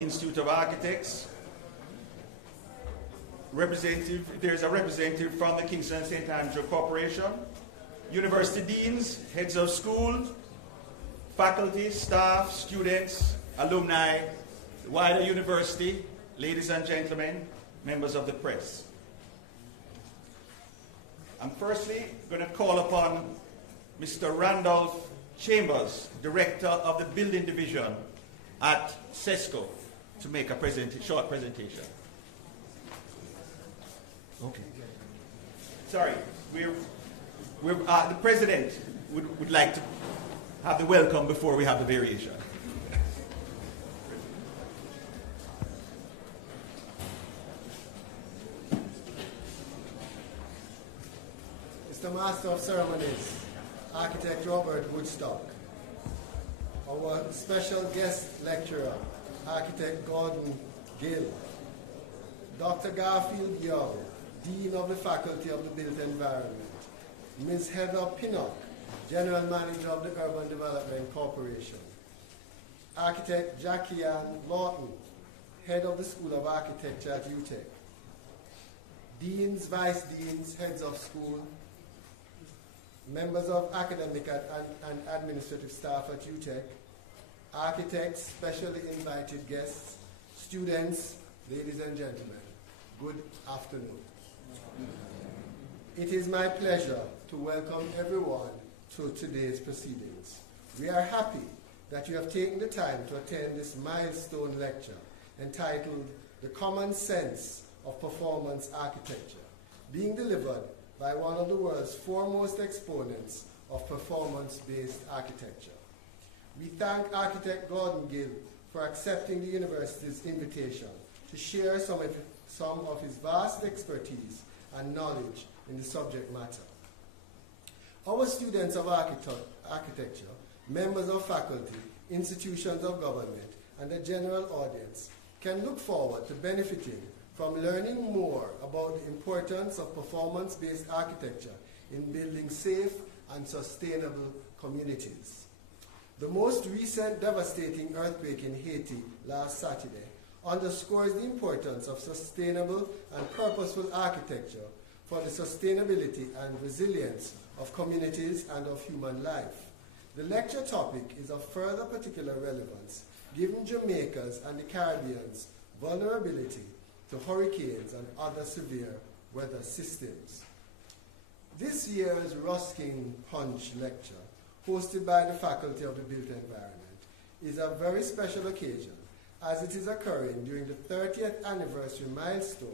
Institute of Architects, there's a representative from the Kingston St. Andrew Corporation, university deans, heads of school, faculty, staff, students, alumni, the wider university, ladies and gentlemen, members of the press. I'm firstly going to call upon Mr. Randolph Chambers, Director of the Building Division at CESCO, to make a short presentation. Okay. Sorry, the President would like to have the welcome before we have the variation. Mr. Master of Ceremonies, Architect Robert Woodstock, our special guest lecturer, Architect Gordon Gill, Dr. Garfield Young, Dean of the Faculty of the Built Environment, Ms. Heather Pinnock, General Manager of the Urban Development Corporation, Architect Jackie Ann Lawton, Head of the School of Architecture at UTech, Deans, Vice Deans, Heads of School, members of academic and administrative staff at UTech, architects, specially invited guests, students, ladies and gentlemen, good afternoon. It is my pleasure to welcome everyone to today's proceedings. We are happy that you have taken the time to attend this milestone lecture entitled The Common Sense of Performance Architecture, being delivered by one of the world's foremost exponents of performance-based architecture. We thank Architect Gordon Gill for accepting the university's invitation to share some of his vast expertise and knowledge in the subject matter. Our students of architecture, members of faculty, institutions of government, and the general audience can look forward to benefiting from learning more about the importance of performance-based architecture in building safe and sustainable communities. The most recent devastating earthquake in Haiti last Saturday underscores the importance of sustainable and purposeful architecture for the sustainability and resilience of communities and of human life. The lecture topic is of further particular relevance given Jamaica's and the Caribbean's vulnerability to hurricanes and other severe weather systems. This year's Ruskin Punch lecture, hosted by the Faculty of the Built Environment, is a very special occasion as it is occurring during the 30th anniversary milestone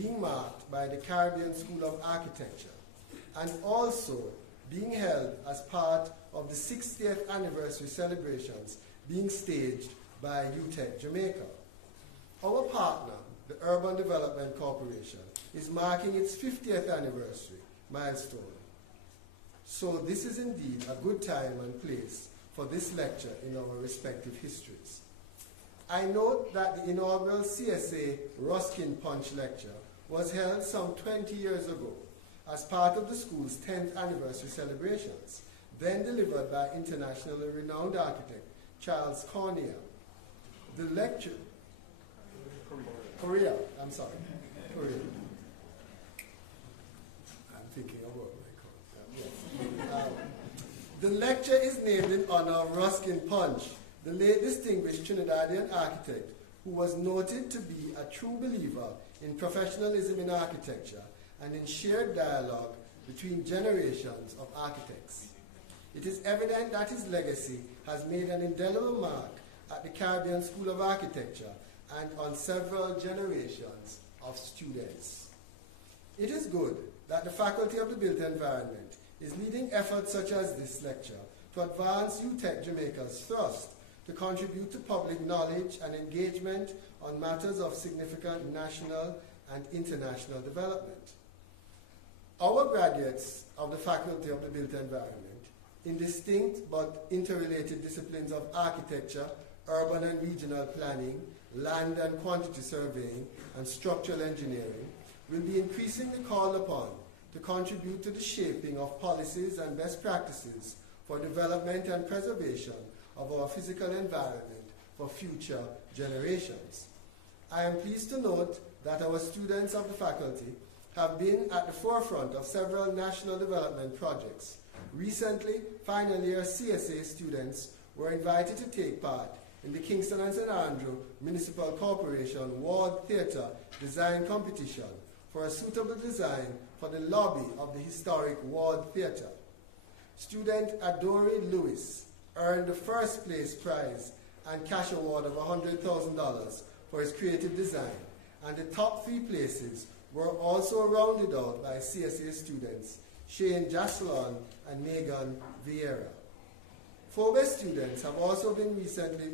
being marked by the Caribbean School of Architecture and also being held as part of the 60th anniversary celebrations being staged by UTech Jamaica. Our partner, the Urban Development Corporation, is marking its 50th anniversary milestone. So this is indeed a good time and place for this lecture in our respective histories. I note that the inaugural CSA Ruskin Punch lecture was held some 20 years ago as part of the school's 10th anniversary celebrations, then delivered by internationally renowned architect Charles Cornea. The lecture, Korea. I'm thinking about the lecture is named in honor of Ruskin Punch, the late distinguished Trinidadian architect who was noted to be a true believer in professionalism in architecture and in shared dialogue between generations of architects. It is evident that his legacy has made an indelible mark at the Caribbean School of Architecture and on several generations of students. It is good that the Faculty of the Built Environment is leading efforts such as this lecture to advance UTech Jamaica's thrust to contribute to public knowledge and engagement on matters of significant national and international development. Our graduates of the Faculty of the Built Environment in distinct but interrelated disciplines of architecture, urban and regional planning, land and quantity surveying, and structural engineering will be increasingly called upon to contribute to the shaping of policies and best practices for development and preservation of our physical environment for future generations. I am pleased to note that our students of the faculty have been at the forefront of several national development projects. Recently, final year CSA students were invited to take part in the Kingston and St. Andrew Municipal Corporation Ward Theatre Design Competition for a suitable design for the lobby of the historic Ward Theatre. Student Adori Lewis earned the first place prize and cash award of $100,000 for his creative design, and the top 3 places were also rounded out by CSA students Shane Jaslon and Megan Vieira. FOBE students have also been recently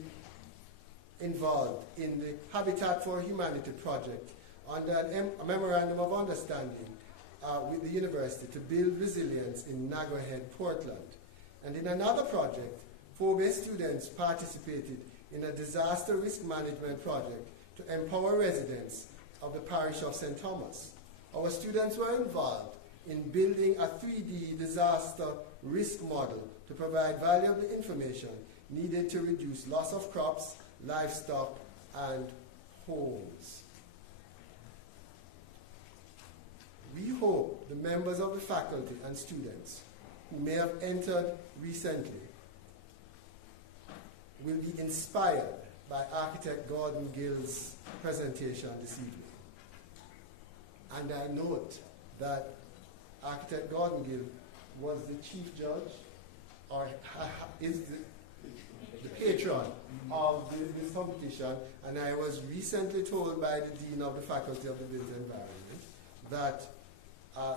involved in the Habitat for Humanity project under a memorandum of understanding with the university to build resilience in Nagua Head, Portland. And in another project, FOBE students participated in a disaster risk management project to empower residents of the parish of St. Thomas. Our students were involved in building a 3D disaster risk model to provide valuable information needed to reduce loss of crops, livestock, and homes. We hope the members of the faculty and students who may have entered recently will be inspired by architect Gordon Gill's presentation this evening. And I note that architect Gordon Gill was the chief judge, or is the patron of this competition, and I was recently told by the Dean of the Faculty of the Built Environment that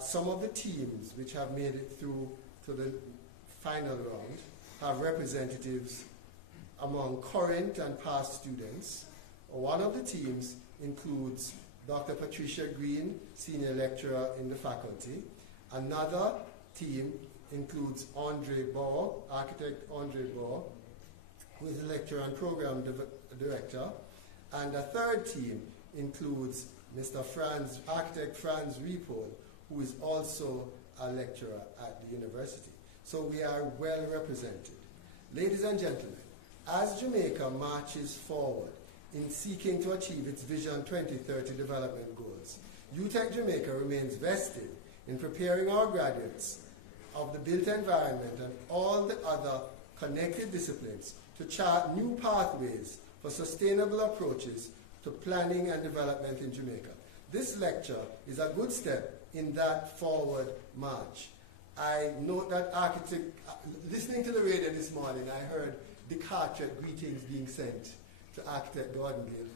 some of the teams which have made it through to the final round have representatives among current and past students. One of the teams includes Dr. Patricia Green, senior lecturer in the faculty. Another team includes Andre Baugh, architect Andre Baugh, who is a lecturer and program director. And a third team includes Mr. architect Franz Riepol, who is also a lecturer at the university. So we are well represented. Ladies and gentlemen, as Jamaica marches forward in seeking to achieve its Vision 2030 development goals, UTech Jamaica remains vested in preparing our graduates of the built environment and all the other connected disciplines to chart new pathways for sustainable approaches to planning and development in Jamaica. This lecture is a good step in that forward march. I note that listening to the radio this morning, I heard the Carteret greetings being sent to architect Gordon Gill,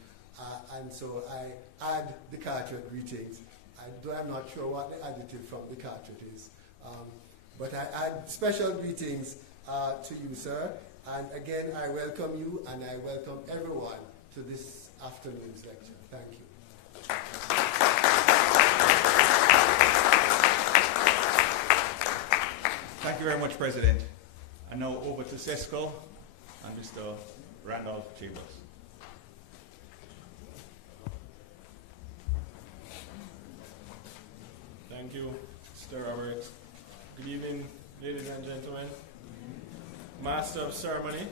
and so I add the Carteret greetings. I'm not sure what the adjective from the Carteret is, but I add special greetings to you, sir. And again, I welcome you, and I welcome everyone to this afternoon's lecture. Thank you. Thank you very much, President. And now over to CESCO and Mr. Randolph Chambers. Thank you, Mr. Roberts. Good evening, ladies and gentlemen. Master of Ceremony,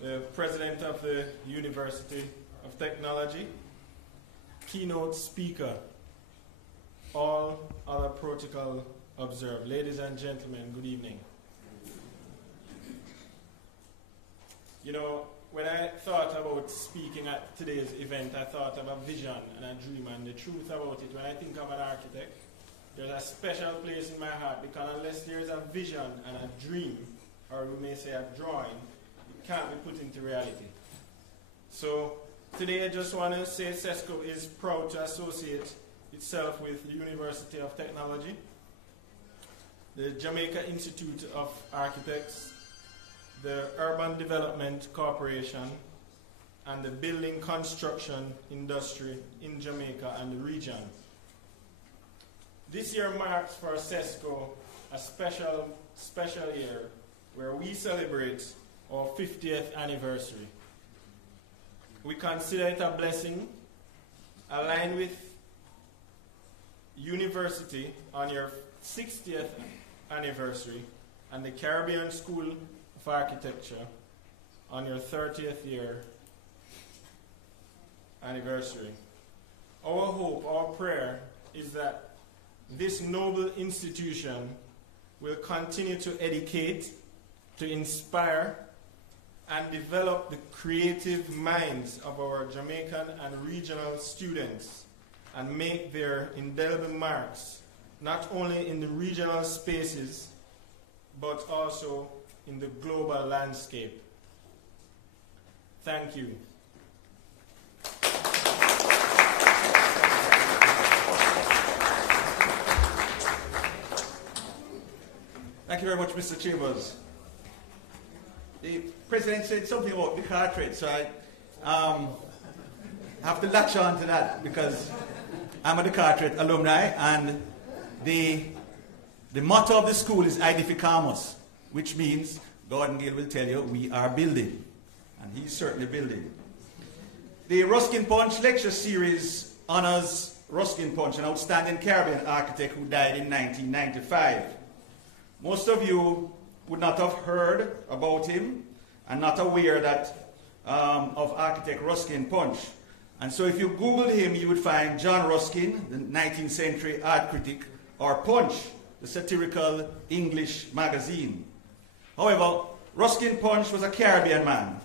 the President of the University of Technology, keynote speaker, all other protocol observed. Ladies and gentlemen, good evening. You know, when I thought about speaking at today's event, I thought of a vision and a dream, and the truth about it, when I think of an architect, there's a special place in my heart, because unless there's a vision and a dream, or we may say a drawing, it can't be put into reality. So today I just want to say CESCO is proud to associate itself with the University of Technology, the Jamaica Institute of Architects, the Urban Development Corporation, and the building construction industry in Jamaica and the region. This year marks for CESCO a special year where we celebrate our 50th anniversary. We consider it a blessing, aligned with university on your 60th anniversary and the Caribbean School of Architecture on your 30th year anniversary. Our hope, our prayer is that this noble institution will continue to educate, to inspire, and develop the creative minds of our Jamaican and regional students and make their indelible marks not only in the regional spaces but also in the global landscape. Thank you. Thank you very much, Mr. Chambers. The President said something about the car trade, so I have to latch on to that because I'm a the car trade alumni, and the motto of the school is Edificamus, which means, Gordon Gill will tell you, we are building. And he's certainly building. The Ruskin Punch lecture series honors Ruskin Punch, an outstanding Caribbean architect who died in 1995. Most of you would not have heard about him and not aware that of architect Ruskin Punch. And so if you Googled him, you would find John Ruskin, the 19th century art critic, or Punch, the satirical English magazine. However, Ruskin Punch was a Caribbean man.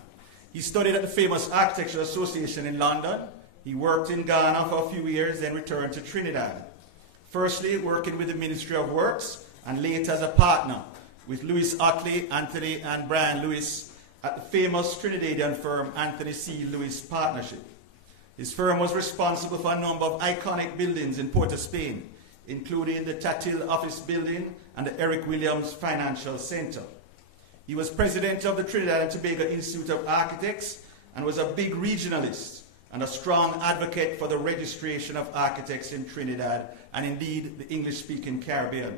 He studied at the famous Architecture Association in London. He worked in Ghana for a few years, then returned to Trinidad. Firstly, working with the Ministry of Works, and later as a partner with Louis Otley, Anthony, and Brian Lewis at the famous Trinidadian firm Anthony C. Lewis Partnership. His firm was responsible for a number of iconic buildings in Port of Spain, including the Tatil Office Building and the Eric Williams Financial Center. He was president of the Trinidad and Tobago Institute of Architects and was a big regionalist and a strong advocate for the registration of architects in Trinidad and indeed the English-speaking Caribbean.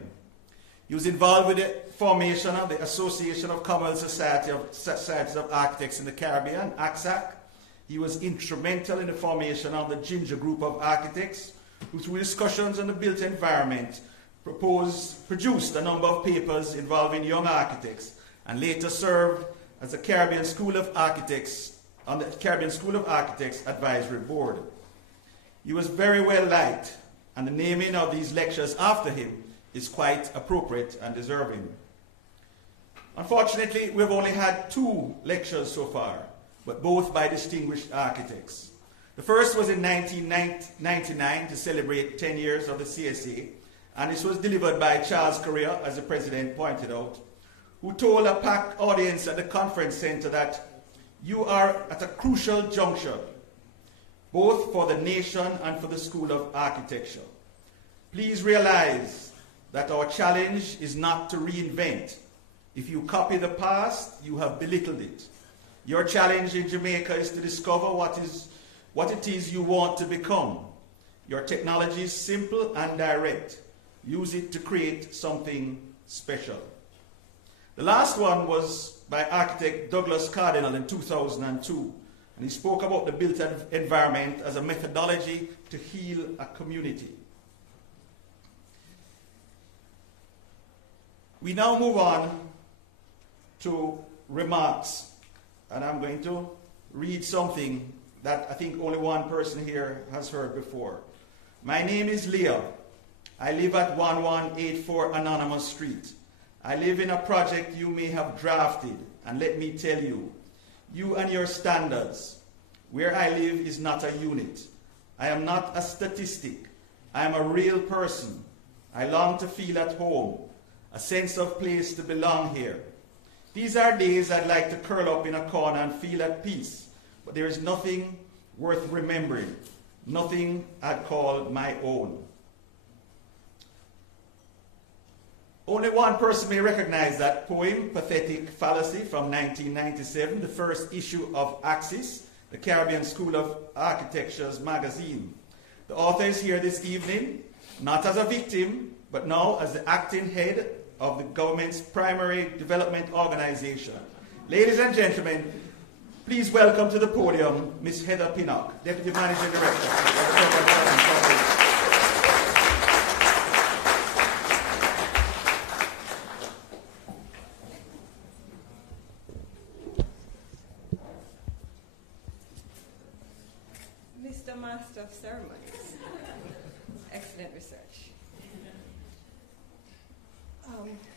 He was involved with the formation of the Association of Commonwealth Societies of Architects in the Caribbean, ACSAC. He was instrumental in the formation of the Ginger Group of Architects, who through discussions on the built environment produced a number of papers involving young architects, and later served as the Caribbean School of Architects on the Caribbean School of Architects Advisory Board. He was very well liked, and the naming of these lectures after him is quite appropriate and deserving. Unfortunately, we've only had 2 lectures so far, but both by distinguished architects. The first was in 1999 to celebrate 10 years of the CSA, and this was delivered by Charles Correa, as the President pointed out, who told a packed audience at the conference center that you are at a crucial juncture, both for the nation and for the School of Architecture. Please realize that our challenge is not to reinvent. If you copy the past, you have belittled it. Your challenge in Jamaica is to discover what it is you want to become. Your technology is simple and direct. Use it to create something special. The last one was by architect Douglas Cardinal in 2002, and he spoke about the built environment as a methodology to heal a community. We now move on to remarks, and I'm going to read something that I think only one person here has heard before. My name is Leah. I live at 1184 Anonymous Street. I live in a project you may have drafted, and let me tell you, you and your standards, where I live is not a unit. I am not a statistic. I am a real person. I long to feel at home, a sense of place to belong here. These are days I'd like to curl up in a corner and feel at peace, but there is nothing worth remembering, nothing I'd call my own. Only one person may recognize that poem, Pathetic Fallacy, from 1997, the first issue of Axis, the Caribbean School of Architecture's magazine. The author is here this evening, not as a victim, but now as the acting head of the government's primary development organization. Ladies and gentlemen, please welcome to the podium Ms. Heather Pinnock, Deputy Managing Director of the Urban Planning Corporation. Mr. Master of Ceremonies. Excellent research.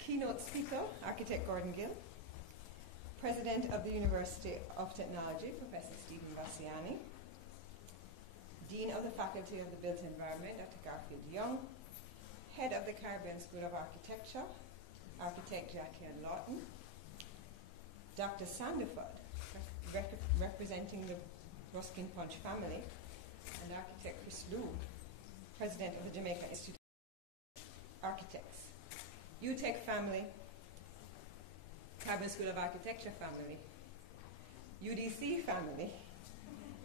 Keynote speaker, Architect Gordon Gill. President of the University of Technology, Professor Stephen Bassiani. Dean of the Faculty of the Built Environment, Dr. Garfield Young. Head of the Caribbean School of Architecture, Architect Jackie Ann Lawton. Dr. Sandiford, representing the Ruskin Punch family, and Architect Chris Liu, President of the Jamaica Institute of Architects. UTech family, Caribbean School of Architecture family, UDC family,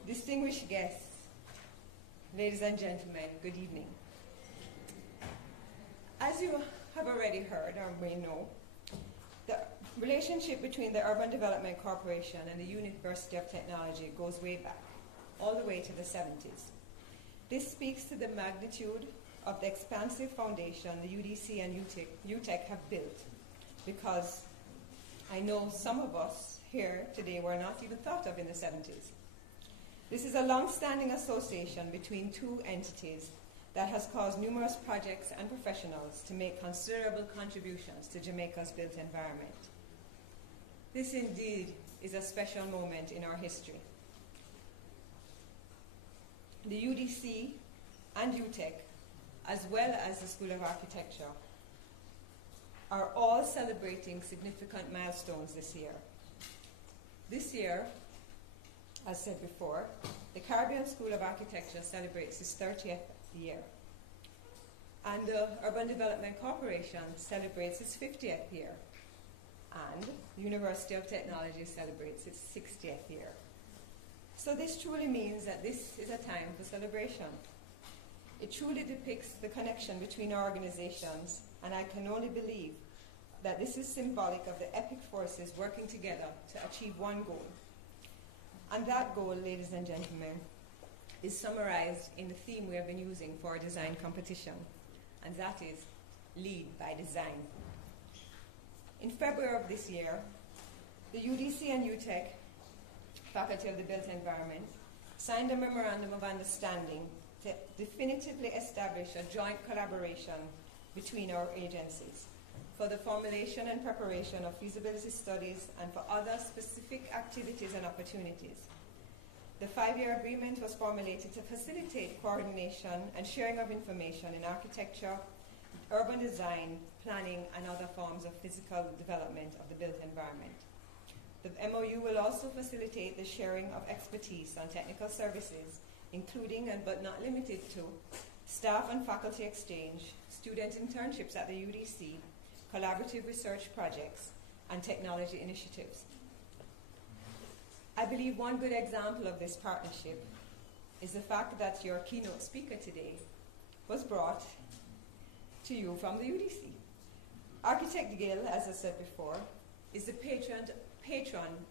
distinguished guests, ladies and gentlemen, good evening. As you have already heard or may know, the relationship between the Urban Development Corporation and the University of Technology goes way back, all the way to the 70s. This speaks to the magnitude of the expansive foundation the UDC and UTech have built, because I know some of us here today were not even thought of in the 70s. This is a long-standing association between two entities that has caused numerous projects and professionals to make considerable contributions to Jamaica's built environment. This indeed is a special moment in our history. The UDC and UTech, as well as the School of Architecture, are all celebrating significant milestones this year. This year, as said before, the Caribbean School of Architecture celebrates its 30th year. And the Urban Development Corporation celebrates its 50th year. And the University of Technology celebrates its 60th year. So this truly means that this is a time for celebration. It truly depicts the connection between our organizations, and I can only believe that this is symbolic of the epic forces working together to achieve one goal. And that goal, ladies and gentlemen, is summarized in the theme we have been using for our design competition, and that is Lead by Design. In February of this year, the UDC and UTech, Faculty of the Built Environment, signed a memorandum of understanding to definitively establish a joint collaboration between our agencies for the formulation and preparation of feasibility studies and for other specific activities and opportunities. The 5-year agreement was formulated to facilitate coordination and sharing of information in architecture, urban design, planning, and other forms of physical development of the built environment. The MOU will also facilitate the sharing of expertise on technical services, including and but not limited to staff and faculty exchange, student internships at the UDC, collaborative research projects, and technology initiatives. I believe one good example of this partnership is the fact that your keynote speaker today was brought to you from the UDC. Architect Gill, as I said before, is the patron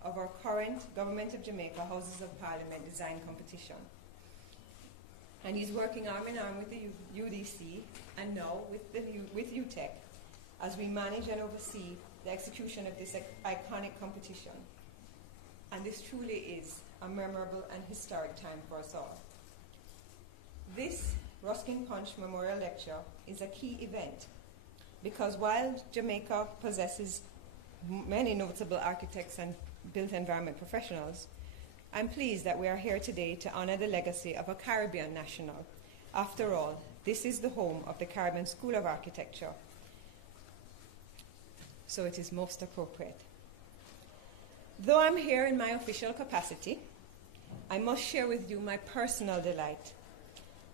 of our current Government of Jamaica Houses of Parliament design competition. And he's working arm in arm with the UDC and now with UTech as we manage and oversee the execution of this iconic competition. And this truly is a memorable and historic time for us all. This Ruskin Punch Memorial Lecture is a key event because while Jamaica possesses many notable architects and built environment professionals, I'm pleased that we are here today to honor the legacy of a Caribbean national. After all, this is the home of the Caribbean School of Architecture, so it is most appropriate. Though I'm here in my official capacity, I must share with you my personal delight,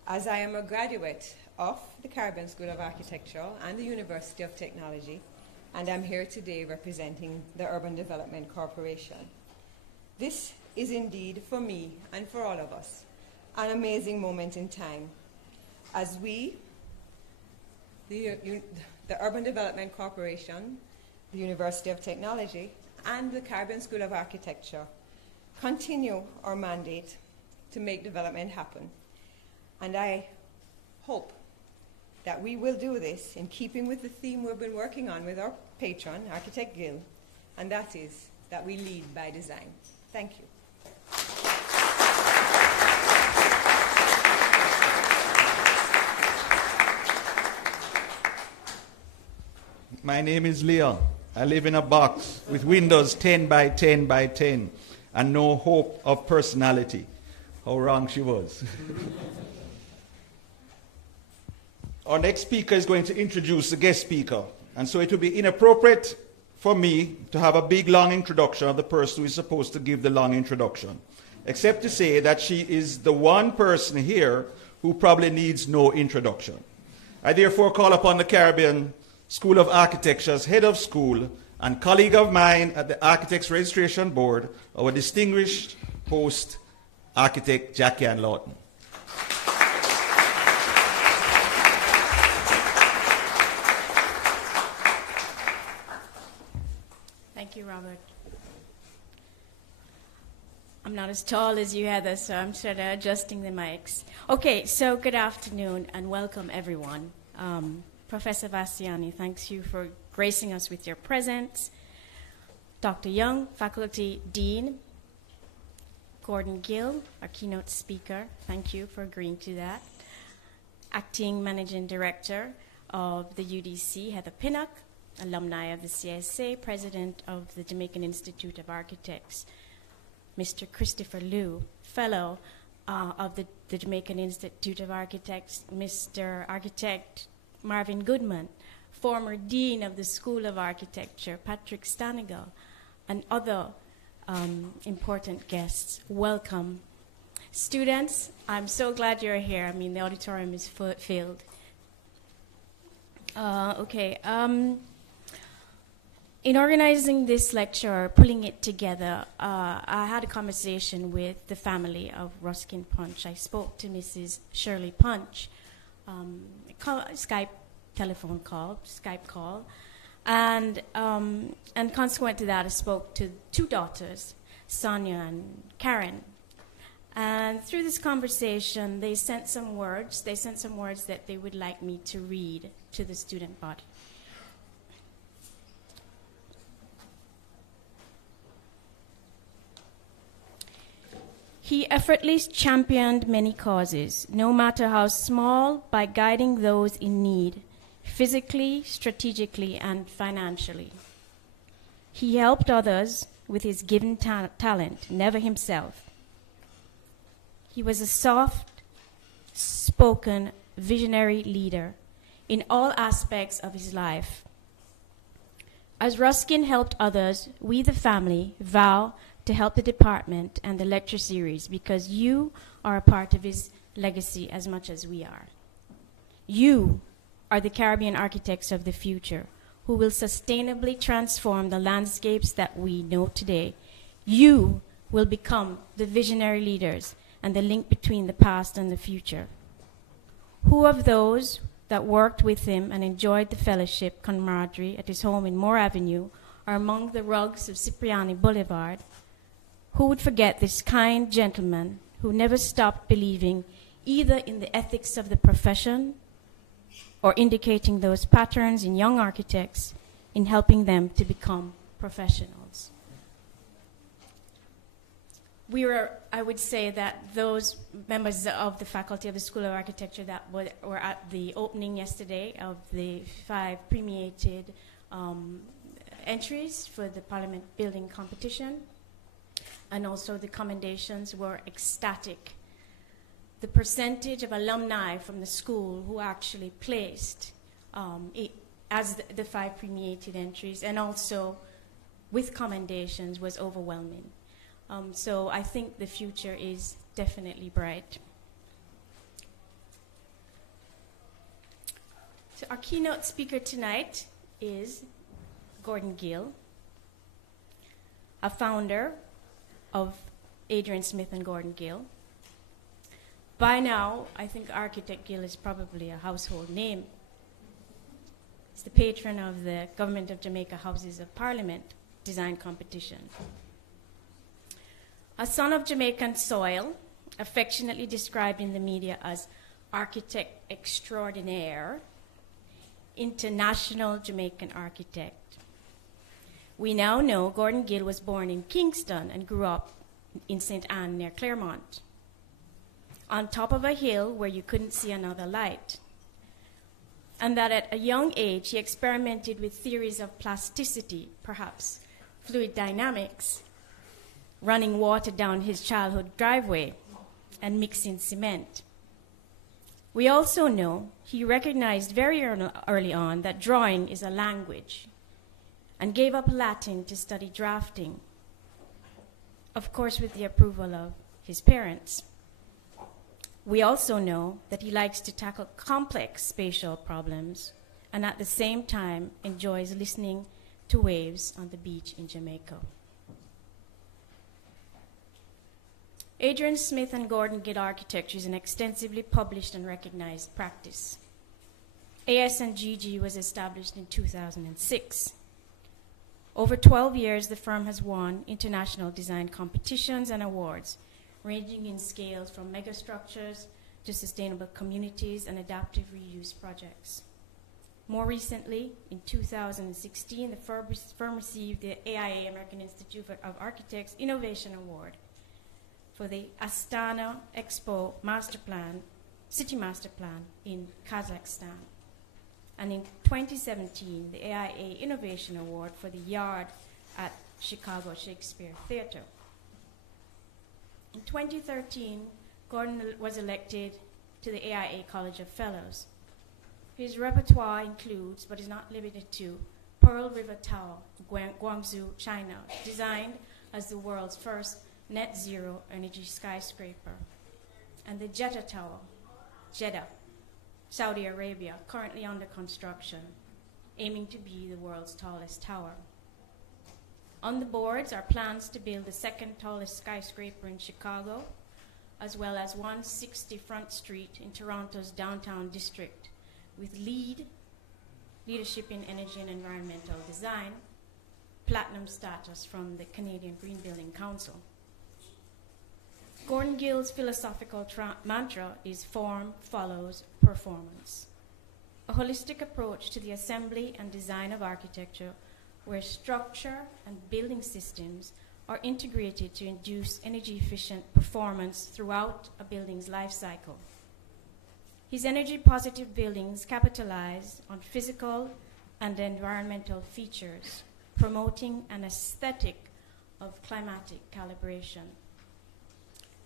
as I am a graduate of the Caribbean School of Architecture and the University of Technology, and I'm here today representing the Urban Development Corporation. This is indeed, for me and for all of us, an amazing moment in time, as we, the Urban Development Corporation, the University of Technology, and the Caribbean School of Architecture continue our mandate to make development happen. And I hope that we will do this in keeping with the theme we've been working on with our patron, Architect Gill, and that is that we lead by design. Thank you. My name is Leon. I live in a box with windows 10 by 10 by 10 and no hope of personality. How wrong she was. Our next speaker is going to introduce the guest speaker. And so it would be inappropriate for me to have a big, long introduction of the person who is supposed to give the long introduction, except to say that she is the one person here who probably needs no introduction. I therefore call upon the Caribbean School of Architecture's head of school and colleague of mine at the Architects Registration Board, our distinguished host, Architect Jackie Ann Lawton. Thank you, Robert. I'm not as tall as you, Heather, so I'm sort of adjusting the mics. Okay, so good afternoon and welcome, everyone. Professor Bastiani, thanks you for gracing us with your presence. Dr. Young, Faculty Dean. Gordon Gill, our keynote speaker, thank you for agreeing to that. Acting Managing Director of the UDC, Heather Pinnock, alumni of the CSA, President of the Jamaican Institute of Architects, Mr. Christopher Liu, Fellow of the Jamaican Institute of Architects, Mr. Architect Marvin Goodman, former Dean of the School of Architecture, Patrick Stanigal, and other important guests. Welcome. Students, I'm so glad you're here. I mean, the auditorium is filled. In organizing this lecture, pulling it together, I had a conversation with the family of Ruskin Punch. I spoke to Mrs. Shirley Punch, Skype call, and consequent to that, I spoke to two daughters, Sonia and Karen. And through this conversation, they sent some words. They sent some words that they would like me to read to the student body. He effortlessly championed many causes, no matter how small, by guiding those in need, physically, strategically, and financially. He helped others with his given talent, never himself. He was a soft-spoken, visionary leader in all aspects of his life. As Ruskin helped others, we, the family, vow to help the department and the lecture series because you are a part of his legacy as much as we are. You are the Caribbean architects of the future who will sustainably transform the landscapes that we know today. You will become the visionary leaders and the link between the past and the future. Who of those that worked with him and enjoyed the fellowship camaraderie at his home in Moore Avenue are among the rugs of Cipriani Boulevard? Who would forget this kind gentleman who never stopped believing either in the ethics of the profession or indicating those patterns in young architects in helping them to become professionals? I would say that those members of the faculty of the School of Architecture that were at the opening yesterday of the 5 premiated entries for the Parliament Building Competition, and also the commendations, were ecstatic. The percentage of alumni from the school who actually placed as the 5 premiated entries and also with commendations was overwhelming. So I think the future is definitely bright. So our keynote speaker tonight is Gordon Gill, a founder of Adrian Smith and Gordon Gill. By now, I think Architect Gill is probably a household name. He's the patron of the Government of Jamaica Houses of Parliament design competition. A son of Jamaican soil, affectionately described in the media as architect extraordinaire, international Jamaican architect. We now know Gordon Gill was born in Kingston and grew up in St. Anne near Claremont, on top of a hill where you couldn't see another light. and that at a young age he experimented with theories of plasticity, perhaps fluid dynamics, running water down his childhood driveway and mixing cement. We also know he recognized very early on that drawing is a language and gave up Latin to study drafting, of course with the approval of his parents. We also know that he likes to tackle complex spatial problems and at the same time enjoys listening to waves on the beach in Jamaica. Adrian Smith and Gordon Gill architecture is an extensively published and recognized practice. AS&GG was established in 2006. Over 12 years, the firm has won international design competitions and awards, ranging in scales from megastructures to sustainable communities and adaptive reuse projects. More recently, in 2016, the firm received the AIA, American Institute of Architects, Innovation Award for the Astana Expo Master Plan, City Master Plan in Kazakhstan. And in 2017, the AIA Innovation Award for the Yard at Chicago Shakespeare Theatre. In 2013, Gordon was elected to the AIA College of Fellows. His repertoire includes, but is not limited to, Pearl River Tower, Guangzhou, China, designed as the world's first net zero energy skyscraper, and the Jeddah Tower, Jeddah, Saudi Arabia, currently under construction, aiming to be the world's tallest tower. On the boards are plans to build the second tallest skyscraper in Chicago, as well as 160 Front Street in Toronto's downtown district, with leadership in energy and environmental design, platinum status from the Canadian Green Building Council. Gordon Gill's philosophical mantra is form follows performance, a holistic approach to the assembly and design of architecture where structure and building systems are integrated to induce energy-efficient performance throughout a building's life cycle. His energy-positive buildings capitalize on physical and environmental features, promoting an aesthetic of climatic calibration.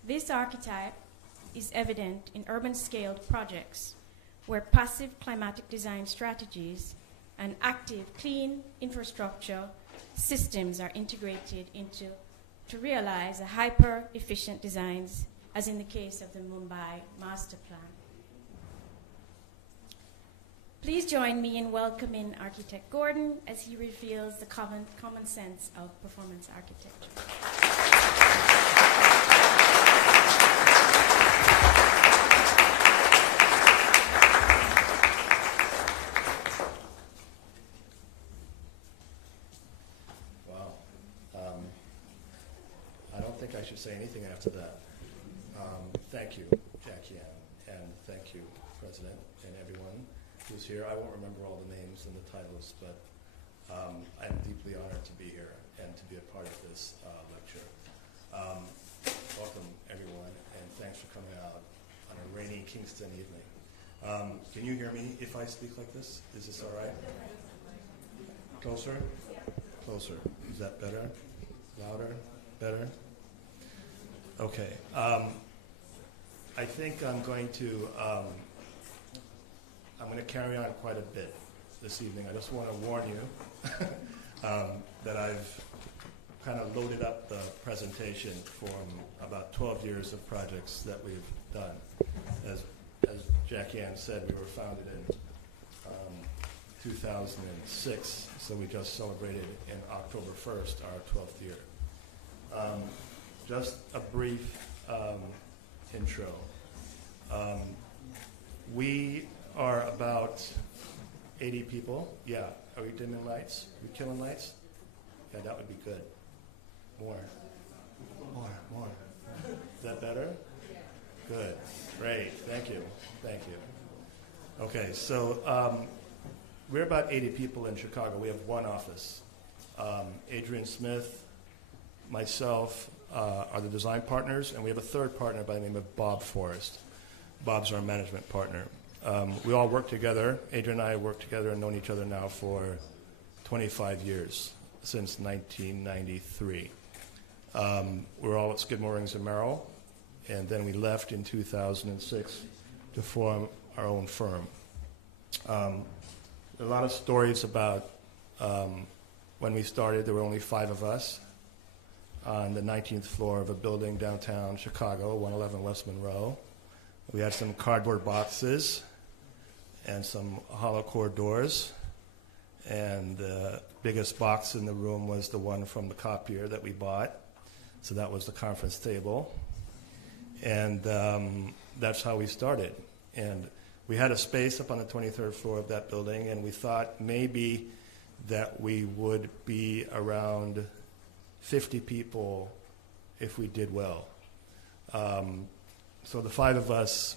This archetype is evident in urban-scaled projects where passive climatic design strategies and active clean infrastructure systems are integrated to realize a hyper-efficient designs, as in the case of the Mumbai Master Plan. Please join me in welcoming architect Gordon as he reveals the common sense of performance architecture. I think I should say anything after that. Thank you, Jackie Ann, and thank you, President, and everyone who's here. I won't remember all the names and the titles, but I'm deeply honored to be here and to be a part of this lecture. Welcome, everyone, and thanks for coming out on a rainy Kingston evening. Can you hear me if I speak like this? Is this all right? Closer? Closer. Is that better? Louder? Better? Okay. I think I'm going to carry on quite a bit this evening. I just want to warn you that I've kind of loaded up the presentation from about 12 years of projects that we've done. As Jackie Ann said, we were founded in 2006, so we just celebrated in October 1st our 12th year. Just a brief intro. We are about 80 people. Yeah, are we dimming lights? Are we killing lights? Yeah, that would be good. More. Is that better? Good. Great. Thank you. Okay, so we're about 80 people in Chicago. We have one office. Adrian Smith, myself are the design partners, and we have a third partner by the name of Bob Forrest. Bob's our management partner. We all work together. Adrian and I have worked together and known each other now for 25 years, since 1993. We're all at Skidmore, Rings and Merrill, and then we left in 2006 to form our own firm. There are a lot of stories about when we started. There were only 5 of us on the 19th floor of a building downtown Chicago, 111 West Monroe. We had some cardboard boxes and some hollow core doors, and the biggest box in the room was the one from the copier that we bought. So that was the conference table. And that's how we started. And we had a space up on the 23rd floor of that building, and we thought maybe that we would be around 50 people if we did well. So the 5 of us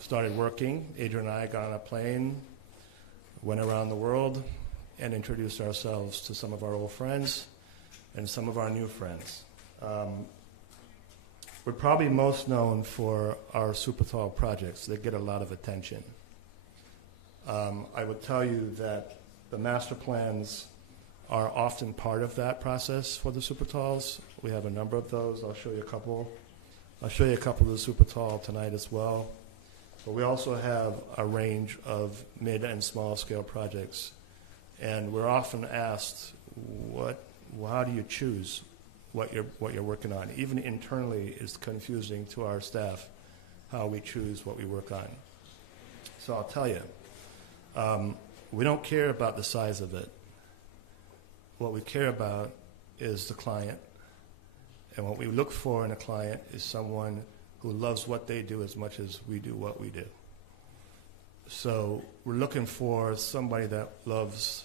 started working. Adrian and I got on a plane, went around the world, and introduced ourselves to some of our old friends and some of our new friends. We're probably most known for our super tall projects. They get a lot of attention. I would tell you that the master plans are often part of that process for the super talls. We have a number of those. I'll show you a couple. I'll show you a couple of the super tall tonight as well. But we also have a range of mid and small scale projects. And we're often asked, how do you choose what you're working on? Even internally, it's confusing to our staff how we choose what we work on. So I'll tell you, we don't care about the size of it. What we care about is the client. And what we look for in a client is someone who loves what they do as much as we do what we do. So we're looking for somebody that loves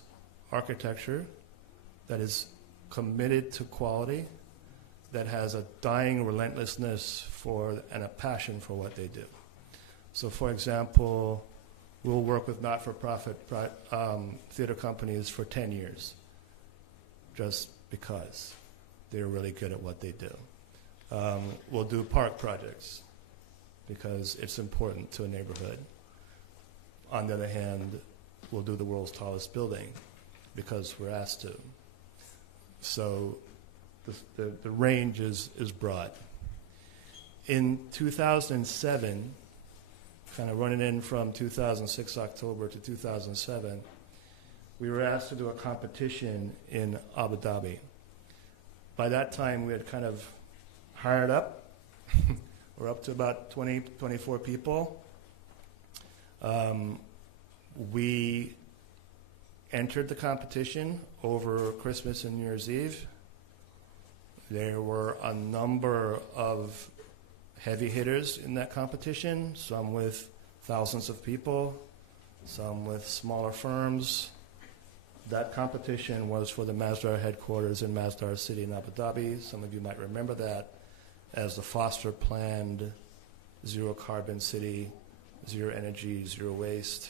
architecture, that is committed to quality, that has a dying relentlessness for and a passion for what they do. So for example, we'll work with not-for-profit theater companies for 10 years, just because they're really good at what they do. We'll do park projects because it's important to a neighborhood. On the other hand, we'll do the world's tallest building because we're asked to. So the range is broad. In 2007, kind of running in from 2006 October to 2007, we were asked to do a competition in Abu Dhabi. By that time, we had kind of hired up. We're up to about 20, 24 people. We entered the competition over Christmas and New Year's Eve. There were a number of heavy hitters in that competition, some with thousands of people, some with smaller firms. That competition was for the Masdar headquarters in Masdar City in Abu Dhabi. Some of you might remember that as the Foster planned zero carbon city, zero energy, zero waste.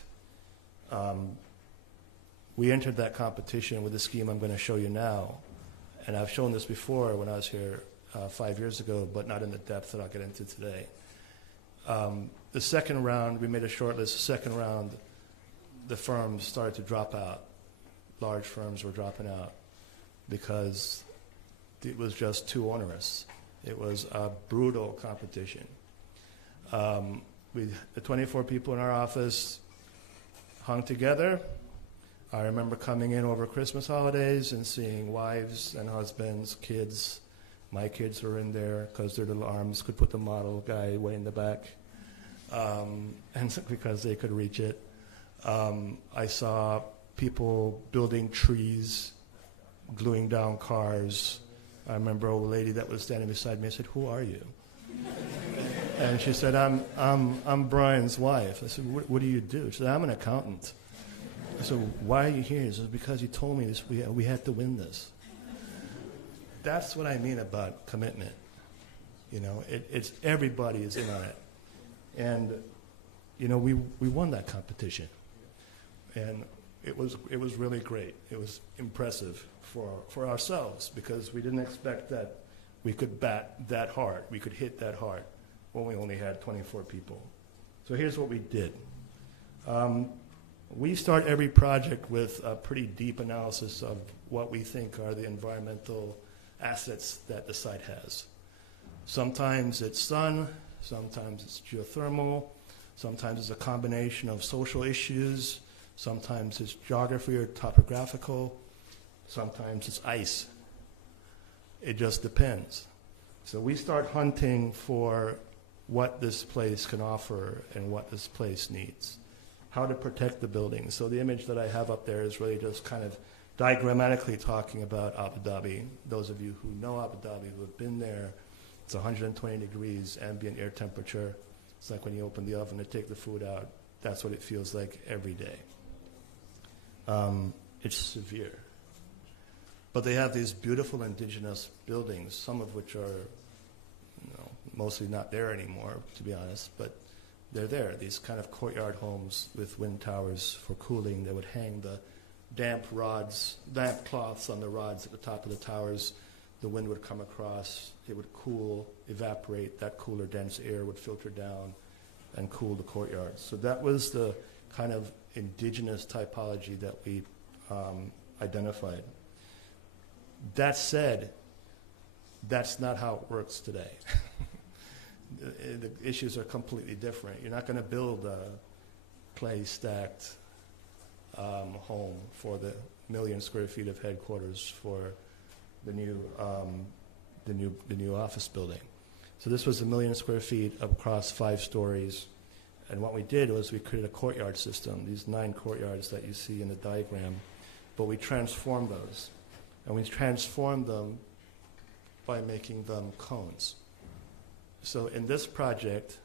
We entered that competition with the scheme I'm going to show you now. And I've shown this before when I was here 5 years ago, but not in the depth that I'll get into today. The second round, we made a short list. The second round, the firms started to drop out. Large firms were dropping out because it was just too onerous. It was a brutal competition. The 24 people in our office hung together. I remember coming in over Christmas holidays and seeing wives and husbands, kids. My kids were in there because their little arms could put the model guy way in the back, and because they could reach it. I saw people building trees, gluing down cars. I remember an old lady that was standing beside me. I said, "Who are you?" And she said, I'm Brian's wife. I said, what do you do? She said, I'm an accountant. I said, why are you here? She said, because you told me this, we had to win this. That's what I mean about commitment. You know, it's everybody is in on it. And, you know, we won that competition. And it was really great. It was impressive for ourselves because we didn't expect that we could bat that hard. We could hit that hard when we only had 24 people. So here's what we did. We start every project with a pretty deep analysis of what we think are the environmental assets that the site has. Sometimes it's sun, sometimes it's geothermal, sometimes it's a combination of social issues, sometimes it's geography or topographical, sometimes it's ice. It just depends. So we start hunting for what this place can offer and what this place needs. How to protect the building. So the image that I have up there is really just kind of diagrammatically talking about Abu Dhabi. Those of you who know Abu Dhabi, who have been there, it's 120 degrees ambient air temperature. It's like when you open the oven to take the food out. That's what it feels like every day. It's severe. But they have these beautiful indigenous buildings, some of which are mostly not there anymore, to be honest, but they're there, these kind of courtyard homes with wind towers for cooling. They would hang the damp cloths on the rods at the top of the towers. The wind would come across, it would cool, evaporate, that cooler, dense air would filter down and cool the courtyard. So that was the kind of indigenous typology that we identified. That said, that's not how it works today. The issues are completely different. You're not going to build a clay-stacked home for the 1 million square feet of headquarters for the new office building. So this was 1 million square feet across 5 stories. And what we did was we created a courtyard system, these 9 courtyards that you see in the diagram, but we transformed those. And we transformed them by making them cones. So in this project,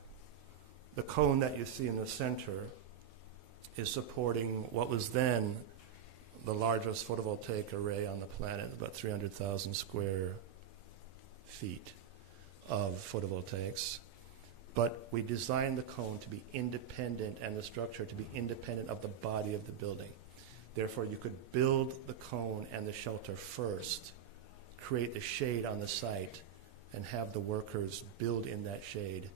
the cone that you see in the center is supporting what was then the largest photovoltaic array on the planet, about 300,000 square feet of photovoltaics. But we designed the cone to be independent and the structure to be independent of the body of the building. Therefore, you could build the cone and the shelter first, create the shade on the site, and have the workers build in that shade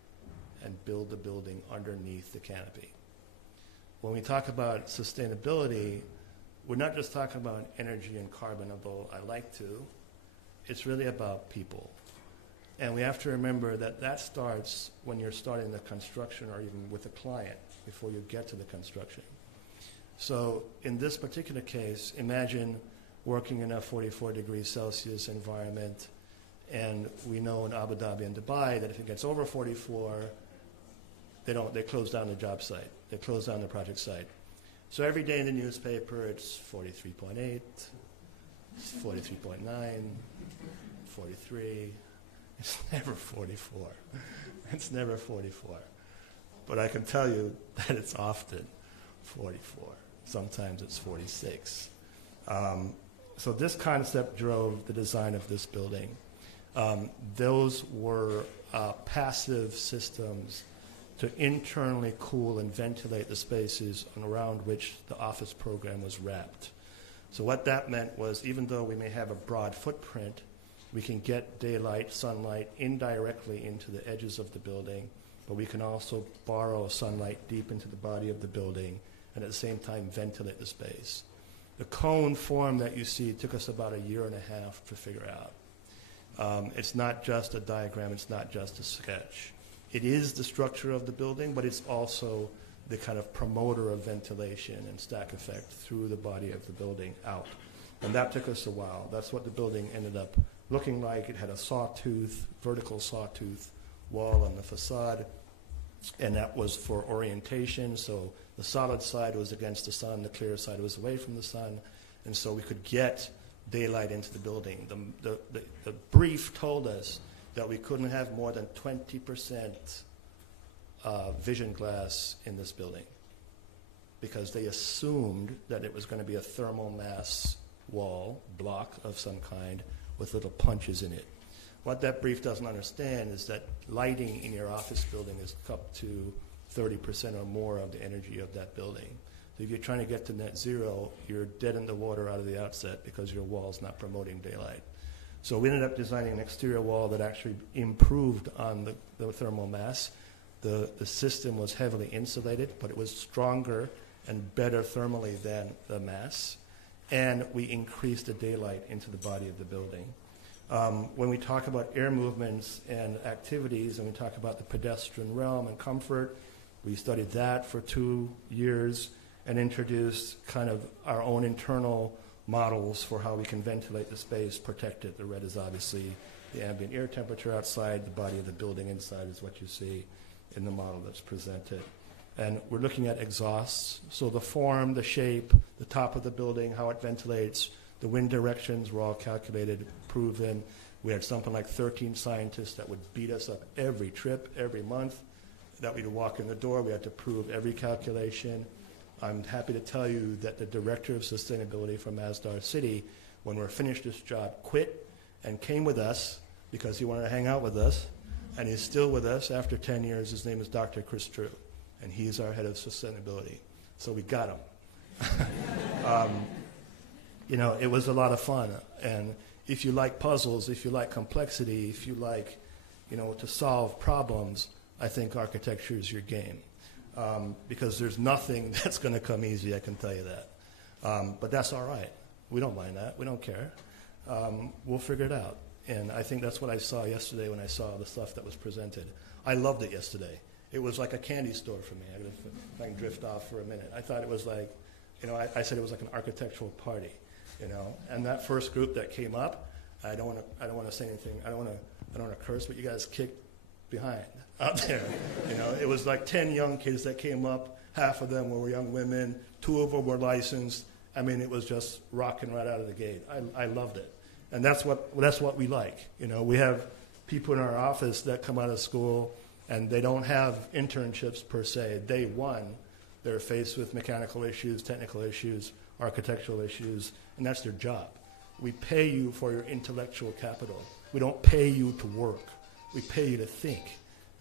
and build the building underneath the canopy. When we talk about sustainability, we're not just talking about energy and carbon, although I like to. It's really about people. And we have to remember that that starts when you're starting the construction or even with a client before you get to the construction. So in this particular case, imagine working in a 44 degrees Celsius environment, and we know in Abu Dhabi and Dubai that if it gets over 44, they close down the job site. They close down the project site. So every day in the newspaper, it's 43.8, 43.9, 43. It's never 44. It's never 44. But I can tell you that it's often 44. Sometimes it's 46. So this concept drove the design of this building. Those were passive systems to internally cool and ventilate the spaces around which the office program was wrapped. So what that meant was, even though we may have a broad footprint, we can get daylight, sunlight indirectly into the edges of the building, but we can also borrow sunlight deep into the body of the building and at the same time ventilate the space. The cone form that you see took us about 1.5 years to figure out. It's not just a diagram, it's not just a sketch. It is the structure of the building, but it's also the kind of promoter of ventilation and stack effect through the body of the building out. And that took us a while. That's what the building ended up looking like. It had a sawtooth, vertical sawtooth wall on the facade, and that was for orientation. So the solid side was against the sun, the clear side was away from the sun, and so we could get daylight into the building. The brief told us that we couldn't have more than 20% vision glass in this building because they assumed that it was going to be a thermal mass wall, block of some kind, with little punches in it. What that brief doesn't understand is that lighting in your office building is up to 30% or more of the energy of that building. So if you're trying to get to net zero, you're dead in the water out of the outset because your wall's not promoting daylight. So we ended up designing an exterior wall that actually improved on the thermal mass. The system was heavily insulated, but it was stronger and better thermally than the mass. And we increased the daylight into the body of the building. When we talk about air movements and activities, and we talk about the pedestrian realm and comfort, we studied that for 2 years and introduced kind of our own internal models for how we can ventilate the space, protect it. The red is obviously the ambient air temperature outside. The body of the building inside is what you see in the model that's presented. And we're looking at exhausts. So the form, the shape, the top of the building, how it ventilates, the wind directions were all calculated, proven. We had something like 13 scientists that would beat us up every trip, every month, that we'd walk in the door. We had to prove every calculation. I'm happy to tell you that the director of sustainability from Masdar City, when we're finished this job, quit and came with us because he wanted to hang out with us. And he's still with us after 10 years. His name is Dr. Chris Drew, and he's our head of sustainability. So we got him. You know, it was a lot of fun. And if you like puzzles, if you like complexity, if you like, you know, to solve problems, I think architecture is your game. Because there's nothing that's going to come easy, I can tell you that. But that's all right. We don't mind that. We don't care. We'll figure it out. And I think that's what I saw yesterday when I saw the stuff that was presented. I loved it yesterday. It was like a candy store for me. If I can drift off for a minute. I thought it was like, you know, I said it was like an architectural party, you know. And that first group that came up, I don't want to say anything. I don't want to curse, but you guys kicked behind out there. You know, it was like 10 young kids that came up. Half of them were young women. 2 of them were licensed. I mean, it was just rocking right out of the gate. I loved it. And that's what we like. You know, we have people in our office that come out of school and they don't have internships per se. Day one, they're faced with mechanical issues, technical issues, architectural issues, and that's their job. We pay you for your intellectual capital. We don't pay you to work. We pay you to think.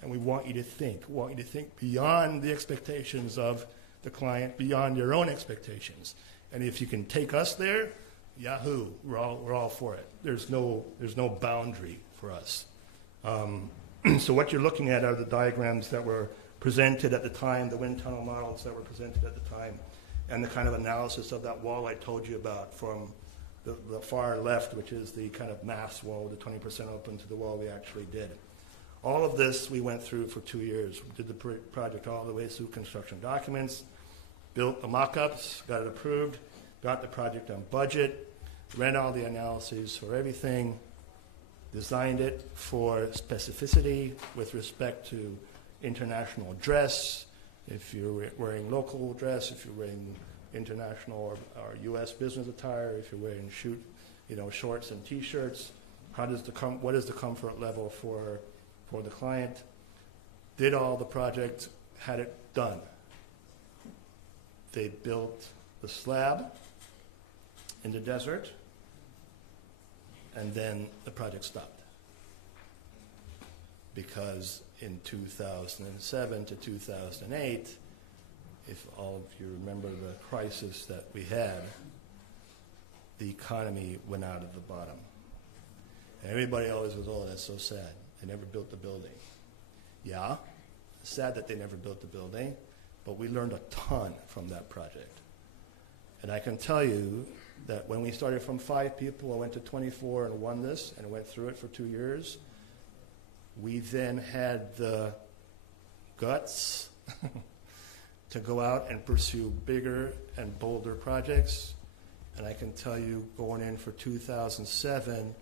And we want you to think. We want you to think beyond the expectations of the client, beyond your own expectations. And if you can take us there, yahoo, we're all for it. There's no boundary for us. So what you're looking at are the diagrams that were presented at the time, the wind tunnel models that were presented at the time, and the kind of analysis of that wall I told you about from the far left, which is the kind of mass wall, the 20% open, to the wall we actually did. All of this we went through for 2 years. We did the project all the way through construction documents, built the mock-ups, got it approved, got the project on budget, ran all the analyses for everything, designed it for specificity with respect to international dress, if you're wearing local dress, if you're wearing international or U.S. business attire, if you're wearing shorts and T-shirts, what is the comfort level for the client? Did all the project, had it done. They built the slab in the desert, and then the project stopped. Because in 2007 to 2008, if all of you remember the crisis that we had, the economy went out of the bottom. And everybody always was, oh, that's so sad. They never built the building. Yeah, sad that they never built the building, but we learned a ton from that project. And I can tell you that when we started from 5 people, I went to 24 and won this and went through it for 2 years. We then had the guts to go out and pursue bigger and bolder projects. And I can tell you, going in for 2007,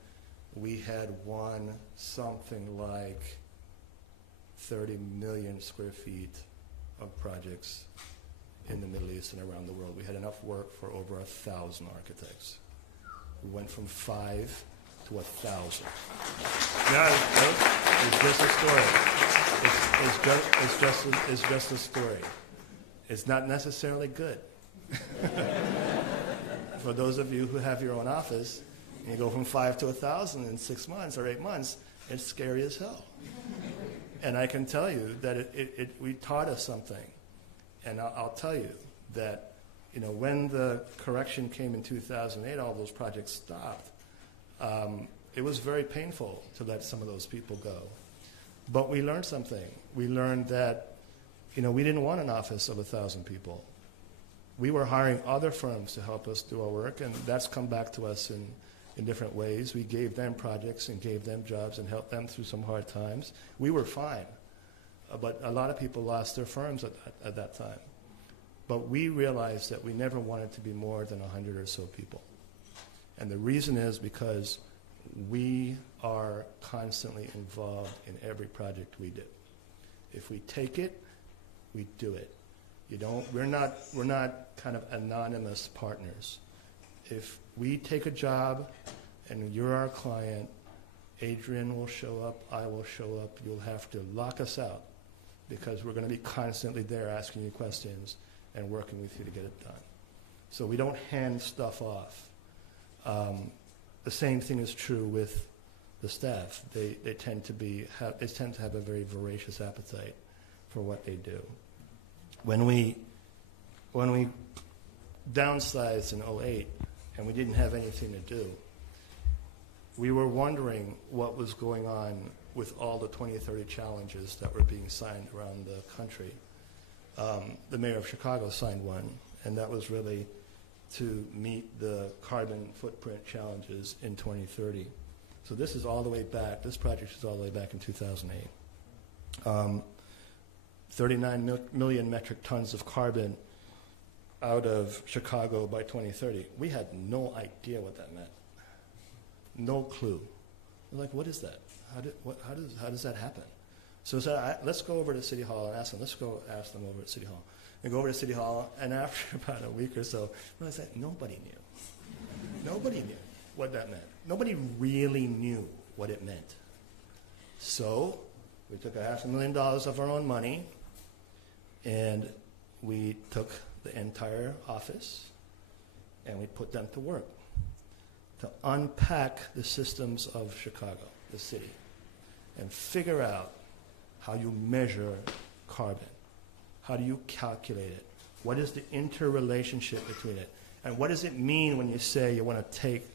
we had won something like 30 million square feet of projects in the Middle East and around the world. We had enough work for over 1,000 architects. We went from 5 to 1,000. Now, it's just a story. It's just a story. It's not necessarily good. For those of you who have your own office, and you go from 5 to 1,000 in 6 months or 8 months, it's scary as hell. And I can tell you that we taught us something. And I'll tell you that, when the correction came in 2008, all those projects stopped. It was very painful to let some of those people go. But we learned something. We learned that, we didn't want an office of 1,000 people. We were hiring other firms to help us do our work, and that's come back to us in different ways. We gave them projects and gave them jobs and helped them through some hard times. We were fine, but a lot of people lost their firms at that time. But we realized that we never wanted to be more than 100 or so people. And the reason is because we are constantly involved in every project we do. If we take it, we do it. We're not kind of anonymous partners. If we take a job and you're our client, Adrian will show up, I will show up, you'll have to lock us out because we're going to be constantly there asking you questions and working with you to get it done. So we don't hand stuff off. The same thing is true with the staff. They tend to have a very voracious appetite for what they do. When we downsized in 2008 and we didn't have anything to do, we were wondering what was going on with all the 2030 challenges that were being signed around the country. The mayor of Chicago signed one, and that was really to meet the carbon footprint challenges in 2030. So this is all the way back, this project is all the way back in 2008. 39 million metric tons of carbon out of Chicago by 2030. We had no idea what that meant. No clue. We're like, what is that? How does that happen? So we said, let's go over to City Hall and ask them. Let's go ask them over at City Hall. And go over to City Hall, and after about a week or so, I said, nobody knew. Nobody knew what that meant. Nobody really knew what it meant. So we took $500,000 of our own money, and we took the entire office, and we put them to work to unpack the systems of Chicago, the city, and figure out how you measure carbon. How do you calculate it? What is the interrelationship between it? And what does it mean when you say you want to take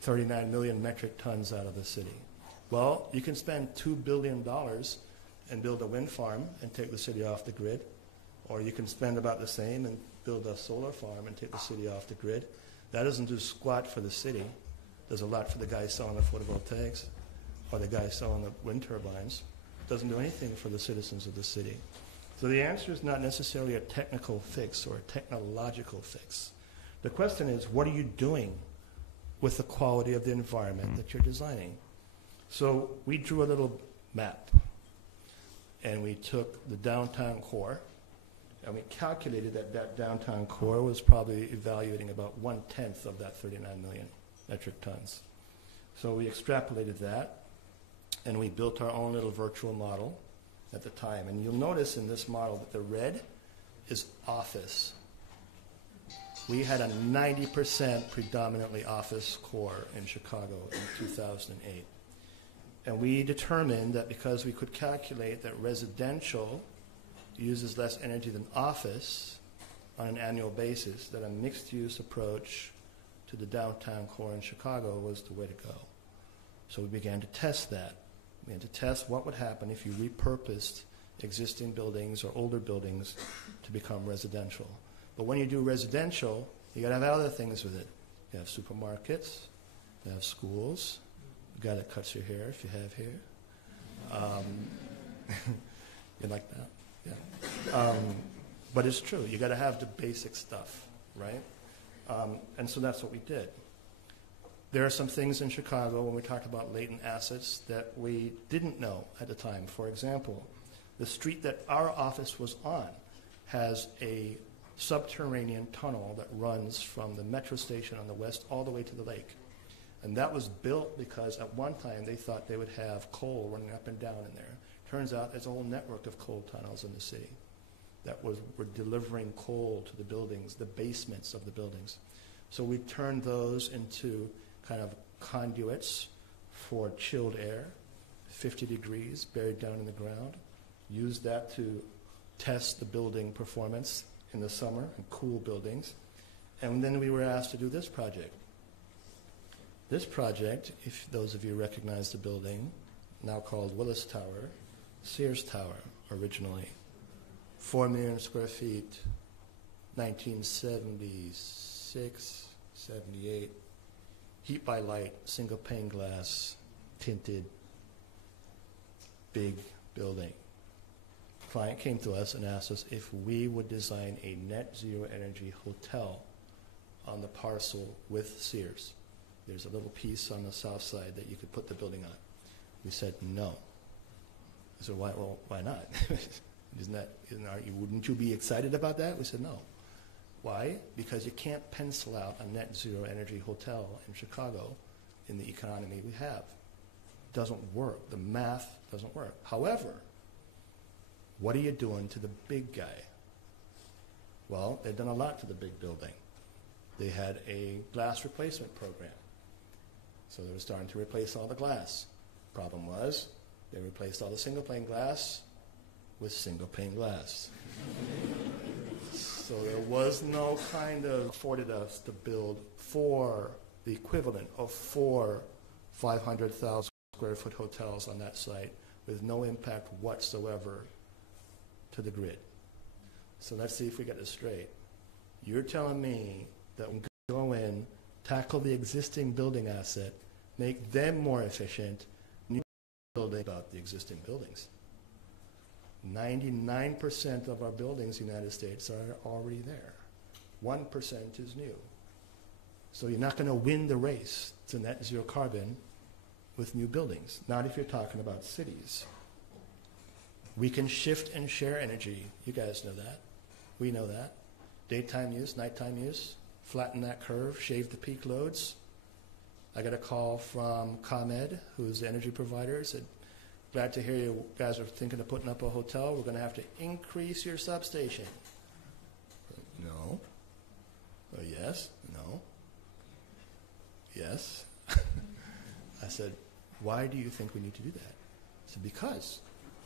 39 million metric tons out of the city? Well, you can spend $2 billion and build a wind farm and take the city off the grid, or you can spend about the same and build a solar farm and take the city off the grid. That doesn't do squat for the city. There's a lot for the guys selling the photovoltaics or the guys selling the wind turbines. It doesn't do anything for the citizens of the city. So the answer is not necessarily a technical fix or a technological fix. The question is, what are you doing with the quality of the environment that you're designing? So we drew a little map, and we took the downtown core, and we calculated that that downtown core was probably evaluating about 1/10 of that 39 million metric tons. So we extrapolated that, and we built our own little virtual model at the time. And you'll notice in this model that the red is office. We had a 90% predominantly office core in Chicago in 2008. And we determined that because we could calculate that residential uses less energy than office on an annual basis, that a mixed-use approach to the downtown core in Chicago was the way to go. So we began to test that. We had to test what would happen if you repurposed existing buildings or older buildings to become residential. But when you do residential, you got to have other things with it. You have supermarkets, you have schools, the guy that cuts your hair if you have hair. You like that? Yeah. But it's true. You got to have the basic stuff, right? And so that's what we did. There are some things in Chicago when we talked about latent assets that we didn't know at the time. For example, the street that our office was on has a subterranean tunnel that runs from the metro station on the west all the way to the lake. And that was built because at one time they thought they would have coal running up and down in there. Turns out there's a whole network of coal tunnels in the city that were delivering coal to the buildings, the basements of the buildings. So we turned those into kind of conduits for chilled air, 50 degrees, buried down in the ground. Used that to test the building performance in the summer and cool buildings. And then we were asked to do this project. This project, if those of you recognize the building, now called Willis Tower, Sears Tower originally, 4 million square feet, 1976, 78, heat by light, single pane glass, tinted, big building. Client came to us and asked us if we would design a net zero energy hotel on the parcel with Sears. There's a little piece on the south side that you could put the building on. We said no. I said, why not? Wouldn't you be excited about that? We said no. Why? Because you can't pencil out a net zero energy hotel in Chicago in the economy we have. It doesn't work. The math doesn't work. However, what are you doing to the big guy? Well, they've done a lot to the big building. They had a glass replacement program. So they were starting to replace all the glass. Problem was, they replaced all the single pane glass with single pane glass. So there was no kind of afforded us to build the equivalent of 4 500,000 square foot hotels on that site with no impact whatsoever to the grid. So let's see if we get this straight. You're telling me that we can go in, tackle the existing building asset, make them more efficient, new building about the existing buildings. 99% of our buildings in the United States are already there. 1% is new. So you're not going to win the race to net zero carbon with new buildings, not if you're talking about cities. We can shift and share energy. You guys know that. We know that. Daytime use, nighttime use, flatten that curve, shave the peak loads. I got a call from ComEd, who's the energy provider, said, glad to hear you guys are thinking of putting up a hotel. We're going to have to increase your substation. No. Oh, yes. No. Yes. I said, why do you think we need to do that? I said, because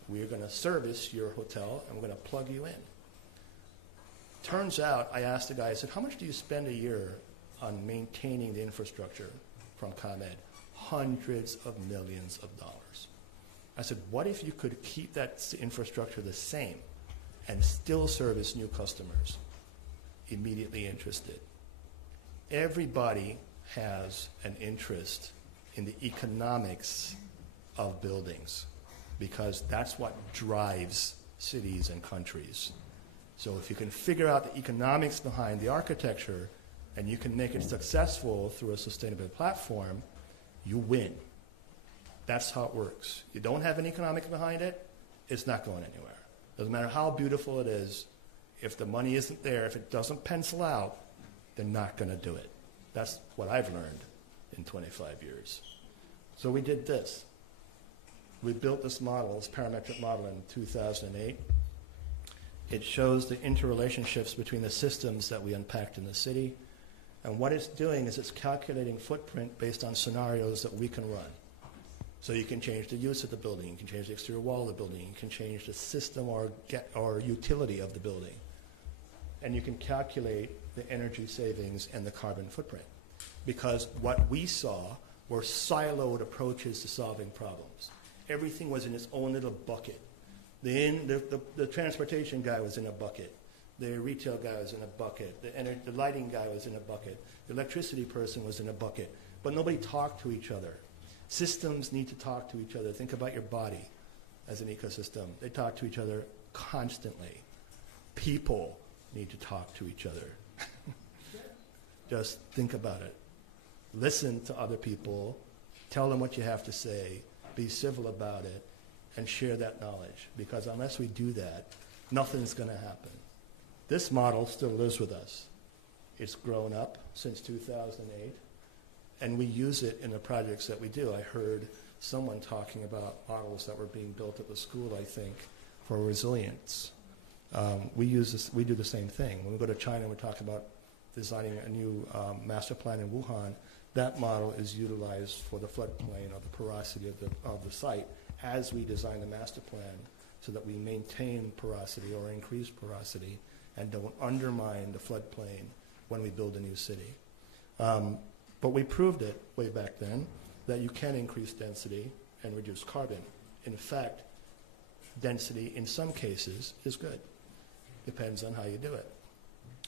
we're going to service your hotel and we're going to plug you in. Turns out, I asked the guy, I said, how much do you spend a year on maintaining the infrastructure from ComEd? Hundreds of millions of dollars. I said, what if you could keep that infrastructure the same and still service new customers? Immediately interested. Everybody has an interest in the economics of buildings because that's what drives cities and countries. So if you can figure out the economics behind the architecture and you can make it successful through a sustainable platform, you win. That's how it works. You don't have an economic behind it, it's not going anywhere. Doesn't matter how beautiful it is, if the money isn't there, if it doesn't pencil out, they're not going to do it. That's what I've learned in 25 years. So we did this. We built this model, this parametric model in 2008. It shows the interrelationships between the systems that we unpacked in the city. And what it's doing is it's calculating footprint based on scenarios that we can run. So you can change the use of the building, you can change the exterior wall of the building, you can change the system or utility of the building. And you can calculate the energy savings and the carbon footprint. Because what we saw were siloed approaches to solving problems. Everything was in its own little bucket. The transportation guy was in a bucket. The retail guy was in a bucket. The lighting guy was in a bucket. The electricity person was in a bucket. But nobody talked to each other. Systems need to talk to each other. Think about your body as an ecosystem. They talk to each other constantly. People need to talk to each other. Just think about it. Listen to other people. Tell them what you have to say. Be civil about it. And share that knowledge. Because unless we do that, nothing's going to happen. This model still lives with us. It's grown up since 2008. And we use it in the projects that we do. I heard someone talking about models that were being built at the school, I think, for resilience. We do the same thing. When we go to China, we're talking about designing a new master plan in Wuhan. That model is utilized for the floodplain or the porosity of the site as we design the master plan so that we maintain porosity or increase porosity and don't undermine the floodplain when we build a new city. But we proved it way back then that you can increase density and reduce carbon. In fact, density in some cases is good. Depends on how you do it.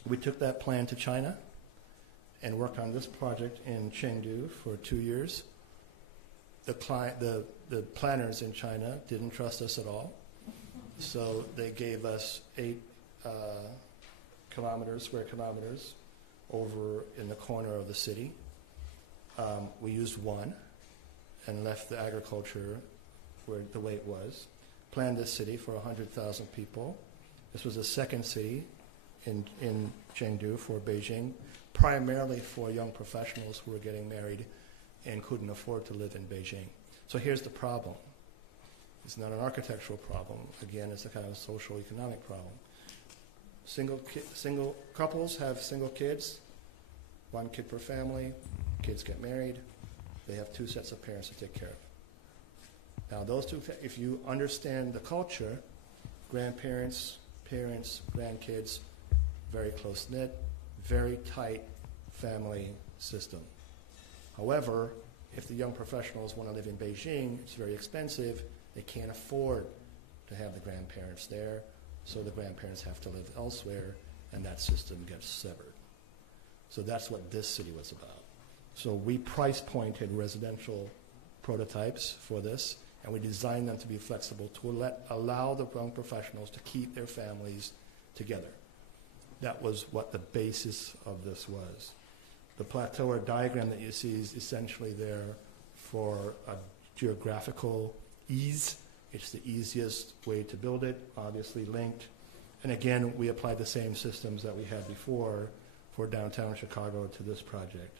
We took that plan to China and worked on this project in Chengdu for 2 years. The planners in China didn't trust us at all, so they gave us 8 square kilometers over in the corner of the city. We used 1 and left the agriculture where the way it was. Planned this city for 100,000 people. This was the second city in Chengdu for Beijing, primarily for young professionals who were getting married and couldn't afford to live in Beijing. So here's the problem. It's not an architectural problem. Again, it's a kind of social economic problem. Single couples have single kids, 1 kid per family, kids get married, they have 2 sets of parents to take care of. Now those 2, if you understand the culture, grandparents, parents, grandkids, very close-knit, very tight family system. However, if the young professionals want to live in Beijing, it's very expensive. They can't afford to have the grandparents there, so the grandparents have to live elsewhere, and that system gets severed. So that's what this city was about. So we price pointed residential prototypes for this, and we designed them to be flexible to allow the young professionals to keep their families together. That was what the basis of this was. The plateau or diagram that you see is essentially there for a geographical ease. It's the easiest way to build it, obviously linked. And again, we applied the same systems that we had before for downtown Chicago to this project.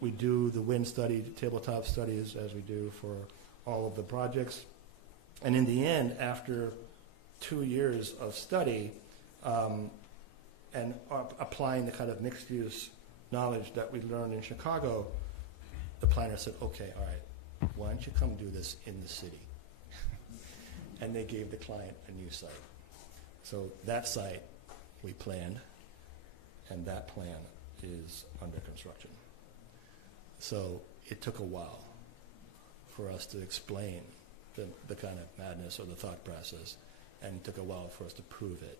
We do the wind study, tabletop studies, as we do for all of the projects. And in the end, after 2 years of study and applying the kind of mixed-use knowledge that we learned in Chicago, the planner said, okay, all right, why don't you come do this in the city? And they gave the client a new site. So that site we planned, and that plan is under construction. So it took a while for us to explain the kind of madness or the thought process, and it took a while for us to prove it.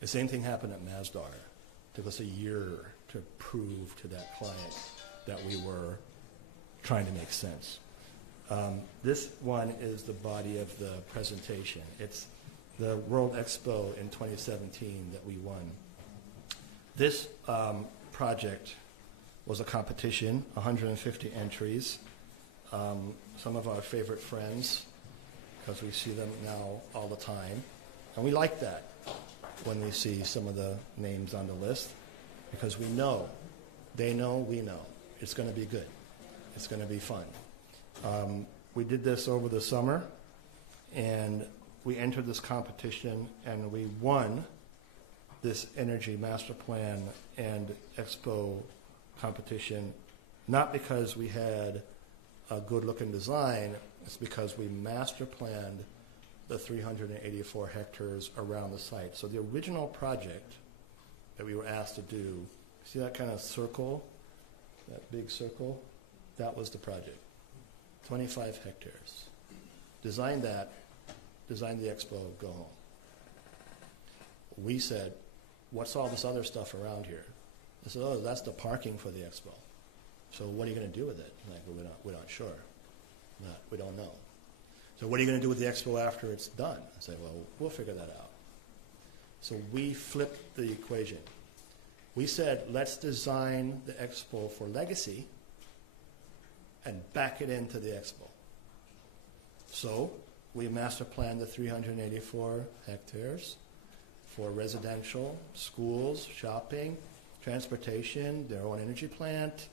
The same thing happened at Masdar. It took us a year to prove to that client that we were trying to make sense. This one is the body of the presentation. It's the World Expo in 2017 that we won. This project was a competition, 150 entries. Some of our favorite friends, because we see them now all the time. And we like that when we see some of the names on the list, because we know, they know, we know. It's going to be good. It's going to be fun. We did this over the summer, and we entered this competition, and we won this energy master plan and expo competition, not because we had a good-looking design, it's because we master planned the 384 hectares around the site. So the original project that we were asked to do, see that kind of circle, that big circle? That was the project. 25 hectares. Designed that, designed the expo, go home. We said, what's all this other stuff around here? They said, oh, that's the parking for the expo. So what are you going to do with it? Like, well, we're not sure. We don't know. So what are you going to do with the expo after it's done? I say, well, we'll figure that out. So we flipped the equation. We said, let's design the expo for legacy and back it into the expo. So we master planned the 384 hectares for residential, schools, shopping, transportation, their own energy plant,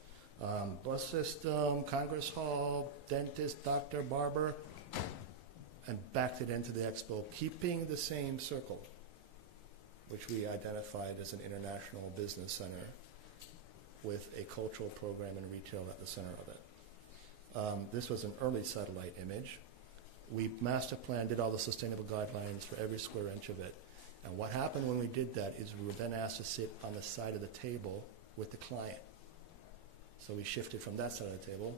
bus system, Congress Hall, dentist, doctor, barber, and backed it into the expo, keeping the same circle, which we identified as an international business center with a cultural program and retail at the center of it. This was an early satellite image. We master planned, did all the sustainable guidelines for every square inch of it. And what happened when we did that is we were then asked to sit on the side of the table with the client. So we shifted from that side of the table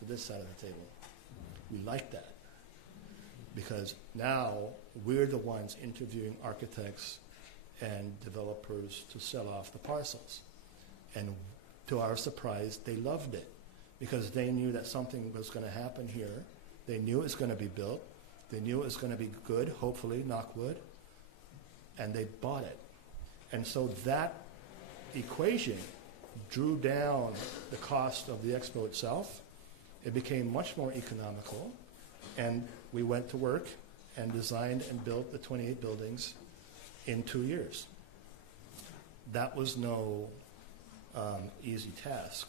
to this side of the table. We liked that because now we're the ones interviewing architects and developers to sell off the parcels. And to our surprise, they loved it because they knew that something was going to happen here. They knew it was going to be built. They knew it was going to be good, hopefully, knock wood, and they bought it. And so that equation drew down the cost of the expo itself. It became much more economical, and we went to work and designed and built the 28 buildings in 2 years. That was no easy task.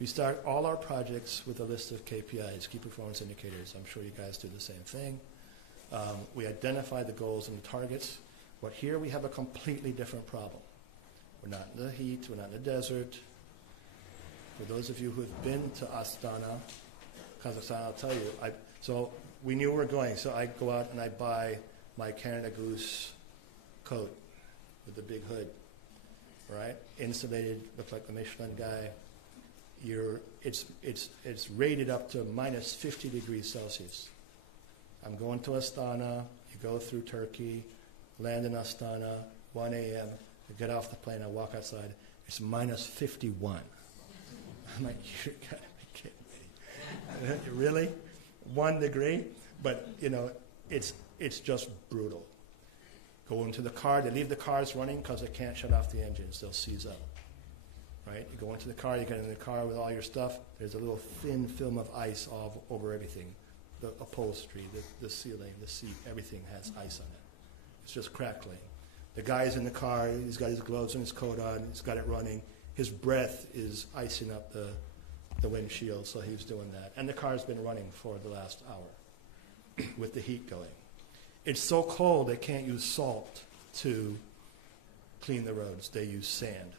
We start all our projects with a list of KPIs, key performance indicators. I'm sure you guys do the same thing. We identify the goals and the targets, but here we have a completely different problem. We're not in the heat, we're not in the desert. For those of you who have been to Astana, Kazakhstan, I'll tell you, so we knew we were going, so I go out and I buy my Canada Goose coat with the big hood, right? Insulated, look like the Michelin guy. It's rated up to minus 50 degrees Celsius. I'm going to Astana, you go through Turkey, land in Astana, 1 a.m., I get off the plane, I walk outside, it's minus 51. I'm like, you gotta be kidding me. Really? 1 degree? But, you know, it's just brutal. Go into the car, they leave the cars running because they can't shut off the engines, they'll seize up. Right? You go into the car, you get in the car with all your stuff, there's a little thin film of ice all over everything. The upholstery, the ceiling, the seat, everything has ice on it. It's just crackling. The guy's in the car, he's got his gloves and his coat on, he's got it running. His breath is icing up the windshield, so he's doing that. And the car's been running for the last hour with the heat going. It's so cold they can't use salt to clean the roads. They use sand.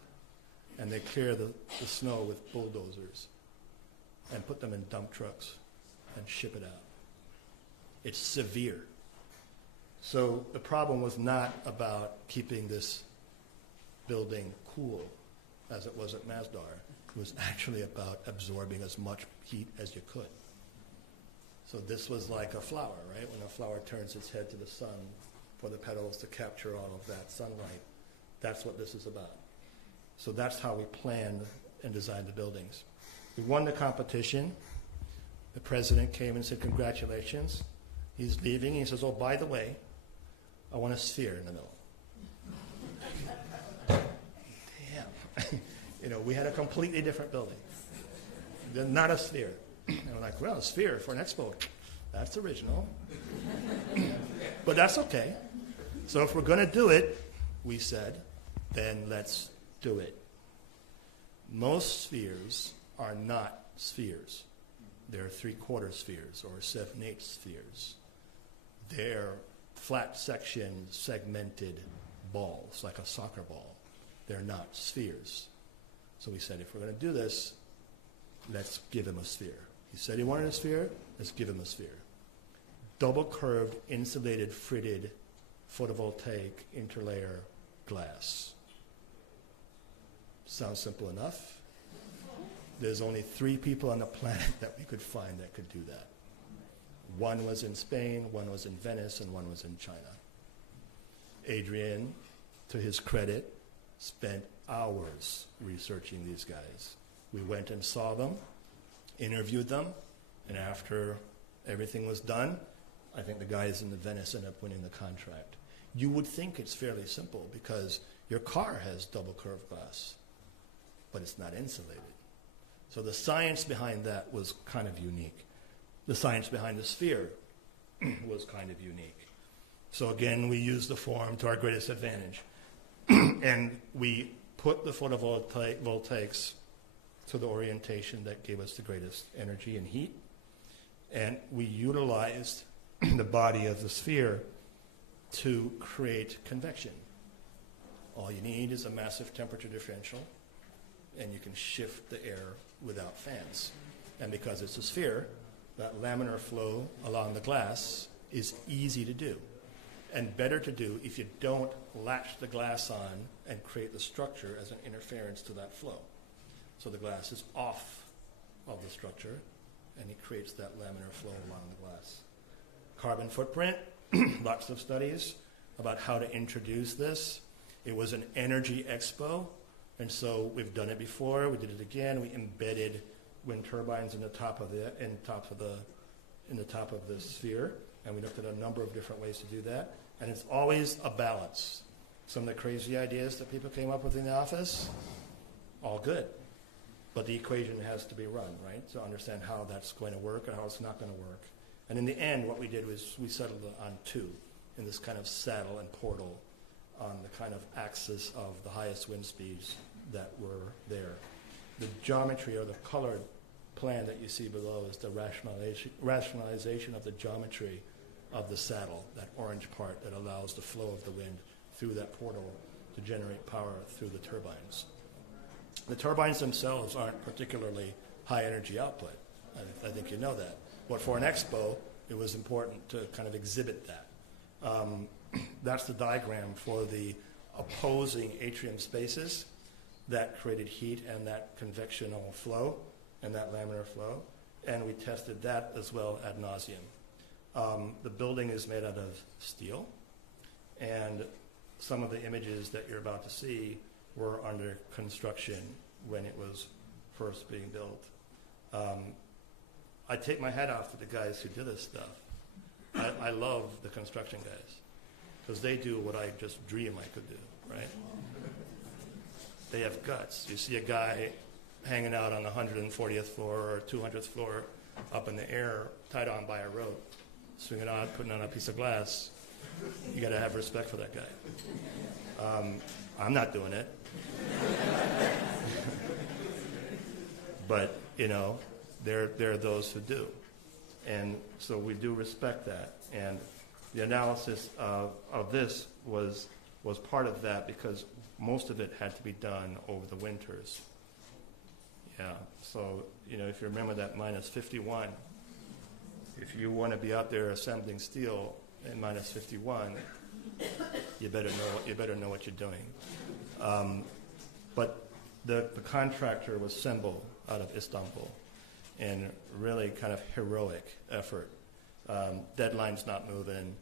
And they clear the snow with bulldozers and put them in dump trucks and ship it out. It's severe. So the problem was not about keeping this building cool as it was at Masdar. It was actually about absorbing as much heat as you could. So this was like a flower, right? When a flower turns its head to the sun for the petals to capture all of that sunlight. That's what this is about. So that's how we planned and designed the buildings. We won the competition. The president came and said, congratulations. He's leaving. He says, oh, by the way, I want a sphere in the middle. Damn. You know, we had a completely different building. Not a sphere. And we're like, well, a sphere for an expo. That's original. But that's okay. So if we're going to do it, we said, then let's do it. Most spheres are not spheres. They're 3/4 spheres or 7/8 spheres. They're flat section segmented balls, like a soccer ball. They're not spheres. So we said, if we're going to do this, let's give him a sphere. He said he wanted a sphere, let's give him a sphere. Double curved, insulated, fritted, photovoltaic, interlayer glass. Sounds simple enough. There's only 3 people on the planet that we could find that could do that. One was in Spain, one was in Venice, and one was in China. Adrian, to his credit, spent hours researching these guys. We went and saw them, interviewed them, and after everything was done, I think the guys in the Venice ended up winning the contract. You would think it's fairly simple because your car has double curved glass, but it's not insulated. So the science behind that was kind of unique. The science behind the sphere was kind of unique. So again, we used the form to our greatest advantage. And we put the photovoltaics to the orientation that gave us the greatest energy and heat. And we utilized the body of the sphere to create convection. All you need is a massive temperature differential, and you can shift the air without fans. And because it's a sphere, that laminar flow along the glass is easy to do, and better to do if you don't latch the glass on and create the structure as an interference to that flow. So the glass is off of the structure, and it creates that laminar flow along the glass. carbon footprint, lots of studies about how to introduce this. It was an energy expo, and so we've done it before. We did it again. We embedded wind turbines in the top of the sphere, and we looked at a number of different ways to do that. And it's always a balance. Some of the crazy ideas that people came up with in the office, all good. But the equation has to be run, right, to understand how that's going to work and how it's not going to work. And in the end, what we did was we settled on two in this kind of saddle and portal on the kind of axis of the highest wind speeds that were there. The geometry or the colored plan that you see below is the rationalization of the geometry of the saddle, that orange part that allows the flow of the wind through that portal to generate power through the turbines. The turbines themselves aren't particularly high energy output. I think you know that. But for an expo, it was important to kind of exhibit that. That's the diagram for the opposing atrium spaces that created heat and that convectional flow and that laminar flow. And we tested that as well ad nauseum. The building is made out of steel, and some of the images that you're about to see were under construction when it was first being built. I take my hat off to the guys who do this stuff. I love the construction guys because they do what I just dream I could do, right? They have guts. You see a guy hanging out on the 140th floor or 200th floor up in the air, tied on by a rope, swinging on, putting on a piece of glass. You got to have respect for that guy. I'm not doing it. But, you know, there are those who do. And so we do respect that. And the analysis of this was part of that because most of it had to be done over the winters. Yeah, so, you know, if you remember that minus 51, if you want to be out there assembling steel in minus 51, you better know what you're doing. But the contractor was Sembol out of Istanbul, and really kind of heroic effort. Deadline's not moving.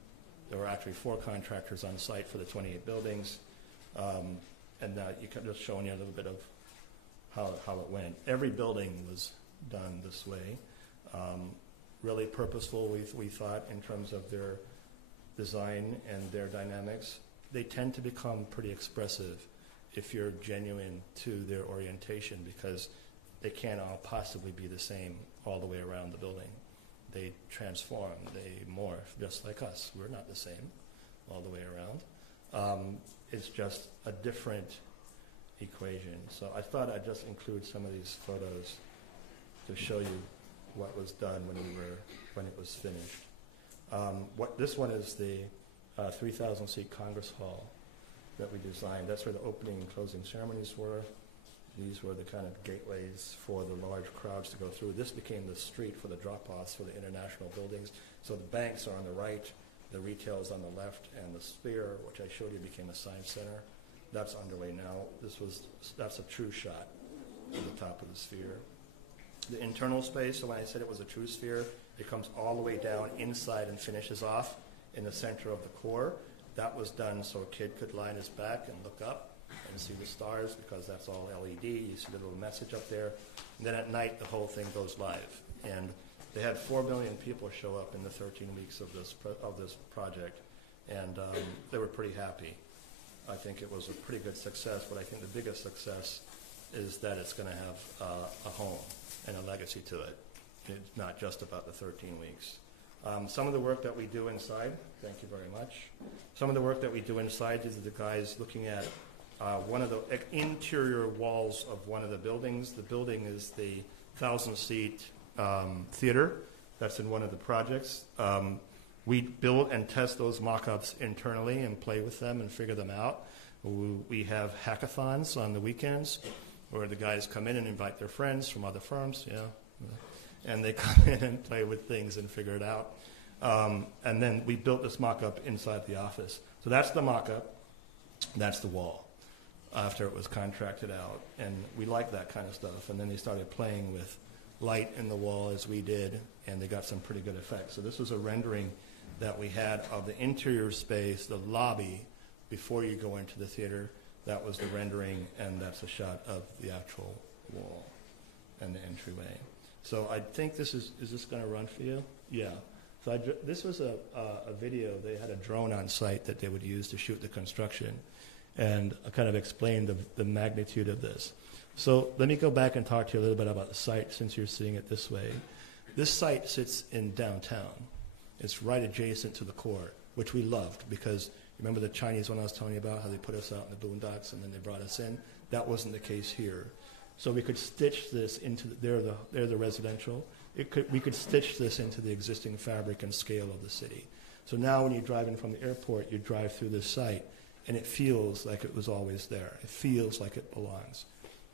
There were actually 4 contractors on site for the 28 buildings, and you can just showing you a little bit of how it went. Every building was done this way. Really purposeful, we thought, in terms of their design and their dynamics. They tend to become pretty expressive if you're genuine to their orientation because they can't all possibly be the same all the way around the building. They transform, they morph, just like us. We're not the same all the way around. It's just a different equation. So I thought I'd just include some of these photos to show you what was done when it was finished. This one is the 3,000-seat Congress Hall that we designed. That's where the opening and closing ceremonies were. These were the kind of gateways for the large crowds to go through. This became the street for the drop-offs for the international buildings. So the banks are on the right, the retail is on the left, and the Sphere, which I showed you, became a science center. That's underway now. That's a true shot at the top of the Sphere. The internal space, so when I said it was a true sphere, it comes all the way down inside and finishes off in the center of the core. That was done so a kid could lie on his back and look up and see the stars because that's all LED. You see the little message up there. And then at night, the whole thing goes live. And they had 4 million people show up in the 13 weeks of this project. And they were pretty happy. I think it was a pretty good success, but I think the biggest success is that it's going to have a home and a legacy to it. It's not just about the 13 weeks. Some of the work that we do inside, thank you very much. Some of the work that we do inside is the guys looking at one of the interior walls of one of the buildings. The building is the 1,000-seat theater that's in one of the projects. We build and test those mock-ups internally and play with them and figure them out. We have hackathons on the weekends where the guys come in and invite their friends from other firms, and they come in and play with things and figure it out. And then we built this mock-up inside the office. So that's the mock-up. That's the wall after it was contracted out. And we like that kind of stuff. And then they started playing with light in the wall as we did, and they got some pretty good effects. So this was a rendering that we had of the interior space, the lobby, before you go into the theater. That was the rendering, and that's a shot of the actual wall and the entryway. So I think this is this going to run for you? Yeah. So this was a video. They had a drone on site that they would use to shoot the construction, and I kind of explained the magnitude of this. So let me go back and talk to you a little bit about the site, since you're seeing it this way. This site sits in downtown. It's right adjacent to the court, which we loved, because remember the Chinese one I was telling you about, how they put us out in the boondocks and then they brought us in? That wasn't the case here. So we could stitch this into, they're the residential. We could stitch this into the existing fabric and scale of the city. So now when you drive in from the airport, you drive through this site, and it feels like it was always there. It feels like it belongs.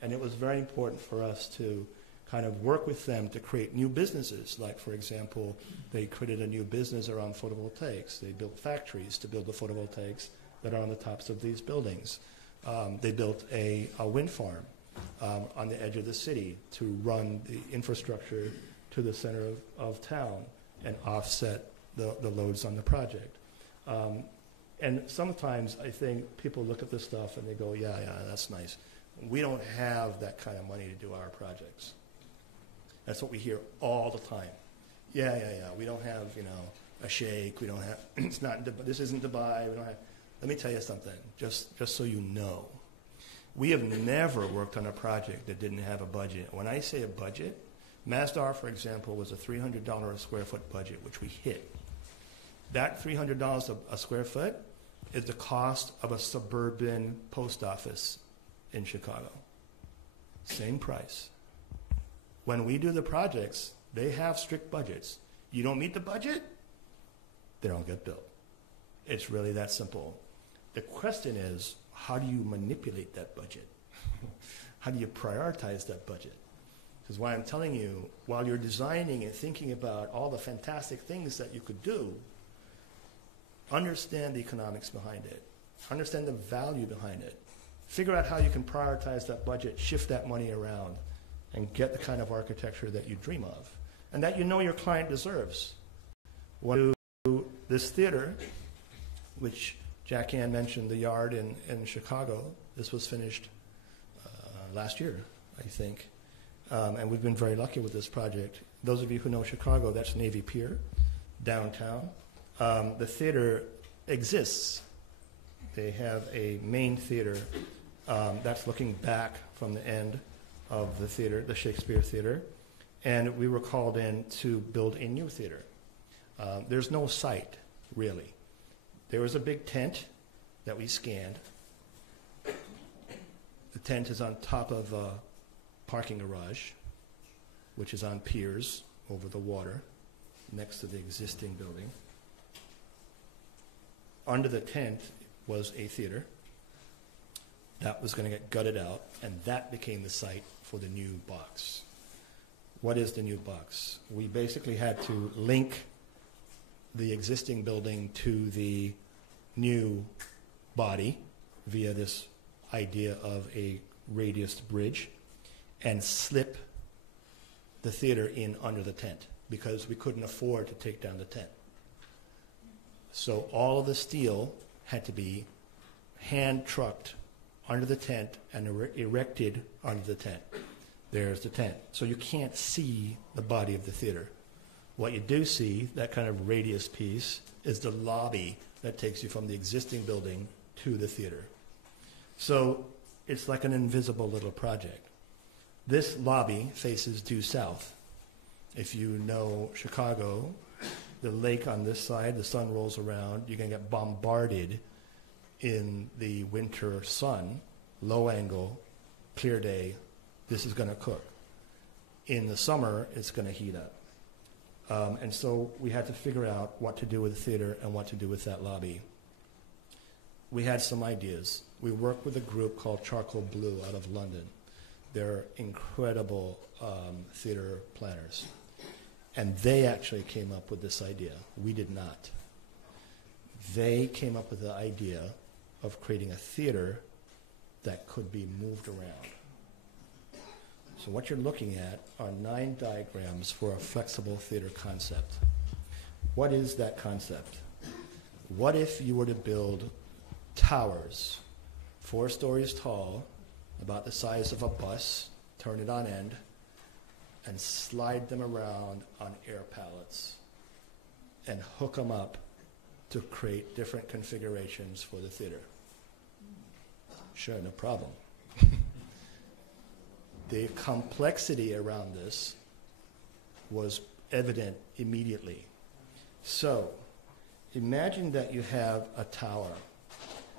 And it was very important for us to kind of work with them to create new businesses. Like, for example, they created a new business around photovoltaics. They built factories to build the photovoltaics that are on the tops of these buildings. They built a wind farm on the edge of the city to run the infrastructure to the center of town and offset the loads on the project. And sometimes I think people look at this stuff and they go, yeah, that's nice. We don't have that kind of money to do our projects. That's what we hear all the time. Yeah. We don't have, a sheikh. We don't have, it's not, this isn't Dubai. We don't have, let me tell you something, just so you know. We have never worked on a project that didn't have a budget. When I say a budget, Masdar, for example, was a $300 a square foot budget, which we hit. That $300 a square foot is the cost of a suburban post office in Chicago. Same price. When we do the projects, they have strict budgets. You don't meet the budget, they don't get built. It's really that simple. The question is, how do you manipulate that budget? How do you prioritize that budget? Because why I'm telling you, while you're designing and thinking about all the fantastic things that you could do, understand the economics behind it. Understand the value behind it. Figure out how you can prioritize that budget, shift that money around, and get the kind of architecture that you dream of and that you know your client deserves. When you do this theater, which Jackie Ann mentioned, the yard in Chicago, this was finished last year, I think. And we've been very lucky with this project. Those of you who know Chicago, that's Navy Pier, downtown. The theater exists. They have a main theater that's looking back from the end of the theater, the Shakespeare Theater. And we were called in to build a new theater. There's no site, really. There was a big tent that we scanned. The tent is on top of a parking garage, which is on piers over the water next to the existing building. Under the tent was a theater that was going to get gutted out, and that became the site for the new box. What is the new box? We basically had to link the existing building to the new body via this idea of a radiused bridge and slip the theater in under the tent because we couldn't afford to take down the tent. So all of the steel had to be hand trucked under the tent and erected under the tent. There's the tent. So you can't see the body of the theater. What you do see, that kind of radius piece, is the lobby that takes you from the existing building to the theater. So it's like an invisible little project. This lobby faces due south. If you know Chicago, the lake on this side, the sun rolls around, you're going to get bombarded in the winter sun, low angle, clear day. This is going to cook. In the summer, it's going to heat up. And so we had to figure out what to do with the theater and what to do with that lobby. We had some ideas. We worked with a group called Charcoal Blue out of London. They're incredible theater planners. And they actually came up with this idea. We did not. They came up with the idea of creating a theater that could be moved around. So what you're looking at are 9 diagrams for a flexible theater concept. What is that concept? What if you were to build towers, 4 stories tall, about the size of a bus, turn it on end, and slide them around on air pallets and hook them up to create different configurations for the theater? Sure, no problem. The complexity around this was evident immediately. So, imagine that you have a tower,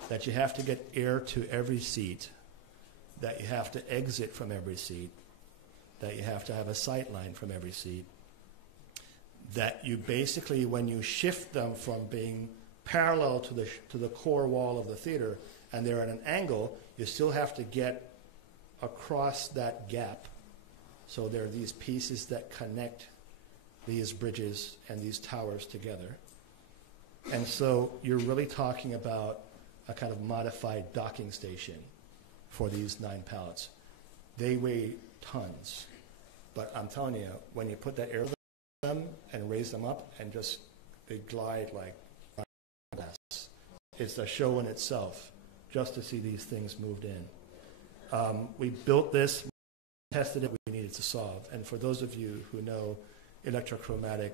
that you have to get air to every seat, that you have to exit from every seat, that you have to have a sight line from every seat, that you basically, when you shift them from being parallel to the core wall of the theater and they're at an angle, you still have to get across that gap. So there are these pieces that connect these bridges and these towers together. And so you're really talking about a kind of modified docking station for these 9 pallets. They weigh tons. But I'm telling you, when you put that air in them and raise them up and just they glide like glass, it's a show in itself just to see these things moved in. We built this, tested it, we needed to solve. And for those of you who know electrochromatic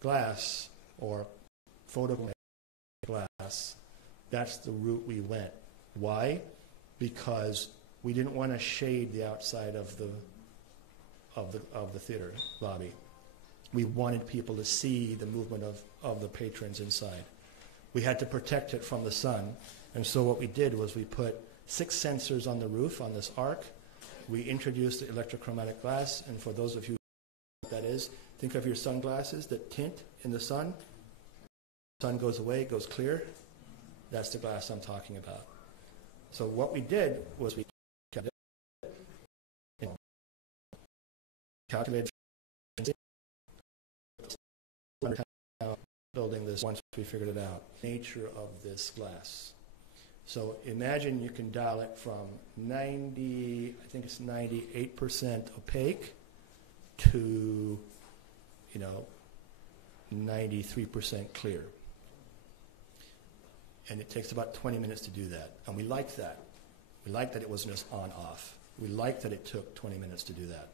glass or photochromatic glass, that's the route we went. Why? Because we didn't want to shade the outside of the theater lobby. We wanted people to see the movement of the patrons inside. We had to protect it from the sun. And so what we did was we put 6 sensors on the roof on this arc. We introduced the electrochromatic glass, and for those of you who know what that is, think of your sunglasses that tint in the sun. The sun goes away, it goes clear. That's the glass I'm talking about. So what we did was we calculated building this once we figured it out. Nature of this glass. So imagine you can dial it from 90, I think it's 98% opaque to, 93% clear. And it takes about 20 minutes to do that. And we liked that. We liked that it wasn't just on-off. We liked that it took 20 minutes to do that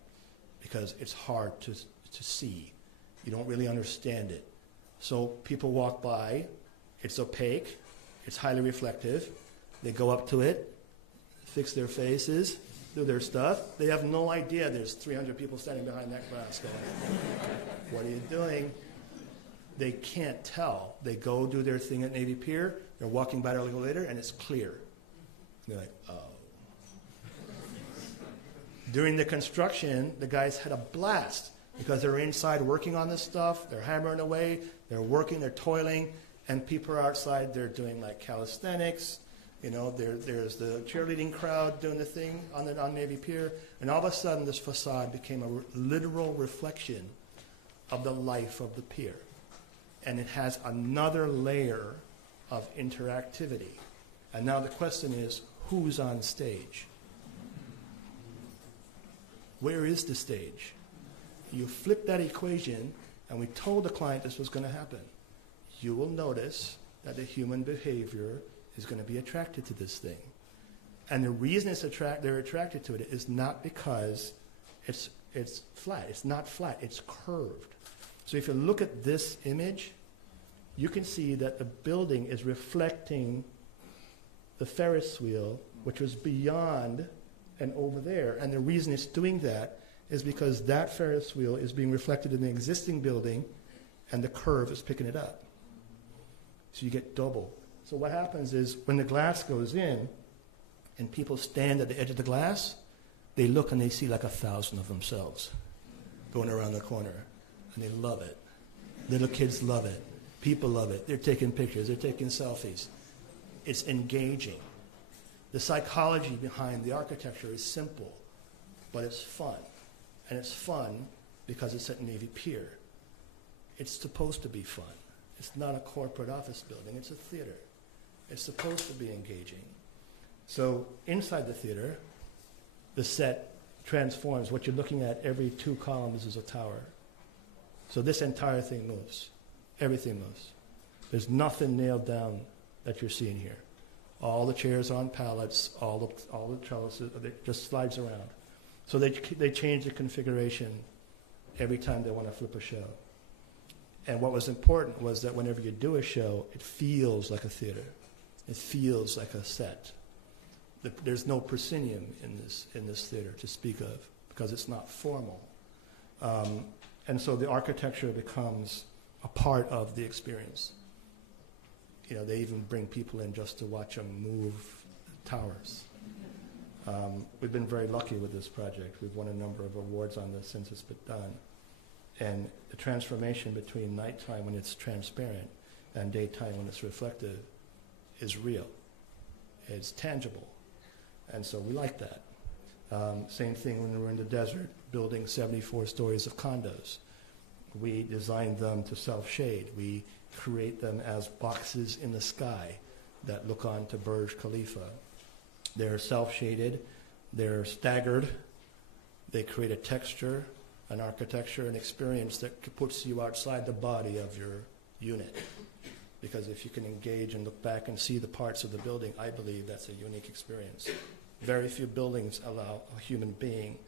because it's hard to see. You don't really understand it. So people walk by, it's opaque, it's highly reflective. They go up to it, fix their faces, do their stuff. They have no idea there's 300 people standing behind that glass going, what are you doing? They can't tell. They go do their thing at Navy Pier, they're walking by a little later, and it's clear. And they're like, oh. During the construction, the guys had a blast because they're inside working on this stuff, they're hammering away, they're working, they're toiling, and people are outside, they're doing like calisthenics. There's the cheerleading crowd doing the thing on Navy Pier, and all of a sudden this facade became a literal reflection of the life of the pier. And it has another layer of interactivity. And now the question is, who's on stage? Where is the stage? You flip that equation, and we told the client this was going to happen. You will notice that the human behavior is going to be attracted to this thing. And the reason they're attracted to it is not because it's flat. It's not flat. It's curved. So if you look at this image, you can see that the building is reflecting the Ferris wheel, which was beyond and over there. And the reason it's doing that is because that Ferris wheel is being reflected in the existing building, and the curve is picking it up. So you get double. So what happens is when the glass goes in and people stand at the edge of the glass, they look and they see like 1,000 of themselves going around the corner, and they love it. Little kids love it. People love it. They're taking pictures. They're taking selfies. It's engaging. The psychology behind the architecture is simple, but it's fun. And it's fun because it's at Navy Pier. It's supposed to be fun. It's not a corporate office building. It's a theater. It's supposed to be engaging. So inside the theater, the set transforms. What you're looking at every 2 columns is a tower. So this entire thing moves. Everything moves. There's nothing nailed down that you're seeing here. All the chairs are on pallets, all the trellises, it just slides around. So they change the configuration every time they want to flip a show. And what was important was that whenever you do a show, it feels like a theater. It feels like a set. There's no proscenium in this theater to speak of because it's not formal. And so the architecture becomes a part of the experience. You know, they even bring people in just to watch them move towers. We've been very lucky with this project. We've won a number of awards on this since it's been done. And the transformation between nighttime when it's transparent and daytime when it's reflective is real. It's tangible. And so we like that. Same thing when we're in the desert, building 74 stories of condos. We designed them to self-shade. We create them as boxes in the sky that look on to Burj Khalifa. They're self-shaded, they're staggered, they create a texture, an architecture, an experience that puts you outside the body of your unit. Because if you can engage and look back and see the parts of the building, I believe that's a unique experience. Very few buildings allow a human being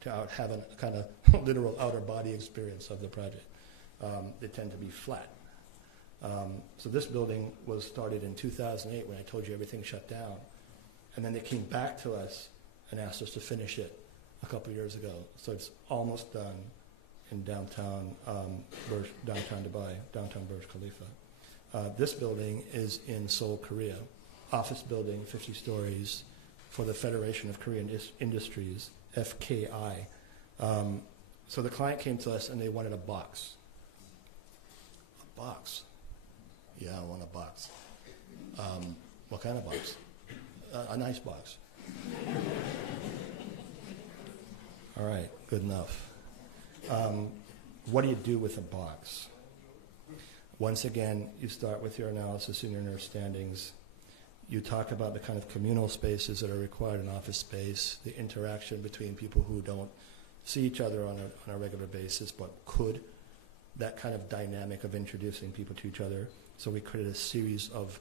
to have a kind of literal outer body experience of the project. They tend to be flat. So this building was started in 2008 when I told you everything shut down. And then they came back to us and asked us to finish it a couple years ago. So it's almost done in downtown Dubai, downtown Burj Khalifa. This building is in Seoul, Korea. Office building, 50 stories, for the Federation of Korean Industries, FKI. So the client came to us and they wanted a box. A box? Yeah, I want a box. What kind of box? A nice box. All right, good enough. What do you do with a box? Once again, you start with your analysis and your understandings. You talk about the kind of communal spaces that are required in office space, the interaction between people who don't see each other on a regular basis but could, that kind of dynamic of introducing people to each other. So we created a series of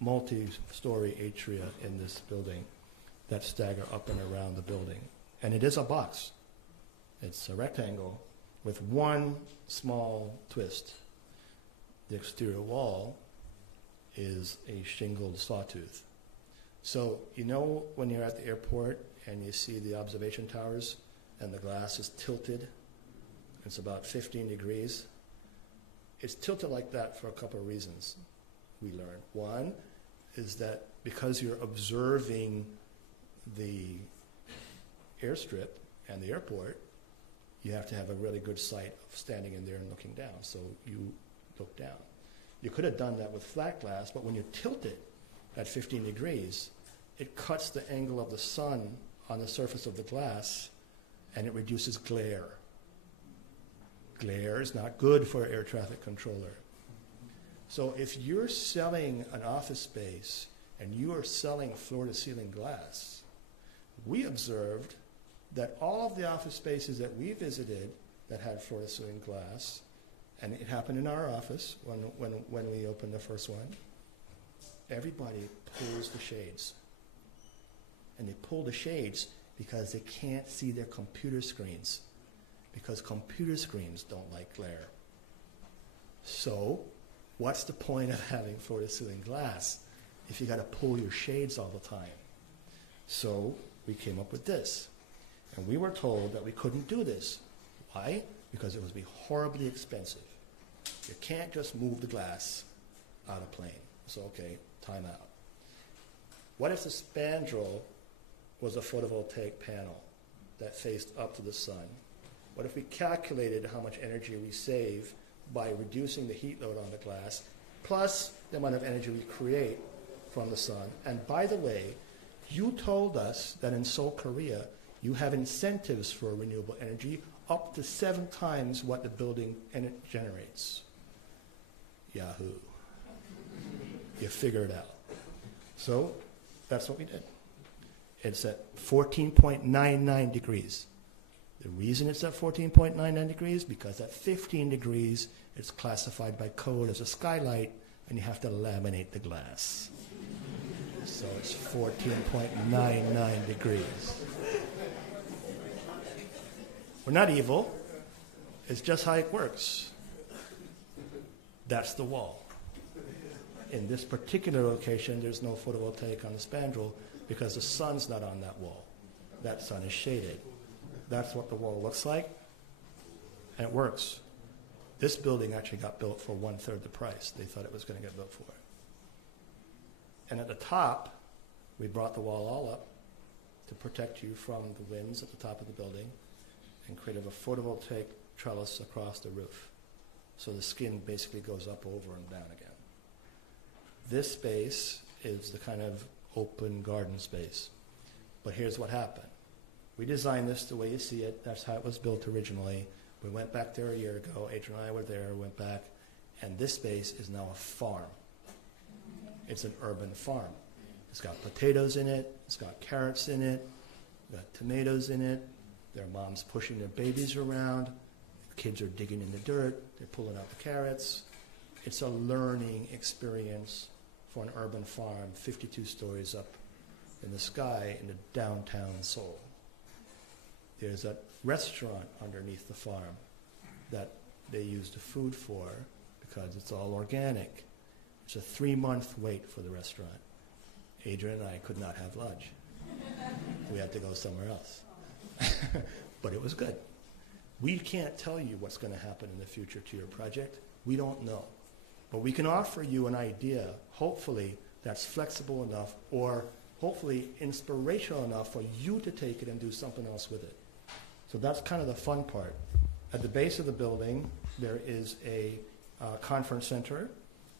multi-story atria in this building that stagger up and around the building. And it is a box. It's a rectangle with one small twist. The exterior wall is a shingled sawtooth. So you know when you're at the airport and you see the observation towers and the glass is tilted, it's about 15 degrees. It's tilted like that for a couple of reasons we learned. One is that because you're observing the airstrip and the airport, you have to have a really good sight of standing in there and looking down. So you look down. You could have done that with flat glass, but when you tilt it at 15 degrees, it cuts the angle of the sun on the surface of the glass and it reduces glare. Glare is not good for an air traffic controller. So if you're selling an office space and you are selling floor-to-ceiling glass, we observed that all of the office spaces that we visited that had floor-to-ceiling glass, and it happened in our office when we opened the first one, everybody pulls the shades. And they pull the shades because they can't see their computer screens, because computer screens don't like glare. So what's the point of having floor-to-ceiling glass if you got to pull your shades all the time? So we came up with this. And we were told that we couldn't do this. Why? Because it would be horribly expensive. You can't just move the glass out of plane. So, okay, time out. What if the spandrel was a photovoltaic panel that faced up to the sun? What if we calculated how much energy we save by reducing the heat load on the glass, plus the amount of energy we create from the sun? And by the way, you told us that in Seoul, Korea, you have incentives for renewable energy up to 7 times what the building generates. Yahoo. You figure it out. So that's what we did. It's at 14.99 degrees. The reason it's at 14.99 degrees, because at 15 degrees, it's classified by code as a skylight, and you have to laminate the glass. So it's 14.99 degrees. We're not evil. It's just how it works. That's the wall. In this particular location, there's no photovoltaic on the spandrel because the sun's not on that wall. That sun is shaded. That's what the wall looks like, and it works. This building actually got built for 1/3 the price they thought it was going to get built for. And at the top, we brought the wall all up to protect you from the winds at the top of the building and created a photovoltaic trellis across the roof. So the skin basically goes up, over, and down again. This space is the kind of open garden space. But here's what happened. We designed this the way you see it. That's how it was built originally. We went back there a year ago. Adrian and I were there, went back, and this space is now a farm. It's an urban farm. It's got potatoes in it. It's got carrots in it. It's got tomatoes in it. Their moms pushing their babies around. Kids are digging in the dirt. They're pulling out the carrots. It's a learning experience for an urban farm, 52 stories up in the sky in the downtown Seoul. There's a restaurant underneath the farm that they use the food for because it's all organic. It's a 3-month wait for the restaurant. Adrian and I could not have lunch. We had to go somewhere else. But it was good. We can't tell you what's going to happen in the future to your project. We don't know. But we can offer you an idea, hopefully, that's flexible enough or hopefully inspirational enough for you to take it and do something else with it. So that's kind of the fun part. At the base of the building, there is a conference center.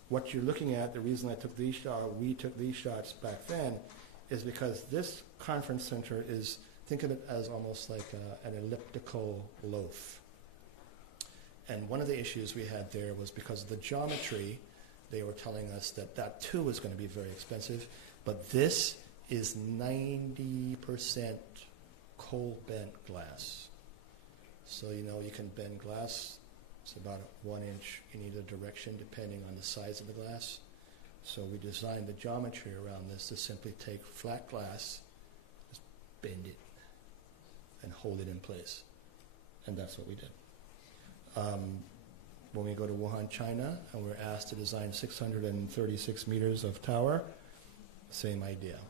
What you're looking at, the reason we took these shots back then, is because this conference center is, think of it as almost like an elliptical loaf. And one of the issues we had there was because of the geometry, they were telling us that that too was going to be very expensive, but this is 90% cold bent glass. So you can bend glass. It's about 1 inch in either direction depending on the size of the glass. So we designed the geometry around this to simply take flat glass, just bend it, and hold it in place. And that's what we did. When we go to Wuhan, China, and we're asked to design 636 meters of tower, same idea.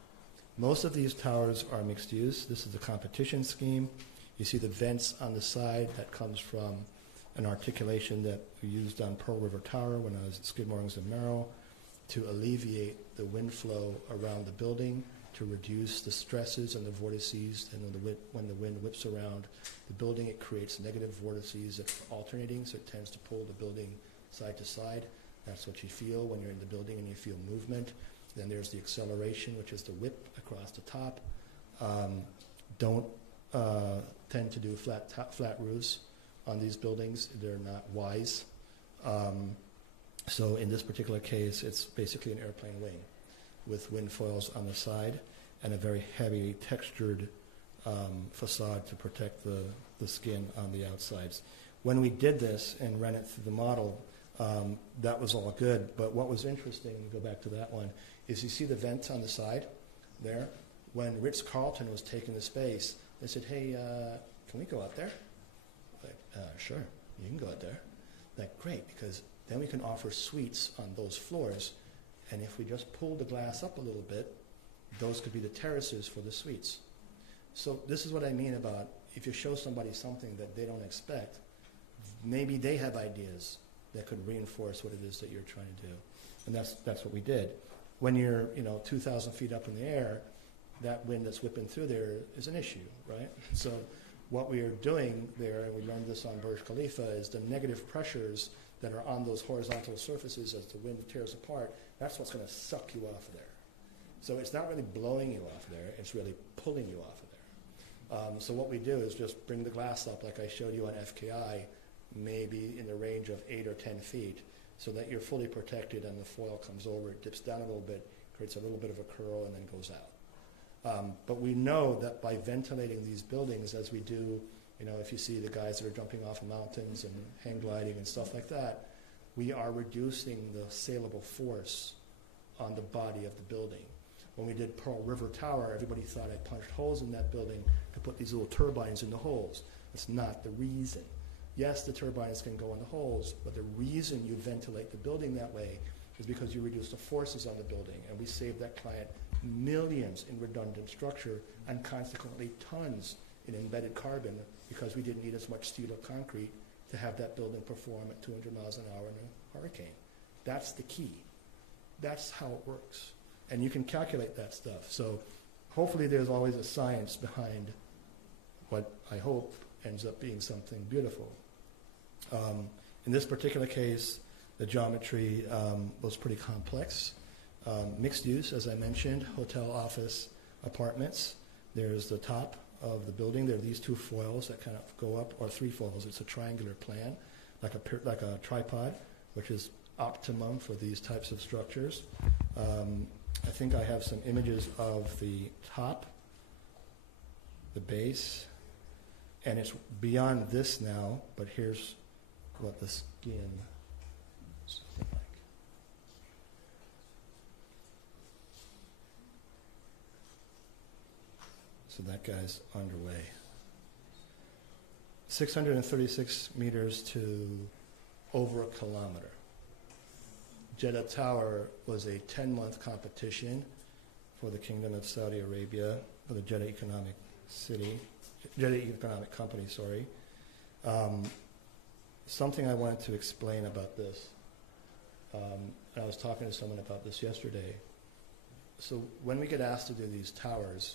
Most of these towers are mixed use. This is the competition scheme. You see the vents on the side. That comes from an articulation that we used on Pearl River Tower when I was at Skidmore's in Merrill to alleviate the wind flow around the building, to reduce the stresses and the vortices. And when the wind whips around the building, it creates negative vortices that are alternating, so it tends to pull the building side to side. That's what you feel when you're in the building and you feel movement. Then there's the acceleration, which is the whip across the top. Don't tend to do flat roofs on these buildings. They're not wise. So in this particular case, it's basically an airplane wing with wind foils on the side and a very heavy textured facade to protect the skin on the outsides. When we did this and ran it through the model, that was all good. But what was interesting, go back to that one, is you see the vents on the side there? When Ritz-Carlton was taking the space, they said, hey, can we go out there? Like, sure, you can go out there. Like, great, because then we can offer suites on those floors. And if we just pull the glass up a little bit, those could be the terraces for the suites. So this is what I mean about if you show somebody something that they don't expect, maybe they have ideas that could reinforce what it is that you're trying to do. And that's what we did. When you're 2,000 feet up in the air, that wind that's whipping through there is an issue, right? So what we are doing there, and we learned this on Burj Khalifa, is the negative pressures that are on those horizontal surfaces as the wind tears apart, that's what's going to suck you off of there. So it's not really blowing you off there, it's really pulling you off of there. So what we do is just bring the glass up like I showed you on FKI, maybe in the range of 8 or 10 feet, so that you're fully protected and the foil comes over, it dips down a little bit, creates a little bit of a curl, and then goes out. But we know that by ventilating these buildings, as we do You know, if you see the guys that are jumping off of mountains and hang gliding and stuff like that, we are reducing the saleable force on the body of the building. When we did Pearl River Tower, everybody thought I punched holes in that building to put these little turbines in the holes. That's not the reason. Yes, the turbines can go in the holes, but the reason you ventilate the building that way is because you reduce the forces on the building, and we save that client millions in redundant structure and consequently tons in embedded carbon because we didn't need as much steel or concrete to have that building perform at 200 miles an hour in a hurricane. That's the key. That's how it works. And you can calculate that stuff. So hopefully there's always a science behind what I hope ends up being something beautiful. In this particular case, the geometry was pretty complex. Mixed use, as I mentioned, hotel, office, apartments. There's the top of the building. There are these two foils that kind of go up, or three foils. It's a triangular plan, like a tripod, which is optimum for these types of structures. I think I have some images of the top, the base, and it's beyond this now, but here's what the skin is like. So that guy's underway. 636 meters to over a kilometer. Jeddah Tower was a 10-month competition for the Kingdom of Saudi Arabia, for the Jeddah Economic Company, sorry. Something I wanted to explain about this, and I was talking to someone about this yesterday. So when we get asked to do these towers,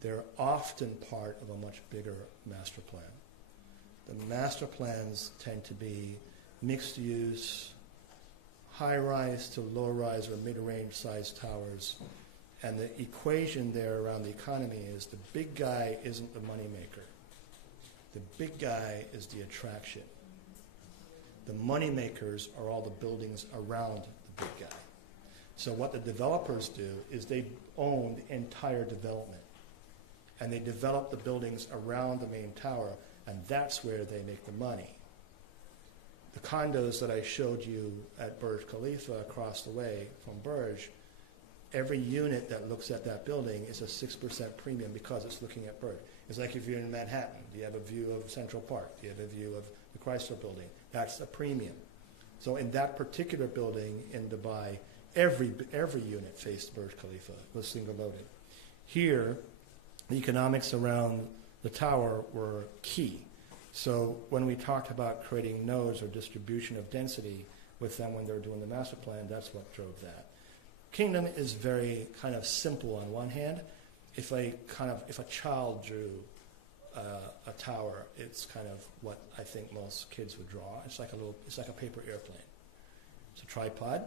they're often part of a much bigger master plan. The master plans tend to be mixed use, high-rise to low-rise or mid-range size towers. And the equation there around the economy is the big guy isn't the moneymaker. The big guy is the attraction. The moneymakers are all the buildings around the big guy. So what the developers do is they own the entire development. And they develop the buildings around the main tower, and that's where they make the money. The condos that I showed you at Burj Khalifa across the way from Burj, every unit that looks at that building is a 6% premium because it's looking at Burj. It's like if you're in Manhattan, do you have a view of Central Park? Do you have a view of the Chrysler Building? That's a premium. So in that particular building in Dubai, every unit faced Burj Khalifa, was single loaded. Here, the economics around the tower were key. So when we talked about creating nodes or distribution of density with them when they were doing the master plan, that's what drove that. Kingdom is very kind of simple on one hand. If a child drew a tower, it's kind of what I think most kids would draw. It's like a paper airplane. It's a tripod.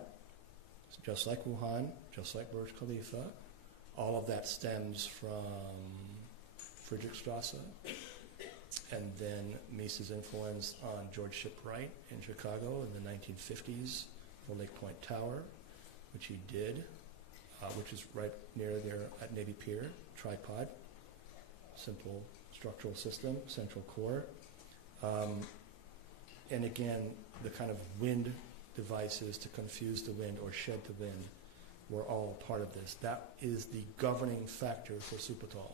It's just like Wuhan, just like Burj Khalifa. All of that stems from Friedrichstrasse, and then Mises' influence on George Shipwright in Chicago in the 1950s for Lake Point Tower, which he did, which is right near there at Navy Pier, tripod, simple structural system, central core. And again, the kind of wind devices to confuse the wind or shed the wind were all part of this. That is the governing factor for Supertall,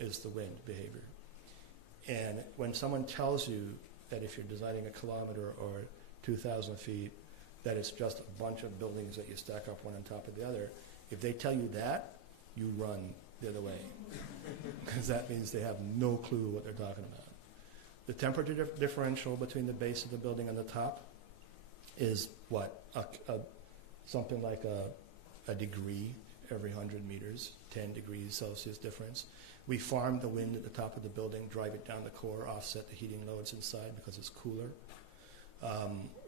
is the wind behavior. And when someone tells you that if you're designing a kilometer or 2,000 feet, that it's just a bunch of buildings that you stack up one on top of the other, if they tell you that, you run the other way. Because that means they have no clue what they're talking about. The temperature differential between the base of the building and the top is what? Something like a degree every 100 meters, 10 degrees Celsius difference. We farm the wind at the top of the building, drive it down the core, offset the heating loads inside because it's cooler.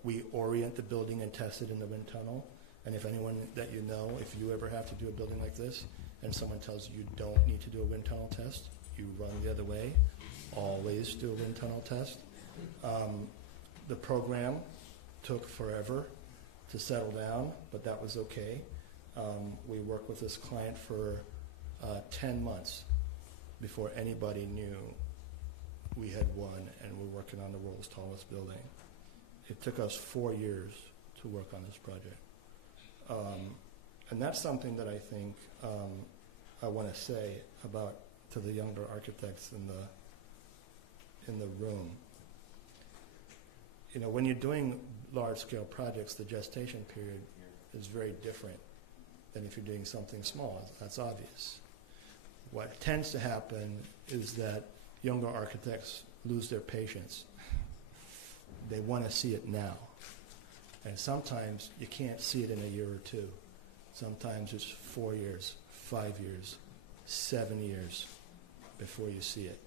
We orient the building and test it in the wind tunnel. And if anyone that you know, if you ever have to do a building like this, and someone tells you don't need to do a wind tunnel test, you run the other way. Always do a wind tunnel test. The program took forever to settle down, but that was okay. We worked with this client for 10 months before anybody knew we had won, and we're working on the world's tallest building. It took us 4 years to work on this project. And that's something that I think I want to say about to the younger architects in the room. You know, when you're doing large-scale projects, the gestation period is very different than if you're doing something small. That's obvious. What tends to happen is that younger architects lose their patience. They want to see it now. And sometimes you can't see it in a year or two. Sometimes it's 4 years, 5 years, 7 years before you see it.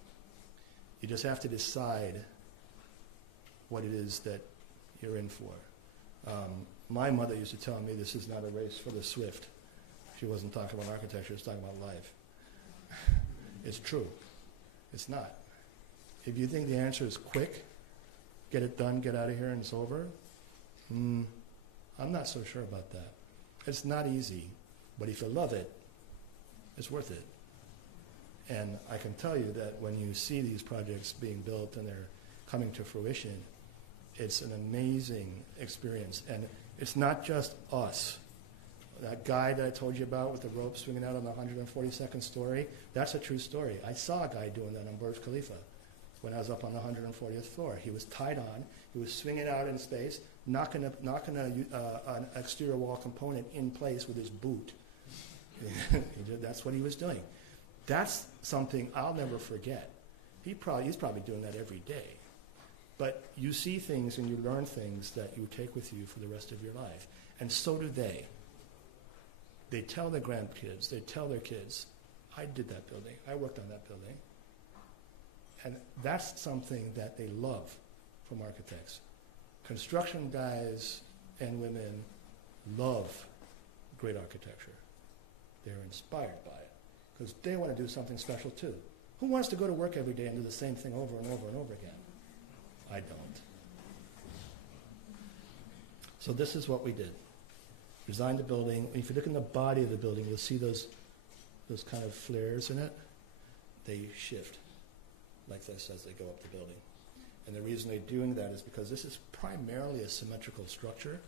You just have to decide what it is that you're in for. My mother used to tell me this is not a race for the swift. She wasn't talking about architecture, she was talking about life. It's true. It's not. If you think the answer is quick, get it done, get out of here, and it's over, I'm not so sure about that. It's not easy, but if you love it, it's worth it. And I can tell you that when you see these projects being built and they're coming to fruition, it's an amazing experience. And it's not just us. That guy that I told you about with the rope swinging out on the 142nd story, that's a true story. I saw a guy doing that on Burj Khalifa when I was up on the 140th floor. He was tied on, he was swinging out in space, knocking an exterior wall component in place with his boot. That's what he was doing. That's something I'll never forget. He's probably doing that every day. But you see things and you learn things that you take with you for the rest of your life. And so do they. They tell their grandkids, they tell their kids, I did that building, I worked on that building. And that's something that they love from architects. Construction guys and women love great architecture. They're inspired by it because they want to do something special too. Who wants to go to work every day and do the same thing over and over and over again? I don't. So this is what we did. Designed the building. If you look in the body of the building, you'll see those kind of flares in it. They shift like this as they go up the building. And the reason they're doing that is because this is primarily a symmetrical structure,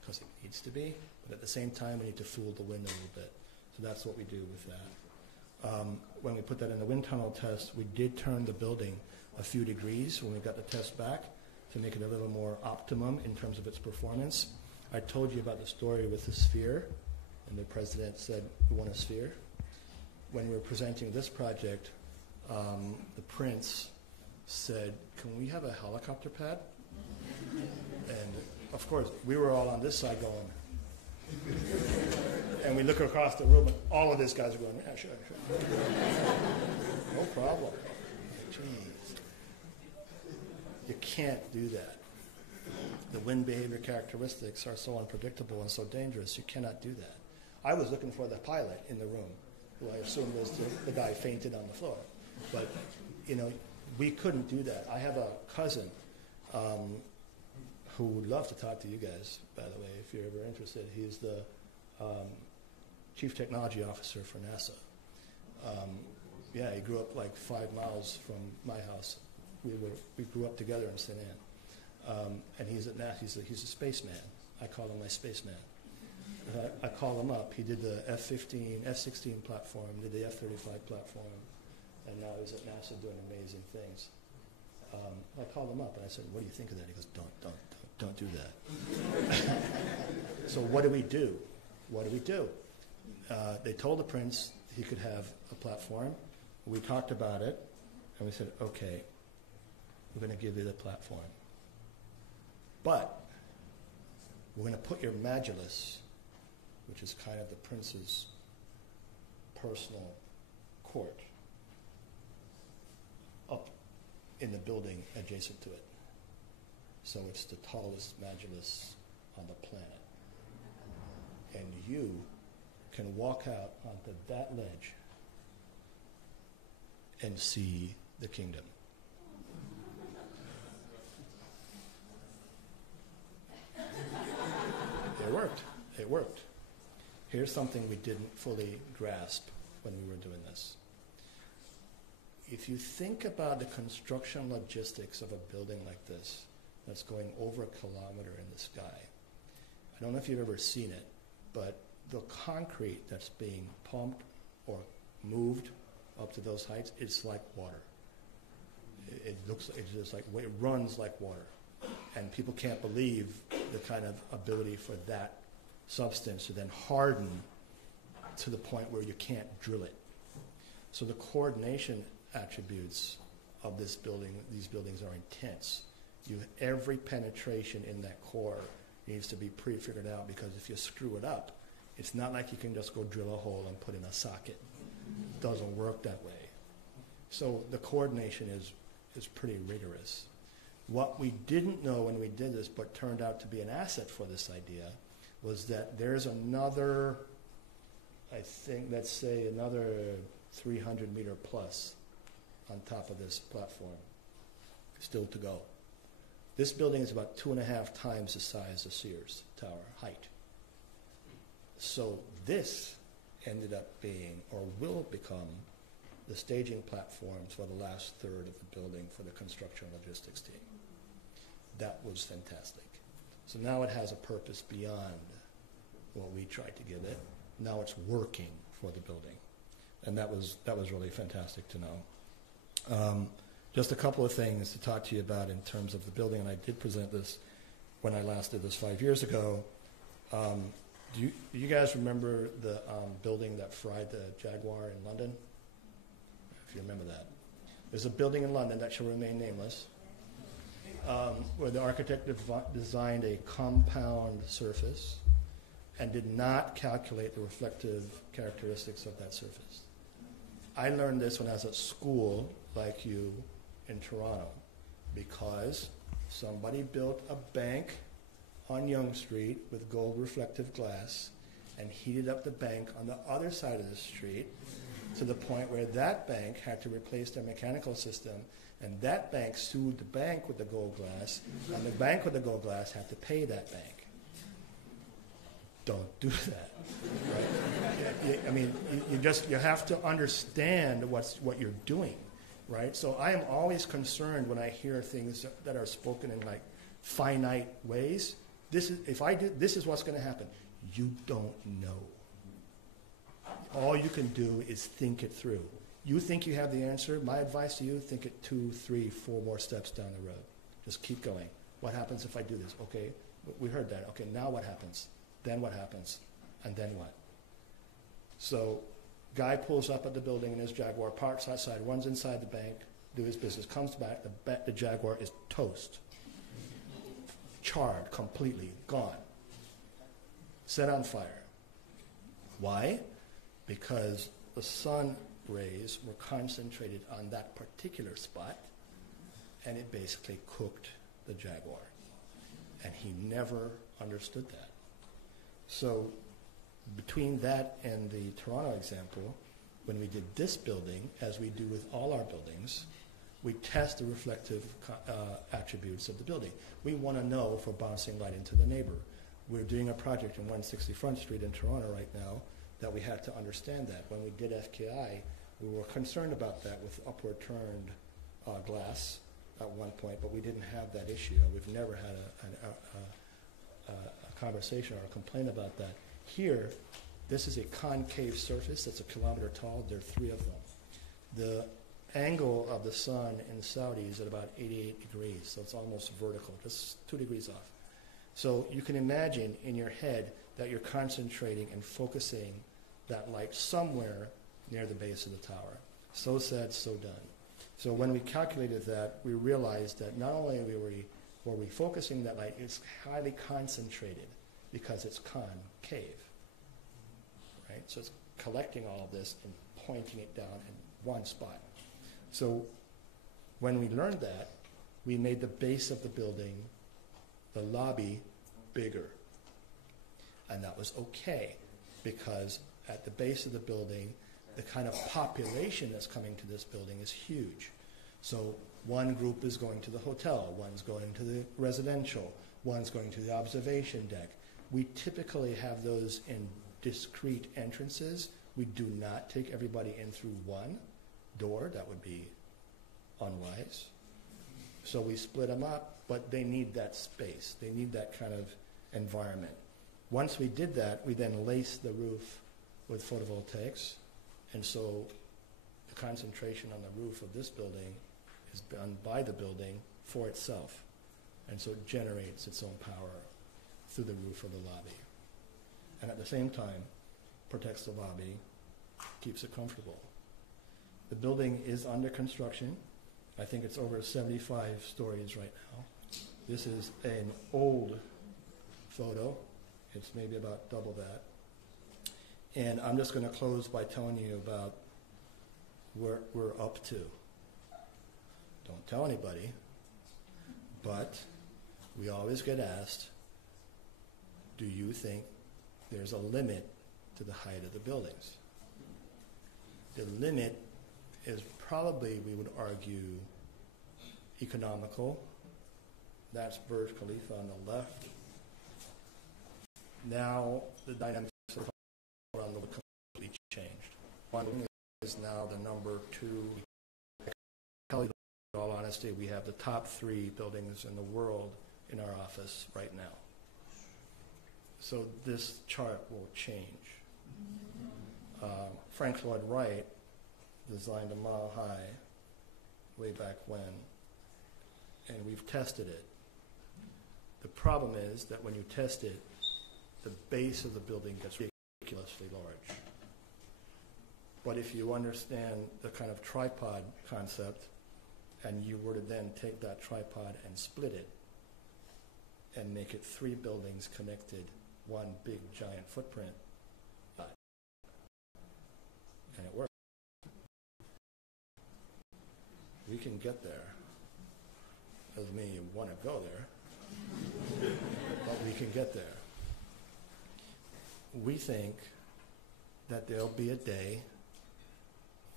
because it needs to be, but at the same time we need to fool the wind a little bit. So that's what we do with that. When we put that in the wind tunnel test, we did turn the building a few degrees when we got the test back to make it a little more optimum in terms of its performance. I told you about the story with the sphere, and the president said, we want a sphere. When we were presenting this project, the prince said, can we have a helicopter pad? And of course, we were all on this side going. And we look across the room, and all of these guys are going, yeah, sure. No problem. Jeez. You can't do that. The wind behavior characteristics are so unpredictable and so dangerous, you cannot do that. I was looking for the pilot in the room, who I assumed was the guy fainted on the floor. But, you know, we couldn't do that. I have a cousin who would love to talk to you guys, by the way, if you're ever interested. He's the chief technology officer for NASA. He grew up like 5 miles from my house. We grew up together in St. Anne. And he's at NASA. He's a spaceman. I call him my spaceman. I call him up. He did the F-16 platform, did the F-35 platform, and now he's at NASA doing amazing things. I called him up and I said, what do you think of that? He goes, don't do that. So what do we do? They told the prince he could have a platform. We talked about it, and we said, okay, we're going to give you the platform. But we're going to put your majlis, which is kind of the prince's personal court, up in the building adjacent to it. So it's the tallest majlis on the planet. And you can walk out onto that ledge and see the kingdom. It worked. Here's something we didn't fully grasp when we were doing this. If if you think about the construction logistics of a building like this, that's going over a kilometer in the sky, I don't know if you've ever seen it, but the concrete that's being pumped or moved up to those heights, it's like water. It runs like water. And people can't believe the kind of ability for that substance to then harden to the point where you can't drill it. So the coordination attributes of this building, these buildings are intense. Every penetration in that core needs to be pre-figured out, because if you screw it up, it's not like you can just go drill a hole and put in a socket. It doesn't work that way. So the coordination is pretty rigorous. What we didn't know when we did this, but turned out to be an asset for this idea, was that there's another, I think, let's say another 300 meter plus on top of this platform, still to go. This building is about 2.5 times the size of Sears Tower height. So this ended up being, or will become, the staging platforms for the last third of the building for the construction logistics team. That was fantastic. So now it has a purpose beyond what we tried to give it. Now it's working for the building. And that was really fantastic to know. Just a couple of things to talk to you about in terms of the building, and I did present this when I last did this 5 years ago. Do you guys remember the building that fried the Jaguar in London? If you remember that. There's a building in London that shall remain nameless, where the architect designed a compound surface and did not calculate the reflective characteristics of that surface. I learned this when I was at school, like you, in Toronto, because somebody built a bank on Yonge Street with gold reflective glass and heated up the bank on the other side of the street to the point where that bank had to replace their mechanical system, and that bank sued the bank with the gold glass, and the bank with the gold glass had to pay that bank. Don't do that, right? I mean, you have to understand what you're doing, right? So I am always concerned when I hear things that are spoken in like finite ways. This is what's going to happen. You don't know. All you can do is think it through. You think you have the answer. My advice to you, think it 2, 3, 4 more steps down the road. Just keep going. What happens if I do this? Okay, we heard that. Okay, now what happens? Then what happens? And then what? So guy pulls up at the building in his Jaguar, parks outside, runs inside the bank, do his business, comes back, the Jaguar is toast. Charred completely, gone. Set on fire. Why? Because the sun rays were concentrated on that particular spot, and it basically cooked the Jaguar. And he never understood that. So between that and the Toronto example, when we did this building, as we do with all our buildings, we test the reflective attributes of the building. We want to know if we're bouncing light into the neighbor. We're doing a project in 160 Front Street in Toronto right now that we had to understand that. When we did FKI, we were concerned about that with upward turned glass at one point, but we didn't have that issue. We've never had a conversation or a complaint about that. Here, this is a concave surface that's 1 kilometer tall. There are 3 of them. The angle of the sun in Saudi is at about 88 degrees, so it's almost vertical, just 2 degrees off. So you can imagine in your head that you're concentrating and focusing that light somewhere near the base of the tower. So said, so done. So when we calculated that, we realized that not only were we focusing that light, it's highly concentrated because it's concave, right? So it's collecting all of this and pointing it down in one spot. So when we learned that, we made the base of the building, the lobby, bigger. And that was okay, because at the base of the building, the kind of population that's coming to this building is huge. So one group is going to the hotel, one's going to the residential, one's going to the observation deck. We typically have those in discrete entrances. We do not take everybody in through one door. That would be unwise. So we split them up, but they need that space. They need that kind of environment. Once we did that, we then laced the roof with photovoltaics, and so the concentration on the roof of this building is done by the building for itself, and so it generates its own power through the roof of the lobby. And at the same time, protects the lobby, keeps it comfortable. The building is under construction. I think it's over 75 stories right now. This is an old photo. It's maybe about double that. And I'm just going to close by telling you about where we're up to. Don't tell anybody, but we always get asked, do you think there's a limit to the height of the buildings? The limit is probably, we would argue, economical. That's Burj Khalifa on the left. Now the dynamics around the world completely changed. One is now the number 2. In all honesty, we have the top 3 buildings in the world in our office right now. So this chart will change. Frank Lloyd Wright designed a Mile High way back when, and we've tested it. The problem is that when you test it, the base of the building gets ridiculously large. But if you understand the kind of tripod concept, and you were to then take that tripod and split it and make it 3 buildings connected, one big giant footprint, and it works. We can get there. Doesn't mean you want to go there, but we can get there. We think that there'll be a day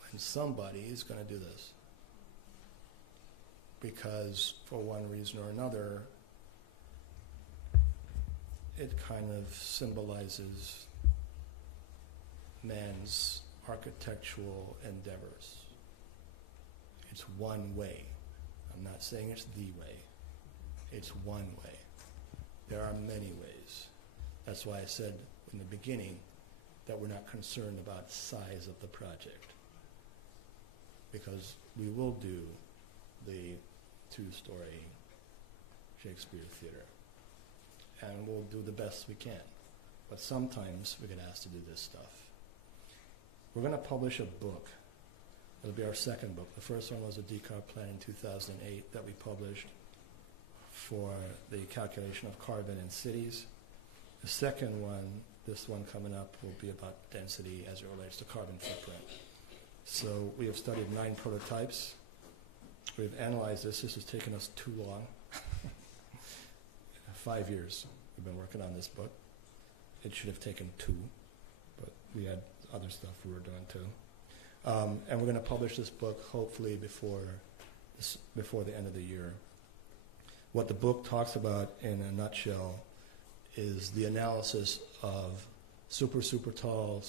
when somebody is going to do this. Because for one reason or another, it kind of symbolizes man's architectural endeavors. It's one way. I'm not saying it's the way. It's one way. There are many ways. That's why I said in the beginning that we're not concerned about size of the project, because we will do the 2-story Shakespeare Theater, and we'll do the best we can. But sometimes we get asked to do this stuff. We're going to publish a book. It'll be our second book. The first one was a decarb plan in 2008 that we published for the calculation of carbon in cities. The second one, this one coming up, will be about density as it relates to carbon footprint. So we have studied 9 prototypes. We've analyzed this. This has taken us too long. 5 years we've been working on this book. It should have taken 2, but we had other stuff we were doing too. And we're going to publish this book hopefully before the end of the year. What the book talks about in a nutshell is the analysis of super tall,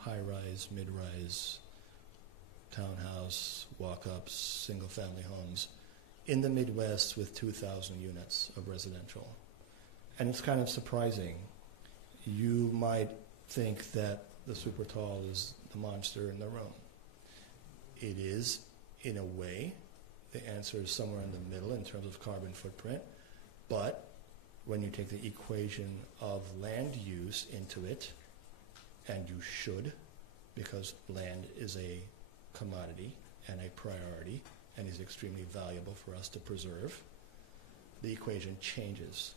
high-rise, mid-rise, townhouse, walk-ups, single-family homes in the Midwest with 2,000 units of residential. And it's kind of surprising. You might think that the super tall is the monster in the room. It is, in a way. The answer is somewhere in the middle in terms of carbon footprint. But when you take the equation of land use into it, and you should, because land is a commodity and a priority and is extremely valuable for us to preserve, the equation changes.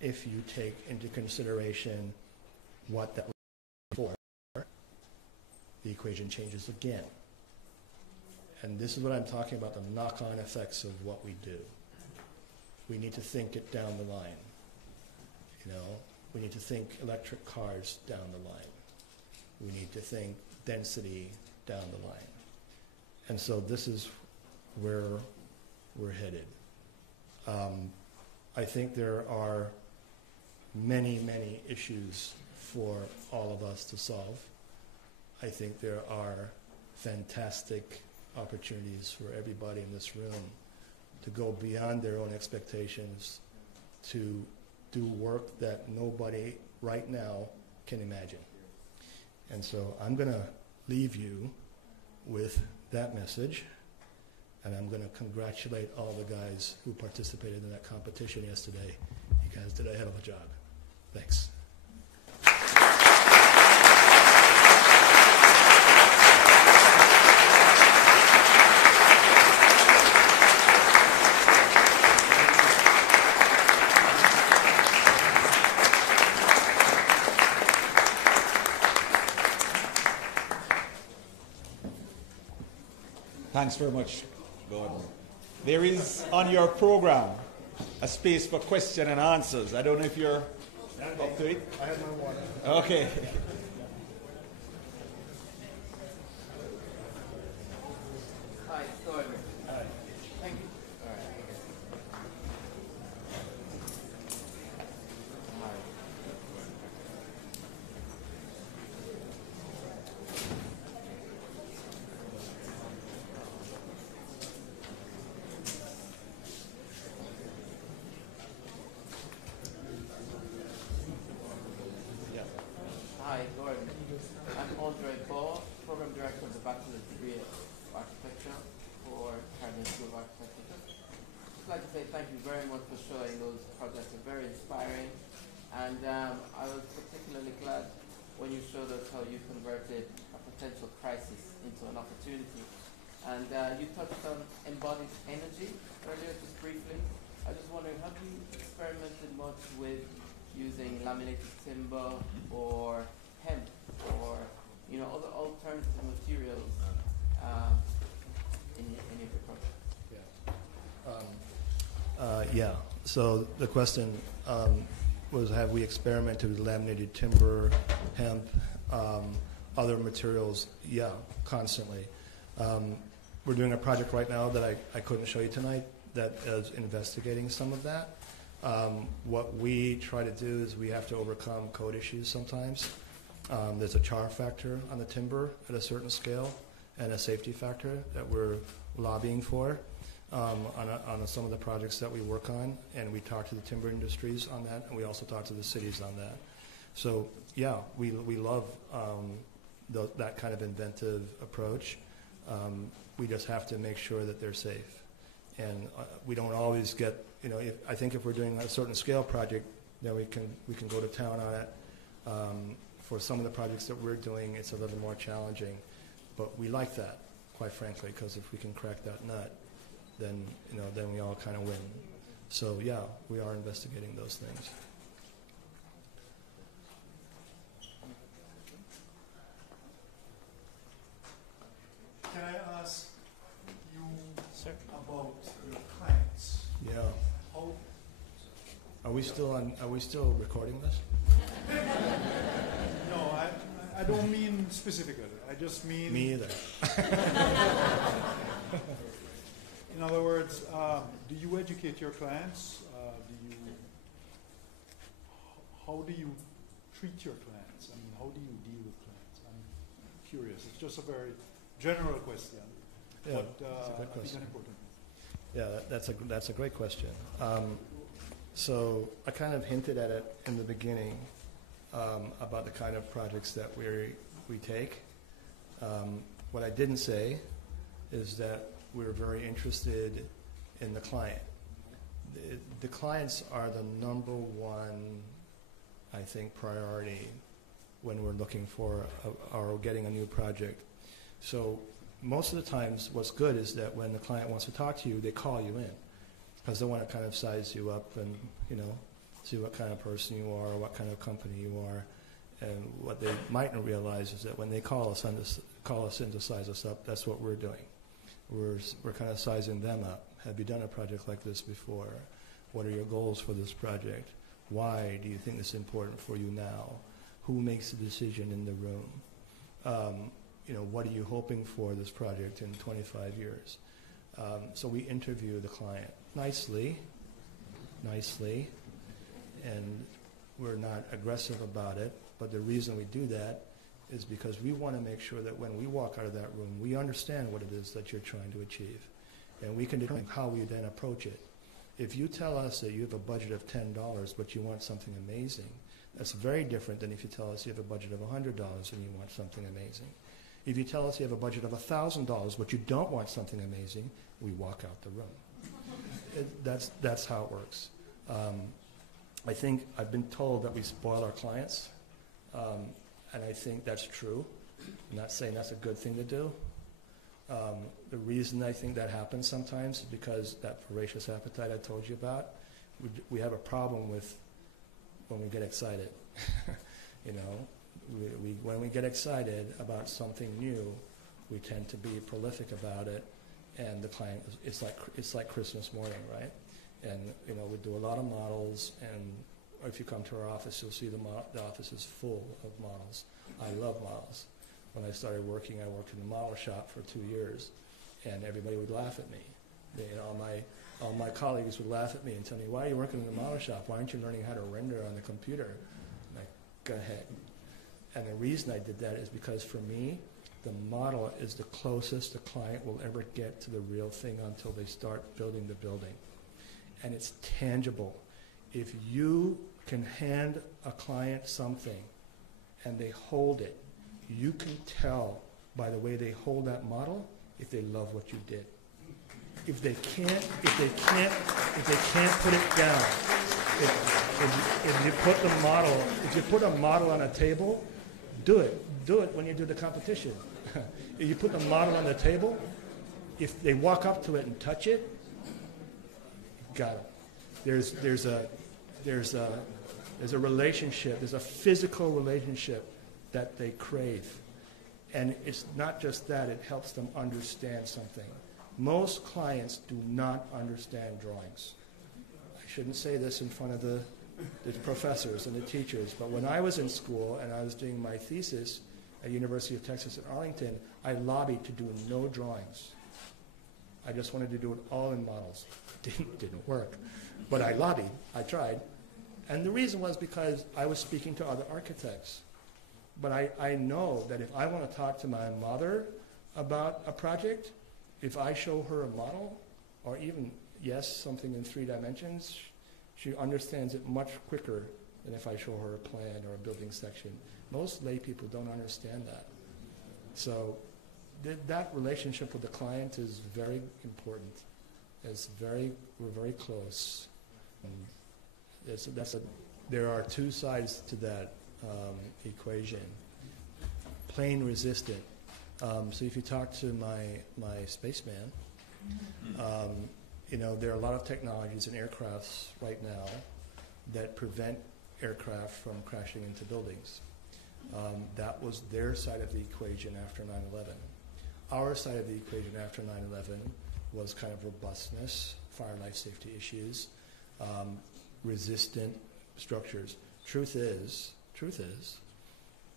If you take into consideration what that was for, the equation changes again. And this is what I'm talking about, the knock-on effects of what we do. We need to think it down the line. You know, we need to think electric cars down the line. We need to think density down the line. And so this is where we're headed. I think there are many issues for all of us to solve. I think there are fantastic opportunities for everybody in this room to go beyond their own expectations, to do work that nobody right now can imagine. And so I'm going to leave you with that message, and I'm going to congratulate all the guys who participated in that competition yesterday. You guys did a hell of a job. Thanks. Thanks very much, Gordon. There is on your program a space for question and answers. I don't know if you're up to it. I have my water. Okay. Hi, Gordon. Hi. Thank you. All right. Hi. Hi, Gordon. I'm Andre Ball, Program Director of the Bachelor's Degree of Architecture for Cardinal School of Architecture. I'd like to say thank you very much for showing those projects. They're very inspiring. And I was particularly glad when you showed us how you converted a potential crisis into an opportunity. And you touched on embodied energy earlier, just briefly. I just wondering, have you experimented much with using laminated timber or hemp or other alternative materials in your project? Yeah. So the question was, have we experimented with laminated timber, hemp, other materials? Yeah, constantly. We're doing a project right now that I couldn't show you tonight that is investigating some of that. What we try to do is we have to overcome code issues sometimes. There's a char factor on the timber at a certain scale and a safety factor that we're lobbying for on some of the projects that we work on, and we talk to the timber industries on that, and we also talk to the cities on that. So yeah, we love that kind of inventive approach. We just have to make sure that they're safe, and we don't always get. I think if we're doing a certain scale project, then we can go to town on it. For some of the projects that we're doing, it's a little more challenging, but we like that, quite frankly, because if we can crack that nut, then we all kind of win. So yeah, we are investigating those things. Can I ask you about your clients? Yeah. How? Are we still recording this? No, I don't mean specifically. I just mean. Me either. In other words, do you educate your clients? How do you treat your clients? I mean, how do you deal with clients? I'm curious. It's just a very general question. Yeah, but that's a good I think question. an important. Yeah, that's a great question. So I kind of hinted at it in the beginning about the kind of projects that we take. What I didn't say is that we're very interested in the client. The clients are the number one, I think, priority when we're looking for or getting a new project. So most of the times what's good is that when the client wants to talk to you, they call you in because they want to kind of size you up and, see what kind of person you are, what kind of company you are. And what they mightn't realize is that when they call us in to size us up, that's what we're doing. We're kind of sizing them up. Have you done a project like this before? What are your goals for this project? Why do you think this is important for you now? Who makes the decision in the room? What are you hoping for this project in 25 years? So we interview the client nicely, and we're not aggressive about it. But the reason we do that is because we want to make sure that when we walk out of that room, we understand what it is that you're trying to achieve. And we can determine how we then approach it. If you tell us that you have a budget of $10, but you want something amazing, that's very different than if you tell us you have a budget of $100 and you want something amazing. If you tell us you have a budget of $1,000, but you don't want something amazing, we walk out the room. That's how it works. I think I've been told that we spoil our clients, and I think that's true. I'm not saying that's a good thing to do. The reason I think that happens sometimes is because that voracious appetite I told you about, we have a problem with when we get excited. You know, when we get excited about something new, we tend to be prolific about it, and the client, it's like Christmas morning, right? And you know, we do a lot of models, and if you come to our office, you'll see the office is full of models. I love models. When I started working, I worked in the model shop for 2 years, and everybody would laugh at me. All my colleagues would laugh at me and tell me, "Why are you working in the model shop? Why aren't you learning how to render on the computer?" I'm like, go ahead. And the reason I did that is because for me, the model is the closest the client will ever get to the real thing until they start building the building. And it's tangible. If you can hand a client something and they hold it, you can tell by the way they hold that model if they love what you did. If they can't put it down, if you put a model on a table, do it when you do the competition. If you put the model on the table, if they walk up to it and touch it, got it. There's a relationship, there's a physical relationship that they crave. And it's not just that, it helps them understand something. Most clients do not understand drawings. I shouldn't say this in front of the professors and the teachers, but when I was in school and I was doing my thesis at University of Texas at Arlington, I lobbied to do no drawings. I just wanted to do it all in models. Didn't work. But I lobbied. I tried. And the reason was because I was speaking to other architects. But I know that if I want to talk to my mother about a project, if I show her a model, or even, yes, something in 3 dimensions, she understands it much quicker than if I show her a plan or a building section. Most lay people don't understand that. So that relationship with the client is very important. We're very close. There are 2 sides to that equation. Plane resistant. So if you talk to my spaceman, there are a lot of technologies in aircrafts right now that prevent aircraft from crashing into buildings. That was their side of the equation after 9/11. Our side of the equation after 9/11 was kind of robustness, fire and life safety issues, resistant structures. Truth is,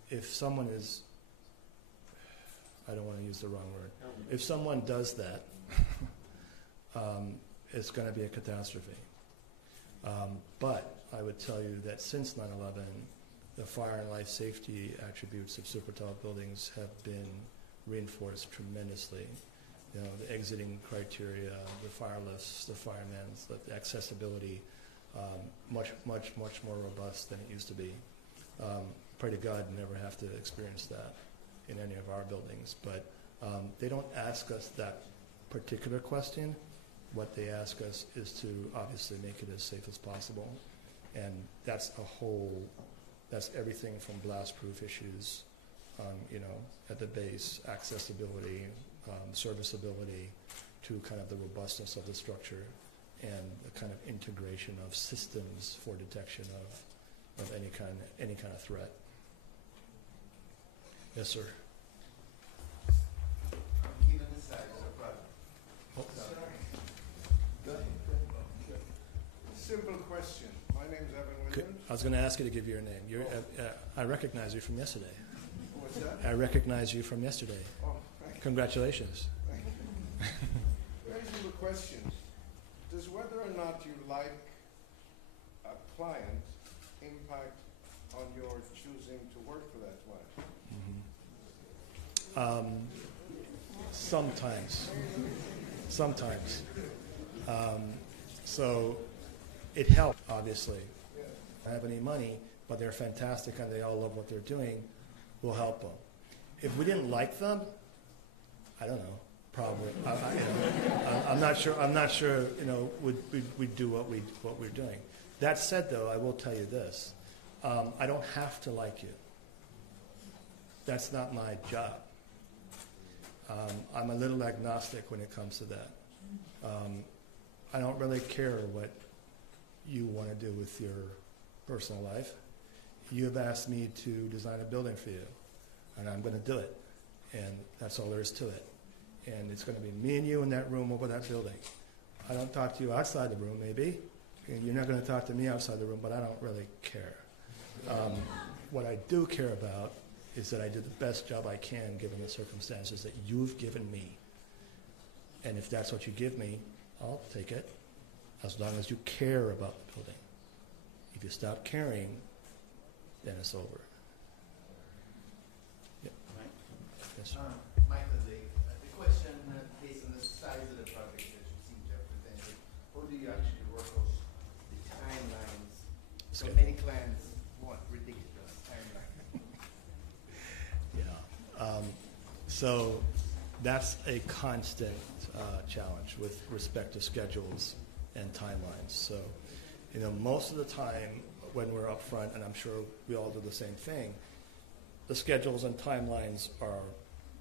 if someone is, I don't want to use the wrong word, if someone does that, it's going to be a catastrophe. But I would tell you that since 9/11, the fire and life safety attributes of super tall buildings have been reinforced tremendously. The exiting criteria, the fire lifts, the firemen's, the accessibility, much more robust than it used to be. Pray to God never have to experience that in any of our buildings. But they don't ask us that particular question. What they ask us is to obviously make it as safe as possible. And that's everything from blast-proof issues, at the base, accessibility, serviceability, to kind of the robustness of the structure and the kind of integration of systems for detection of any kind of threat. Yes, sir. Simple question. My name is Evan Williams. I was going to ask you to give your name. I recognize you from yesterday. What's that? I recognize you from yesterday. Oh, thank you. Congratulations. Thank you. Very simple question. Does whether or not you like a client impact on your choosing to work for that client? Mm-hmm. Sometimes. Sometimes. So it helped, obviously. I don't have any money, but they're fantastic and they all love what they're doing. We'll help them. If we didn't like them, I don't know. Probably. I'm not sure. I'm not sure. We'd do what we're doing. That said, though, I will tell you this: I don't have to like you. That's not my job. I'm a little agnostic when it comes to that. I don't really care what you want to do with your personal life. You have asked me to design a building for you, and I'm going to do it. And that's all there is to it. And it's going to be me and you in that room over that building. I don't talk to you outside the room, maybe. And you're not going to talk to me outside the room, but I don't really care. What I do care about is that I did the best job I can given the circumstances that you've given me. And if that's what you give me, I'll take it, as long as you care about the building. If you stop caring, then it's over. Yep. Mike? Yes, sir. Michael, the question based on the size of the project that you seem to have presented, how do you actually work out the timelines? So many clients want ridiculous timelines. Yeah. So that's a constant challenge with respect to schedules and timelines. So, most of the time when we're up front, and I'm sure we all do the same thing, the schedules and timelines are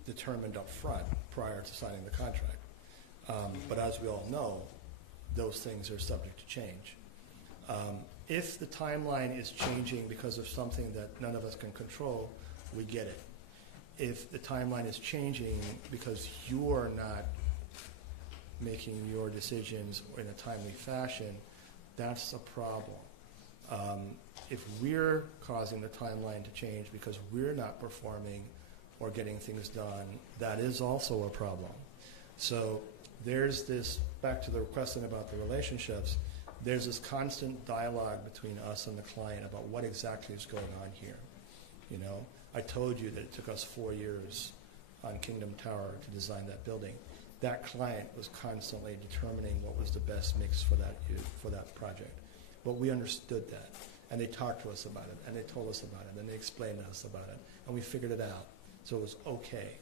determined up front prior to signing the contract. But as we all know, those things are subject to change. If the timeline is changing because of something that none of us can control, we get it. If the timeline is changing because you're not making your decisions in a timely fashion, that's a problem. If we're causing the timeline to change because we're not performing or getting things done, that is also a problem. So there's this, back to the question about the relationships, there's this constant dialogue between us and the client about what exactly is going on here. I told you that it took us 4 years on Kingdom Tower to design that building. That client was constantly determining what was the best mix for that project. But we understood that, and they talked to us about it, and they told us about it, and they explained to us about it, and we figured it out. So it was okay.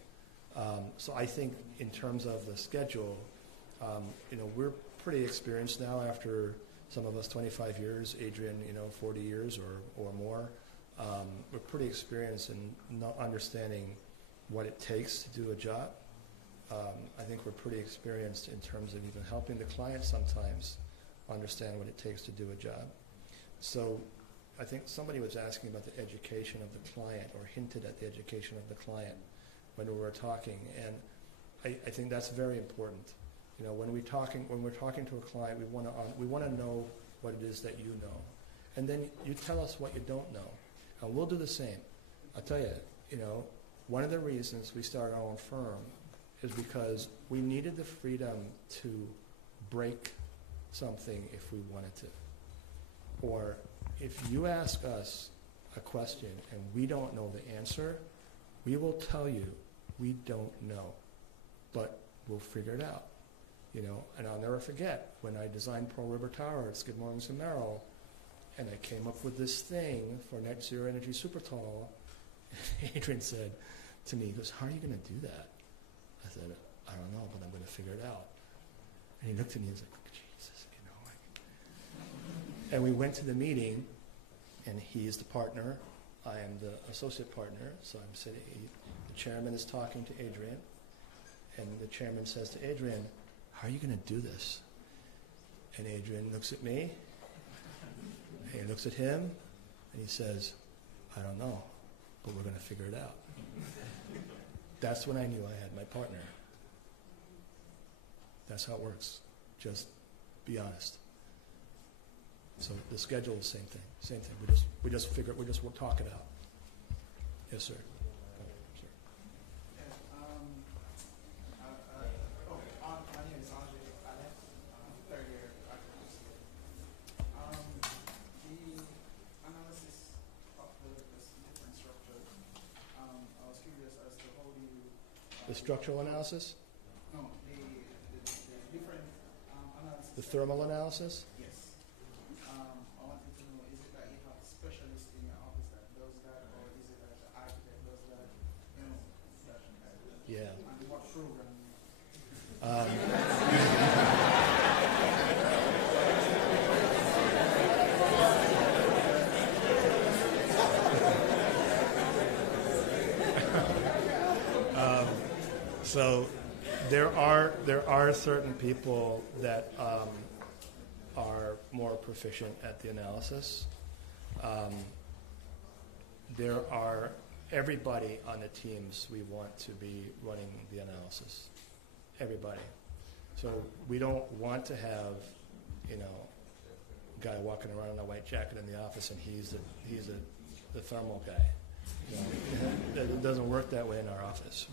So I think in terms of the schedule, we're pretty experienced now after some of us 25 years, Adrian, 40 years or more. We're pretty experienced in not understanding what it takes to do a job. I think we're pretty experienced in terms of even helping the client sometimes understand what it takes to do a job. So I think somebody was asking about the education of the client, or hinted at the education of the client when we were talking, and I think that's very important. When we're talking to a client, we want to know what it is that you know, and then you tell us what you don't know, and we'll do the same. I'll tell you, one of the reasons we started our own firm is because we needed the freedom to break something if we wanted to. Or if you ask us a question and we don't know the answer, we will tell you we don't know, but we'll figure it out. And I'll never forget when I designed Pearl River Tower at Skidmore and St. Merrill, and I came up with this thing for net zero energy super tall. Adrian said to me, he goes, "How are you going to do that?" I said, "I don't know, but I'm going to figure it out." And he looked at me and was like, "Jesus, And we went to the meeting, and he is the partner. I am the associate partner. So I'm sitting, the chairman is talking to Adrian, and the chairman says to Adrian, "How are you going to do this?" And Adrian looks at me, and he looks at him, and he says, "I don't know, but we're going to figure it out." That's when I knew I had my partner. That's how it works. Just be honest. So the schedule is the same thing. Same thing. We just we'll talk it out. Yes, sir. The structural analysis? No, the different analysis. The thermal analysis? Yes. I wanted to know, is it that you have specialists in your office that does that, or is it that the architect does that? You know, that. Yeah. And what program? So there are certain people that are more proficient at the analysis. There are everybody on the teams we want to be running the analysis. Everybody. So we don't want to have, a guy walking around in a white jacket in the office and he's the thermal guy. It doesn't work that way in our office.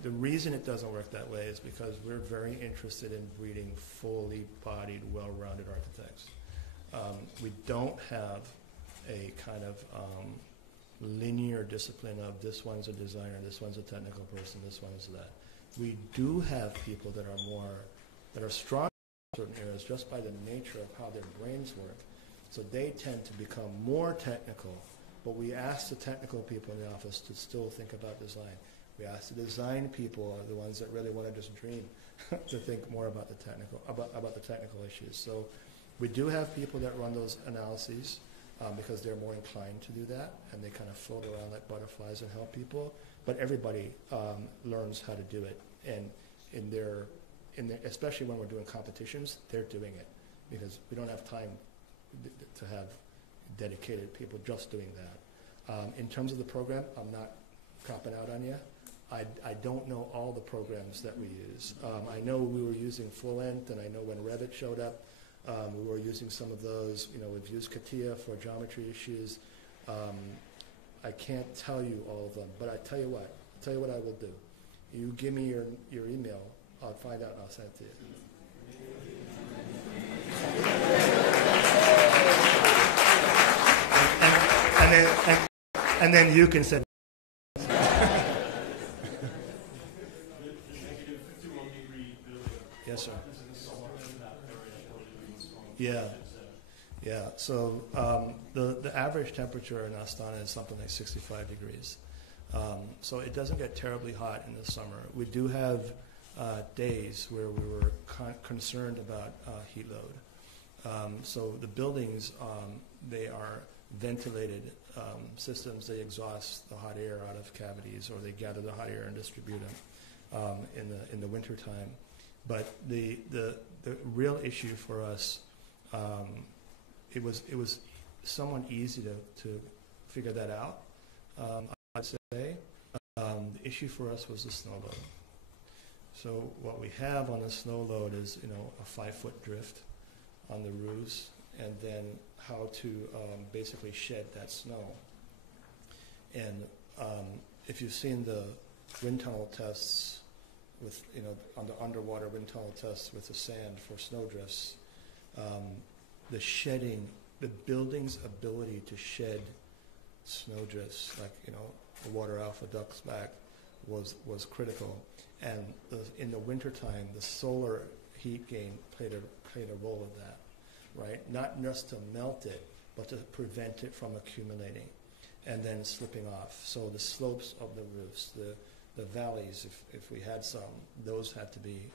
The reason it doesn't work that way is because we're very interested in breeding fully bodied, well-rounded architects. We don't have a kind of linear discipline of this one's a designer, this one's a technical person, this one's that. We do have people that are strong in certain areas just by the nature of how their brains work. So they tend to become more technical, but we ask the technical people in the office to still think about design. We ask the design people, the ones that really want to just dream, to think more about the technical issues. So we do have people that run those analyses because they're more inclined to do that, and they kind of float around like butterflies and help people. But everybody learns how to do it, and especially when we're doing competitions, they're doing it because we don't have time to have dedicated people just doing that. In terms of the program, I'm not copping out on you. I don't know all the programs that we use. I know we were using Fluent, and I know when Revit showed up, we were using some of those. We've used CATIA for geometry issues. I can't tell you all of them, but I tell you what I will do. You give me your email, I'll find out and I'll send it to you. And then you can send. Yes, sir. Yeah. So the average temperature in Astana is something like 65 degrees. So it doesn't get terribly hot in the summer. We do have days where we were concerned about heat load. So the buildings, they are ventilated systems. They exhaust the hot air out of cavities, or they gather the hot air and distribute them in the winter time. But the real issue for us, it was somewhat easy to figure that out. I'd say the issue for us was the snow load. So what we have on the snow load is a 5-foot drift on the roofs, and then how to basically shed that snow. And if you've seen the wind tunnel tests with on the underwater wind tunnel tests with the sand for snow drifts, the shedding, the building's ability to shed snow drifts, like the water alpha ducts back, was critical. And in the wintertime, the solar heat gain played a role in that, right? Not just to melt it, but to prevent it from accumulating and then slipping off. So the slopes of the roofs, the valleys, if we had some, those had to be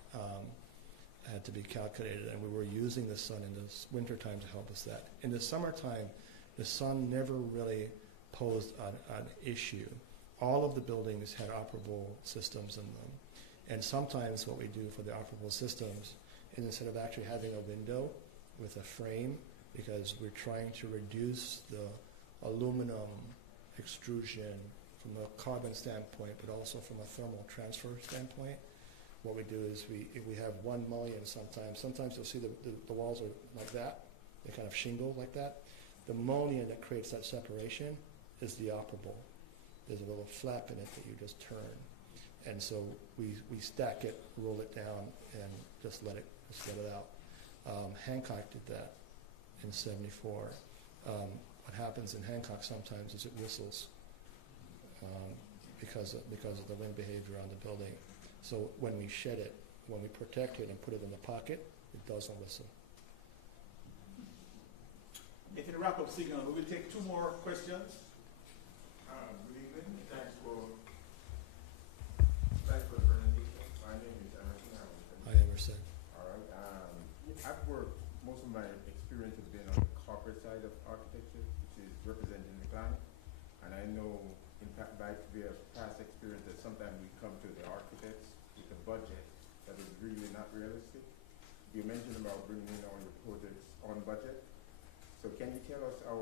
calculated, and we were using the sun in the wintertime to help us that. In the summertime, the sun never really posed an issue. All of the buildings had operable systems in them. And sometimes what we do for the operable systems is, instead of actually having a window with a frame, because we're trying to reduce the aluminum extrusion from a carbon standpoint, but also from a thermal transfer standpoint, what we do is we have one mullion sometimes you'll see the walls are like that, they kind of shingle like that. The mullion that creates that separation is the operable. There's a little flap in it that you just turn. And so we stack it, roll it down, and just let it out. Hancock did that in '74. What happens in Hancock sometimes is it whistles. because of the wind behavior on the building. So when we shed it, when we protect it and put it in the pocket, it doesn't listen. Getting a wrap-up signal. We will take 2 more questions. Good evening. Thanks for the presentation. My name is Emerson Hamilton. Hi, Emerson. All right. I've worked, most of my experience has been on the corporate side of architecture, which is representing the client. And I know, in fact, via past experience, that sometimes we come to the architects with a budget that is really not realistic. You mentioned about bringing in all your projects on budget. So can you tell us how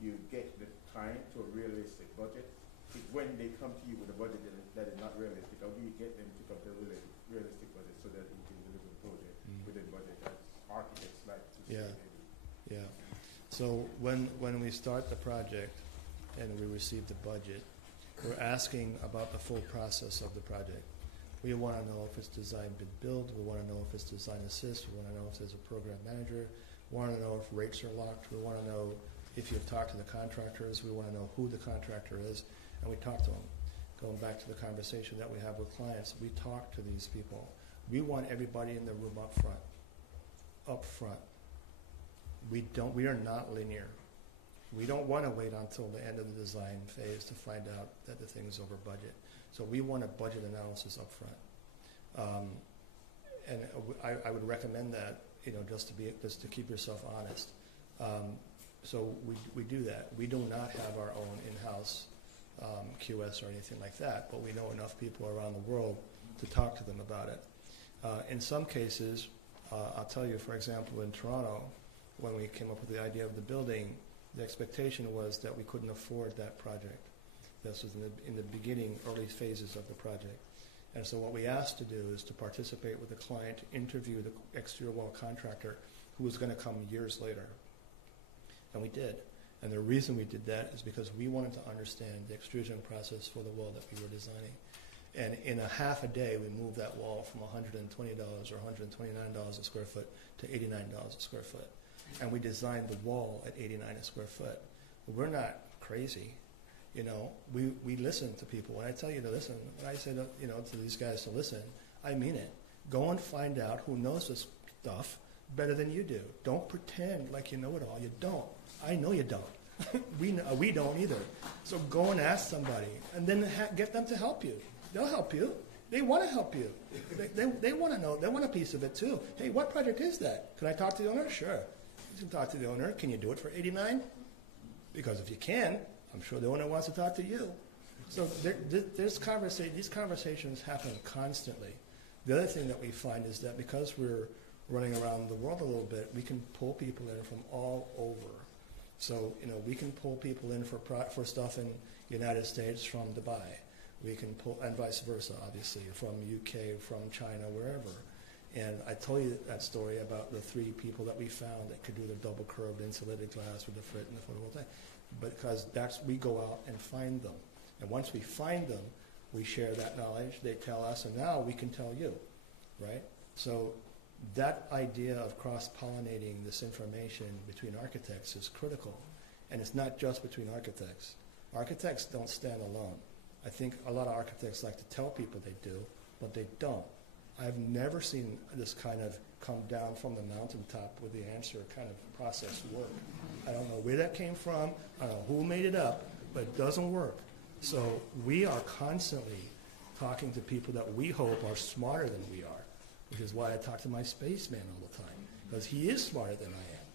you get the client to a realistic budget? When they come to you with a budget that is not realistic, how do you get them to come to a realistic budget so that you can deliver the project with a budget that architects like to see? Yeah. So when we start the project and we receive the budget, we're asking about the full process of the project. We want to know if it's design bid build. We want to know if it's design assist. We want to know if there's a program manager. We want to know if rates are locked. We want to know if you've talked to the contractors. We want to know who the contractor is, and we talk to them. Going back to the conversation that we have with clients, we talk to these people. We want everybody in the room up front. Up front. We are not linear. We don't want to wait until the end of the design phase to find out that the thing is over budget. So we want a budget analysis up front. And I would recommend that, just to keep yourself honest. So we do that. We do not have our own in-house QS or anything like that, but we know enough people around the world to talk to them about it. In some cases, I'll tell you, for example, in Toronto, when we came up with the idea of the building, the expectation was that we couldn't afford that project. This was in the beginning, early phases of the project. And so what we asked to do is to participate with the client, to interview the exterior wall contractor who was going to come years later. And we did. And the reason we did that is because we wanted to understand the extrusion process for the wall that we were designing. And in a half a day, we moved that wall from $120 or $129 a square foot to $89 a square foot. And we designed the wall at $89 a square foot. We're not crazy. We listen to people. When I tell you to listen, when I say to these guys to listen, I mean it. Go and find out who knows this stuff better than you do. Don't pretend like you know it all. You don't. I know you don't. we don't either. So go and ask somebody, and then get them to help you. They'll help you. They want to help you. They want to know. They want a piece of it too. Hey, what project is that? Can I talk to the owner? Sure. You can talk to the owner. Can you do it for $89? Because if you can, I'm sure the owner wants to talk to you. So these conversations happen constantly. The other thing that we find is that because we're running around the world a little bit, we can pull people in from all over. So we can pull people in for stuff in the United States from Dubai. We can pull, and vice versa, obviously, from UK, from China, wherever. And I told you that story about the 3 people that we found that could do the double curved insulated glass with the frit and the photovoltaic. Because we go out and find them. And once we find them, we share that knowledge, they tell us, and now we can tell you, right? So that idea of cross-pollinating this information between architects is critical. And it's not just between architects. Architects don't stand alone. I think a lot of architects like to tell people they do, but they don't. I've never seen this kind of come down from the mountaintop with the answer kind of process work. I don't know where that came from. I don't know who made it up, but it doesn't work. So we are constantly talking to people that we hope are smarter than we are, which is why I talk to my spaceman all the time, because he is smarter than I am.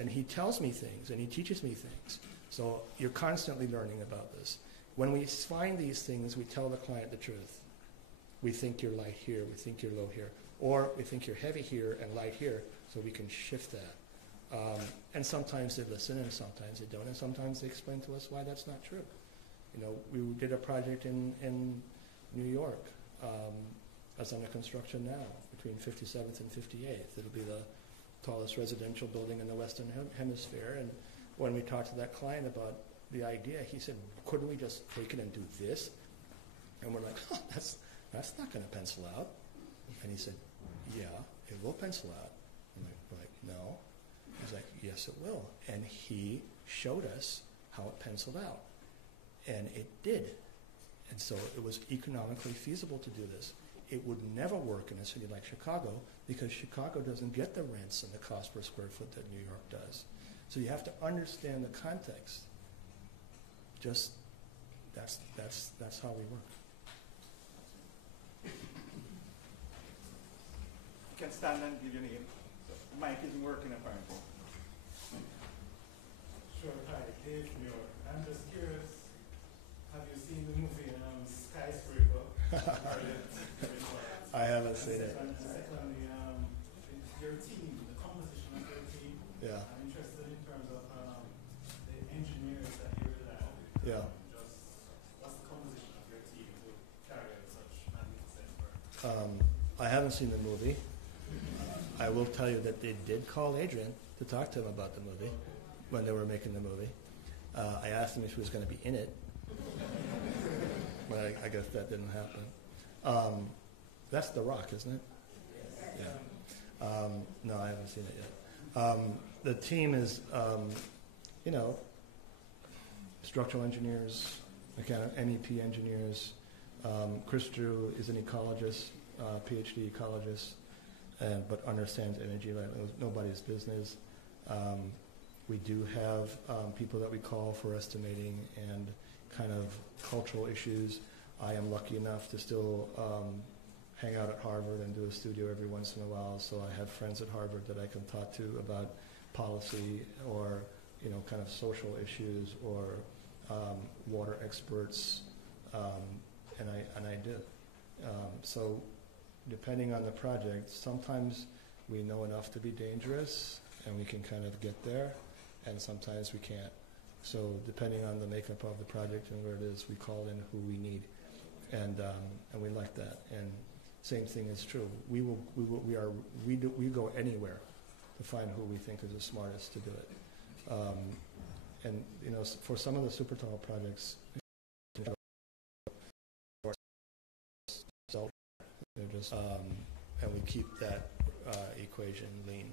And he tells me things, and he teaches me things. So you're constantly learning about this. When we find these things, we tell the client the truth. We think you're light here, we think you're low here, or we think you're heavy here and light here, so we can shift that. And sometimes they listen, and sometimes they don't, and sometimes they explain to us why that's not true. We did a project in New York that's under construction now, between 57th and 58th. It'll be the tallest residential building in the Western Hemisphere. And when we talked to that client about the idea, he said, couldn't we just take it and do this? And we're like, oh, that's not going to pencil out. And he said, yeah, it will pencil out. And we're like, no. He's like, yes, it will. And he showed us how it penciled out. And it did. And so it was economically feasible to do this. It would never work in a city like Chicago because Chicago doesn't get the rents and the cost per square foot that New York does. So you have to understand the context. Just that's how we work. You can stand and give your name. The mic isn't working apparently. Sure, hi, Dave from New York. I'm just curious, have you seen the movie Skyscraper? I haven't seen it. And secondly, your team, the composition of your team. Yeah. I'm interested in terms of the engineers that you rely on. Yeah. Just what's the composition of your team to carry out such magnificent work? I haven't seen the movie. I will tell you that they did call Adrian to talk to him about the movie when they were making the movie. I asked him if he was going to be in it, but I guess that didn't happen. That's The Rock, isn't it? Yeah. No, I haven't seen it yet. The team is, structural engineers, MEP engineers. Chris Drew is an ecologist, PhD ecologist, but understands energy like nobody's business. We do have people that we call for estimating and kind of cultural issues. I am lucky enough to still hang out at Harvard and do a studio every once in a while, so I have friends at Harvard that I can talk to about policy or kind of social issues or water experts, and I do. So depending on the project, sometimes we know enough to be dangerous and we can kind of get there, and sometimes we can't. So depending on the makeup of the project and where it is, we call in who we need, and we like that. And same thing is true. We go anywhere to find who we think is the smartest to do it. And for some of the super tall projects, they're just and we keep that equation lean.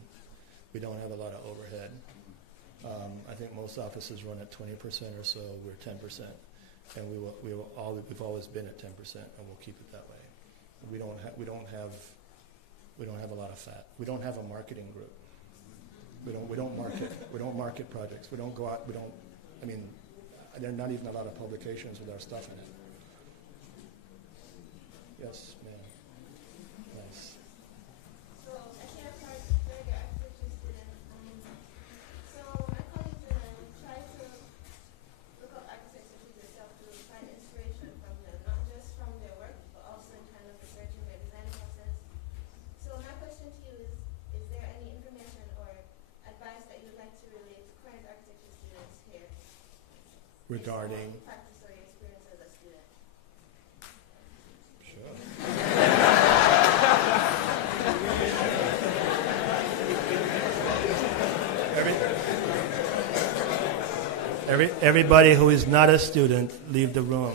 We don't have a lot of overhead. I think most offices run at 20% or so. We're 10%, and we've always been at 10%, and we'll keep it that way. We don't have a lot of fat. We don't have a marketing group. We don't market projects. We don't go out. There are not even a lot of publications with our stuff in it. Yes, ma'am. Nice. So I came across very good architecture student. So my colleagues and I try to look up architecture to yourself to find inspiration from them, not just from their work, but also in kind of researching their design process. So my question to you is there any information or advice that you would like to relate to current architecture students here? Regarding practice or your experience as a student? Sure. Everybody who is not a student, leave the room.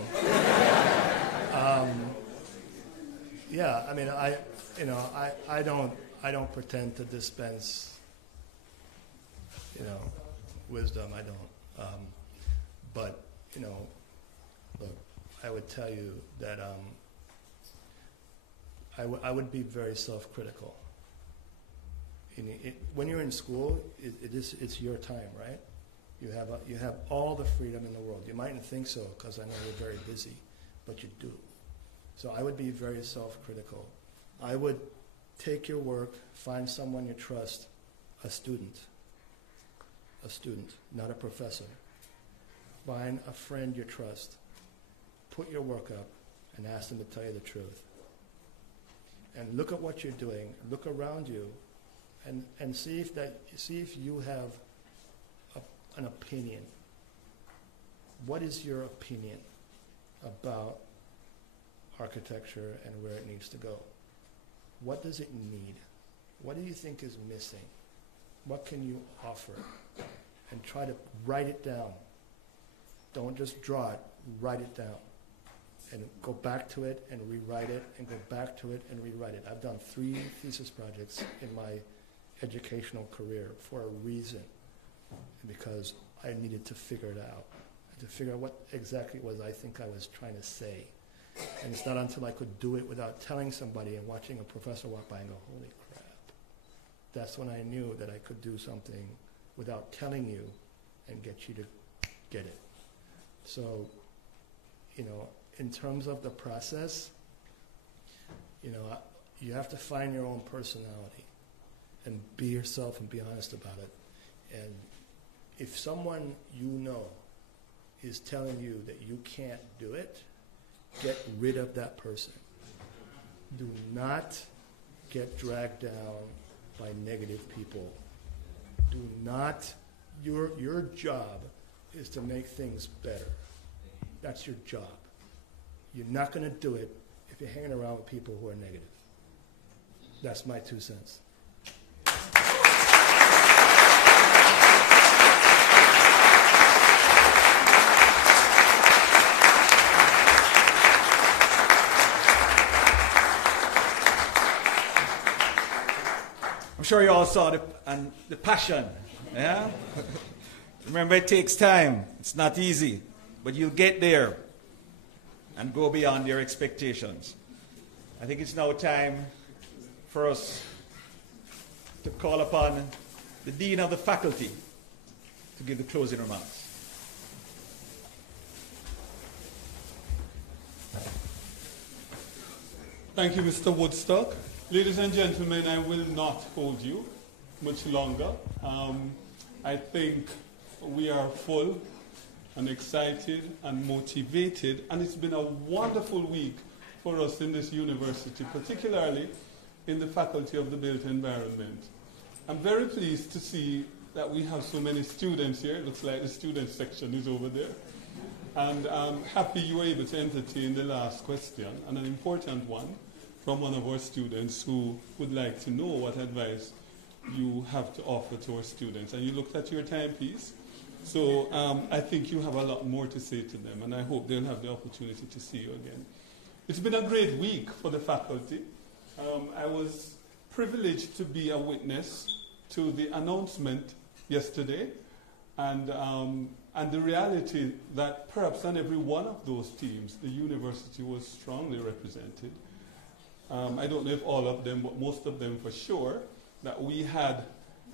I don't pretend to dispense, wisdom. I don't. But look, I would tell you that I would be very self-critical. When you're in school, it's your time, right? You have all the freedom in the world. You mightn't think so because I know you're very busy, but you do. So I would be very self-critical. I would take your work, find someone you trust, a student, not a professor. Find a friend you trust, put your work up, and ask them to tell you the truth. And look at what you're doing, look around you, and see if you have an opinion. What is your opinion about architecture and where it needs to go? What does it need? What do you think is missing? What can you offer? And try to write it down. Don't just draw it, write it down. And go back to it and rewrite it, and go back to it and rewrite it. I've done 3 thesis projects in my educational career for a reason, because I needed to figure it out. to figure out what exactly it was I think I was trying to say. And it's not until I could do it without telling somebody and watching a professor walk by and go, holy crap. That's when I knew that I could do something without telling you and get you to get it. So, you know, in terms of the process, you know, you have to find your own personality and be yourself and be honest about it. And if someone you know is telling you that you can't do it, get rid of that person. Do not get dragged down by negative people. Do not, your job is to make things better. That's your job. You're not going to do it if you're hanging around with people who are negative. That's my 2 cents. I'm sure you all saw the passion, yeah? Remember, it takes time. It's not easy, but you'll get there and go beyond your expectations. I think it's now time for us to call upon the Dean of the Faculty to give the closing remarks. Thank you, Mr. Woodstock. Ladies and gentlemen, I will not hold you much longer. I think we are full and excited and motivated, and it's been a wonderful week for us in this university, particularly in the Faculty of the Built Environment. I'm very pleased to see that we have so many students here. It looks like the student section is over there. And I'm happy you were able to entertain the last question, and an important one, from one of our students who would like to know what advice you have to offer to our students. And you looked at your timepiece. So I think you have a lot more to say to them, and I hope they'll have the opportunity to see you again. It's been a great week for the faculty. I was privileged to be a witness to the announcement yesterday, and the reality that perhaps on every one of those teams, the university was strongly represented. I don't know if all of them, but most of them for sure, that we had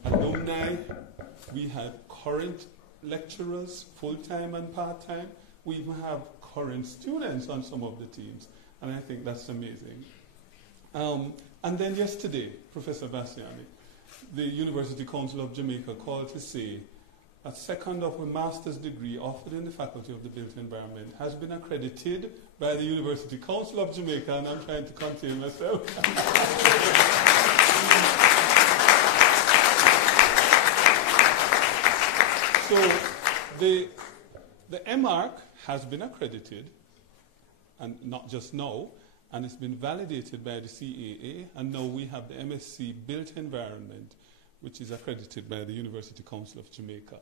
alumni, we had current lecturers, full-time and part-time. We even have current students on some of the teams, and I think that's amazing. And then yesterday, Professor Bassiani, the University Council of Jamaica called to say a second of a master's degree offered in the Faculty of the Built Environment has been accredited by the University Council of Jamaica, and I'm trying to contain myself. So the MArC has been accredited, and not just now, and it's been validated by the CAA, and now we have the MSc Built Environment, which is accredited by the University Council of Jamaica.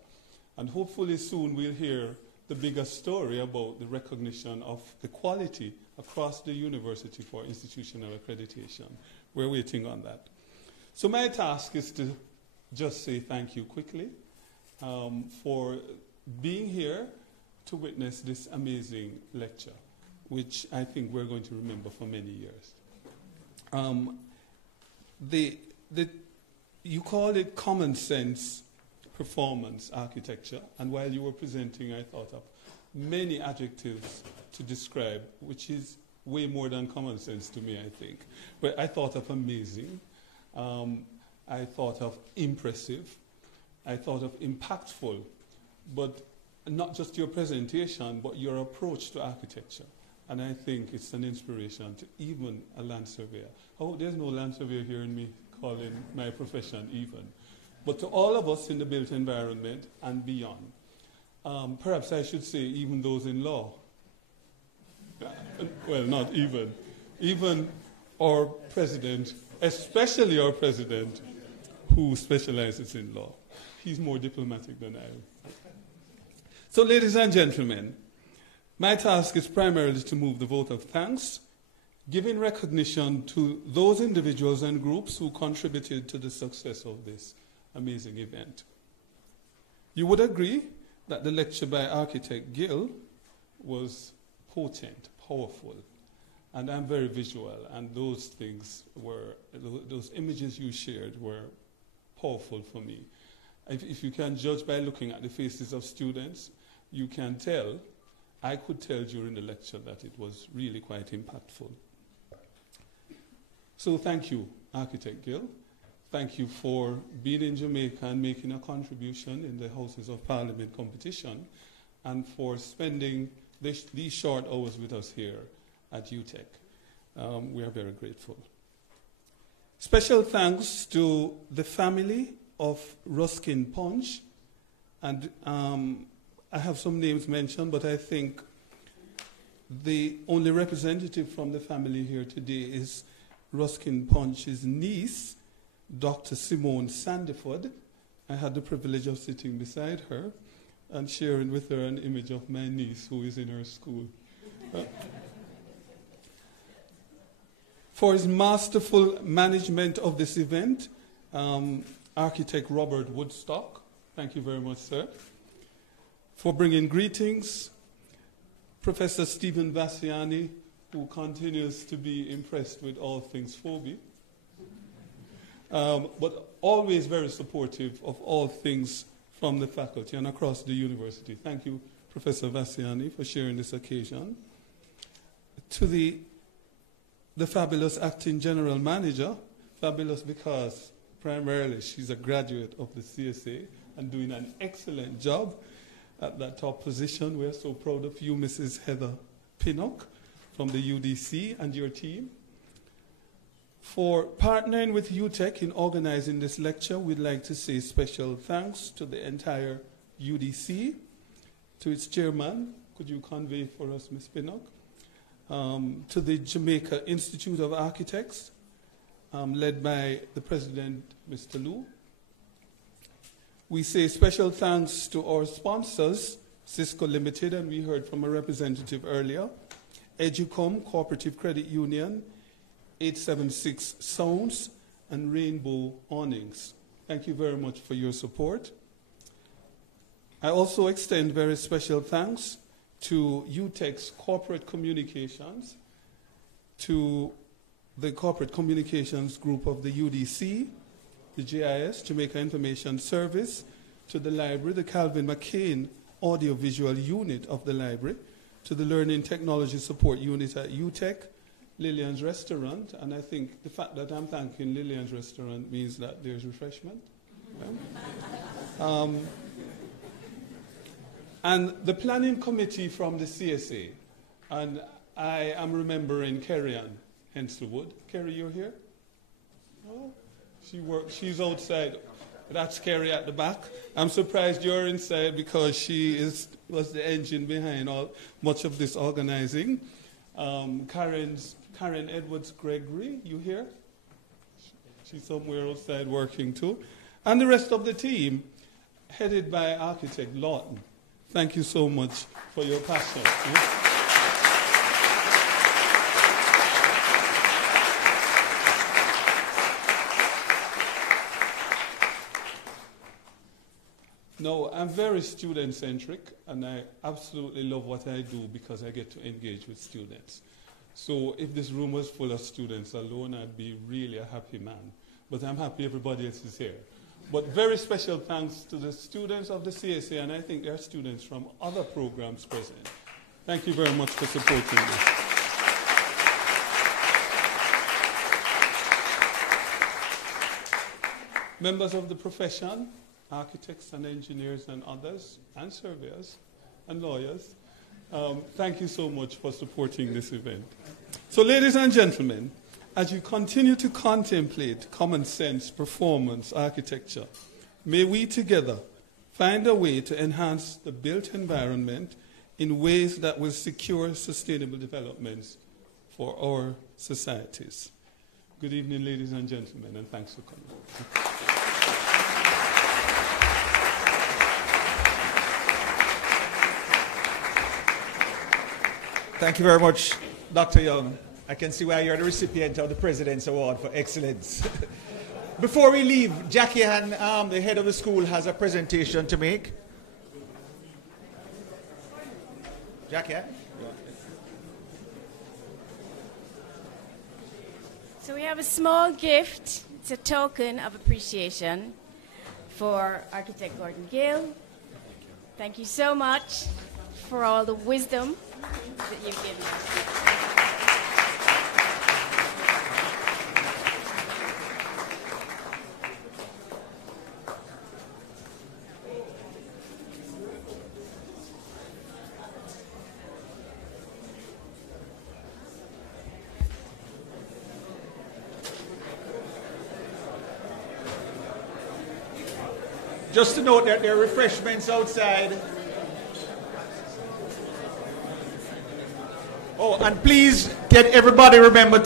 And hopefully soon we'll hear the bigger story about the recognition of the quality across the university for institutional accreditation. We're waiting on that. So my task is to just say thank you quickly for being here to witness this amazing lecture, which I think we're going to remember for many years. You call it common sense performance architecture, and while you were presenting, I thought of many adjectives to describe, which is way more than common sense to me, I think. But I thought of amazing, I thought of impressive, I thought of impactful, but not just your presentation, but your approach to architecture. And I think it's an inspiration to even a land surveyor. Oh, there's no land surveyor hearing me calling my profession even. But to all of us in the built environment and beyond, perhaps I should say even those in law. Well, not even. Even our president, especially our president, who specializes in law. He's more diplomatic than I am. So, ladies and gentlemen, my task is primarily to move the vote of thanks, giving recognition to those individuals and groups who contributed to the success of this amazing event. You would agree that the lecture by architect Gill was potent, powerful, and I'm very visual, and those things were, those images you shared were powerful for me. If you can judge by looking at the faces of students, you can tell, I could tell during the lecture that it was really quite impactful. So thank you, Architect Gill. Thank you for being in Jamaica and making a contribution in the Houses of Parliament competition, and for spending these short hours with us here at UTech. We are very grateful. Special thanks to the family of Ruskin Punch, and I have some names mentioned, but I think the only representative from the family here today is Ruskin Punch's niece, Dr. Simone Sandiford. I had the privilege of sitting beside her and sharing with her an image of my niece who is in her school. For his masterful management of this event, Architect Robert Woodstock, thank you very much, sir. For bringing greetings, Professor Stephen Bassiani, who continues to be impressed with all things Phoebe, but always very supportive of all things from the faculty and across the university. Thank you, Professor Bassiani, for sharing this occasion. To the fabulous acting general manager, fabulous because primarily she's a graduate of the CSA and doing an excellent job at that top position. We're so proud of you, Mrs. Heather Pinnock from the UDC and your team. For partnering with UTech in organizing this lecture, we'd like to say special thanks to the entire UDC, to its chairman. Could you convey for us, Ms. Pinnock? To the Jamaica Institute of Architects, led by the president, Mr. Liu. We say special thanks to our sponsors, Cisco Limited, and we heard from a representative earlier, Educom Cooperative Credit Union, 876 Sounds, and Rainbow Awnings. Thank you very much for your support. I also extend very special thanks to UTech's corporate communications, to the corporate communications group of the UDC, the JIS, Jamaica Information Service, to the library, the Calvin McCain Audiovisual Unit of the library, to the Learning Technology Support Unit at UTech, Lillian's Restaurant, and I think the fact that I'm thanking Lillian's Restaurant means that there's refreshment. Yeah? And the planning committee from the CSA, and I am remembering Kerry-Ann Henselwood. Kerry, you're here? Oh, she's outside. That's Kerry at the back. I'm surprised you're inside because she was the engine behind much of this organizing. Karen Edwards Gregory, you here? She's somewhere outside working too. And the rest of the team, headed by architect Lawton. Thank you so much for your passion. No, I'm very student-centric, and I absolutely love what I do because I get to engage with students. So if this room was full of students alone, I'd be really a happy man. But I'm happy everybody else is here. But very special thanks to the students of the CSA, and I think there are students from other programs present. Thank you very much for supporting this. Members of the profession, architects and engineers and others, and surveyors and lawyers, thank you so much for supporting this event. So ladies and gentlemen, as you continue to contemplate common sense, performance, architecture, may we together find a way to enhance the built environment in ways that will secure sustainable developments for our societies. Good evening, ladies and gentlemen, and thanks for coming. Thank you very much, Dr. Young. I can see why you're the recipient of the President's Award for Excellence. Before we leave, Jackie Han, the head of the school, has a presentation to make. Jackie? So we have a small gift. It's a token of appreciation for architect Gordon Gill. Thank you so much for all the wisdom that you've given us. Just to note that there are refreshments outside. Oh, and please get everybody remember to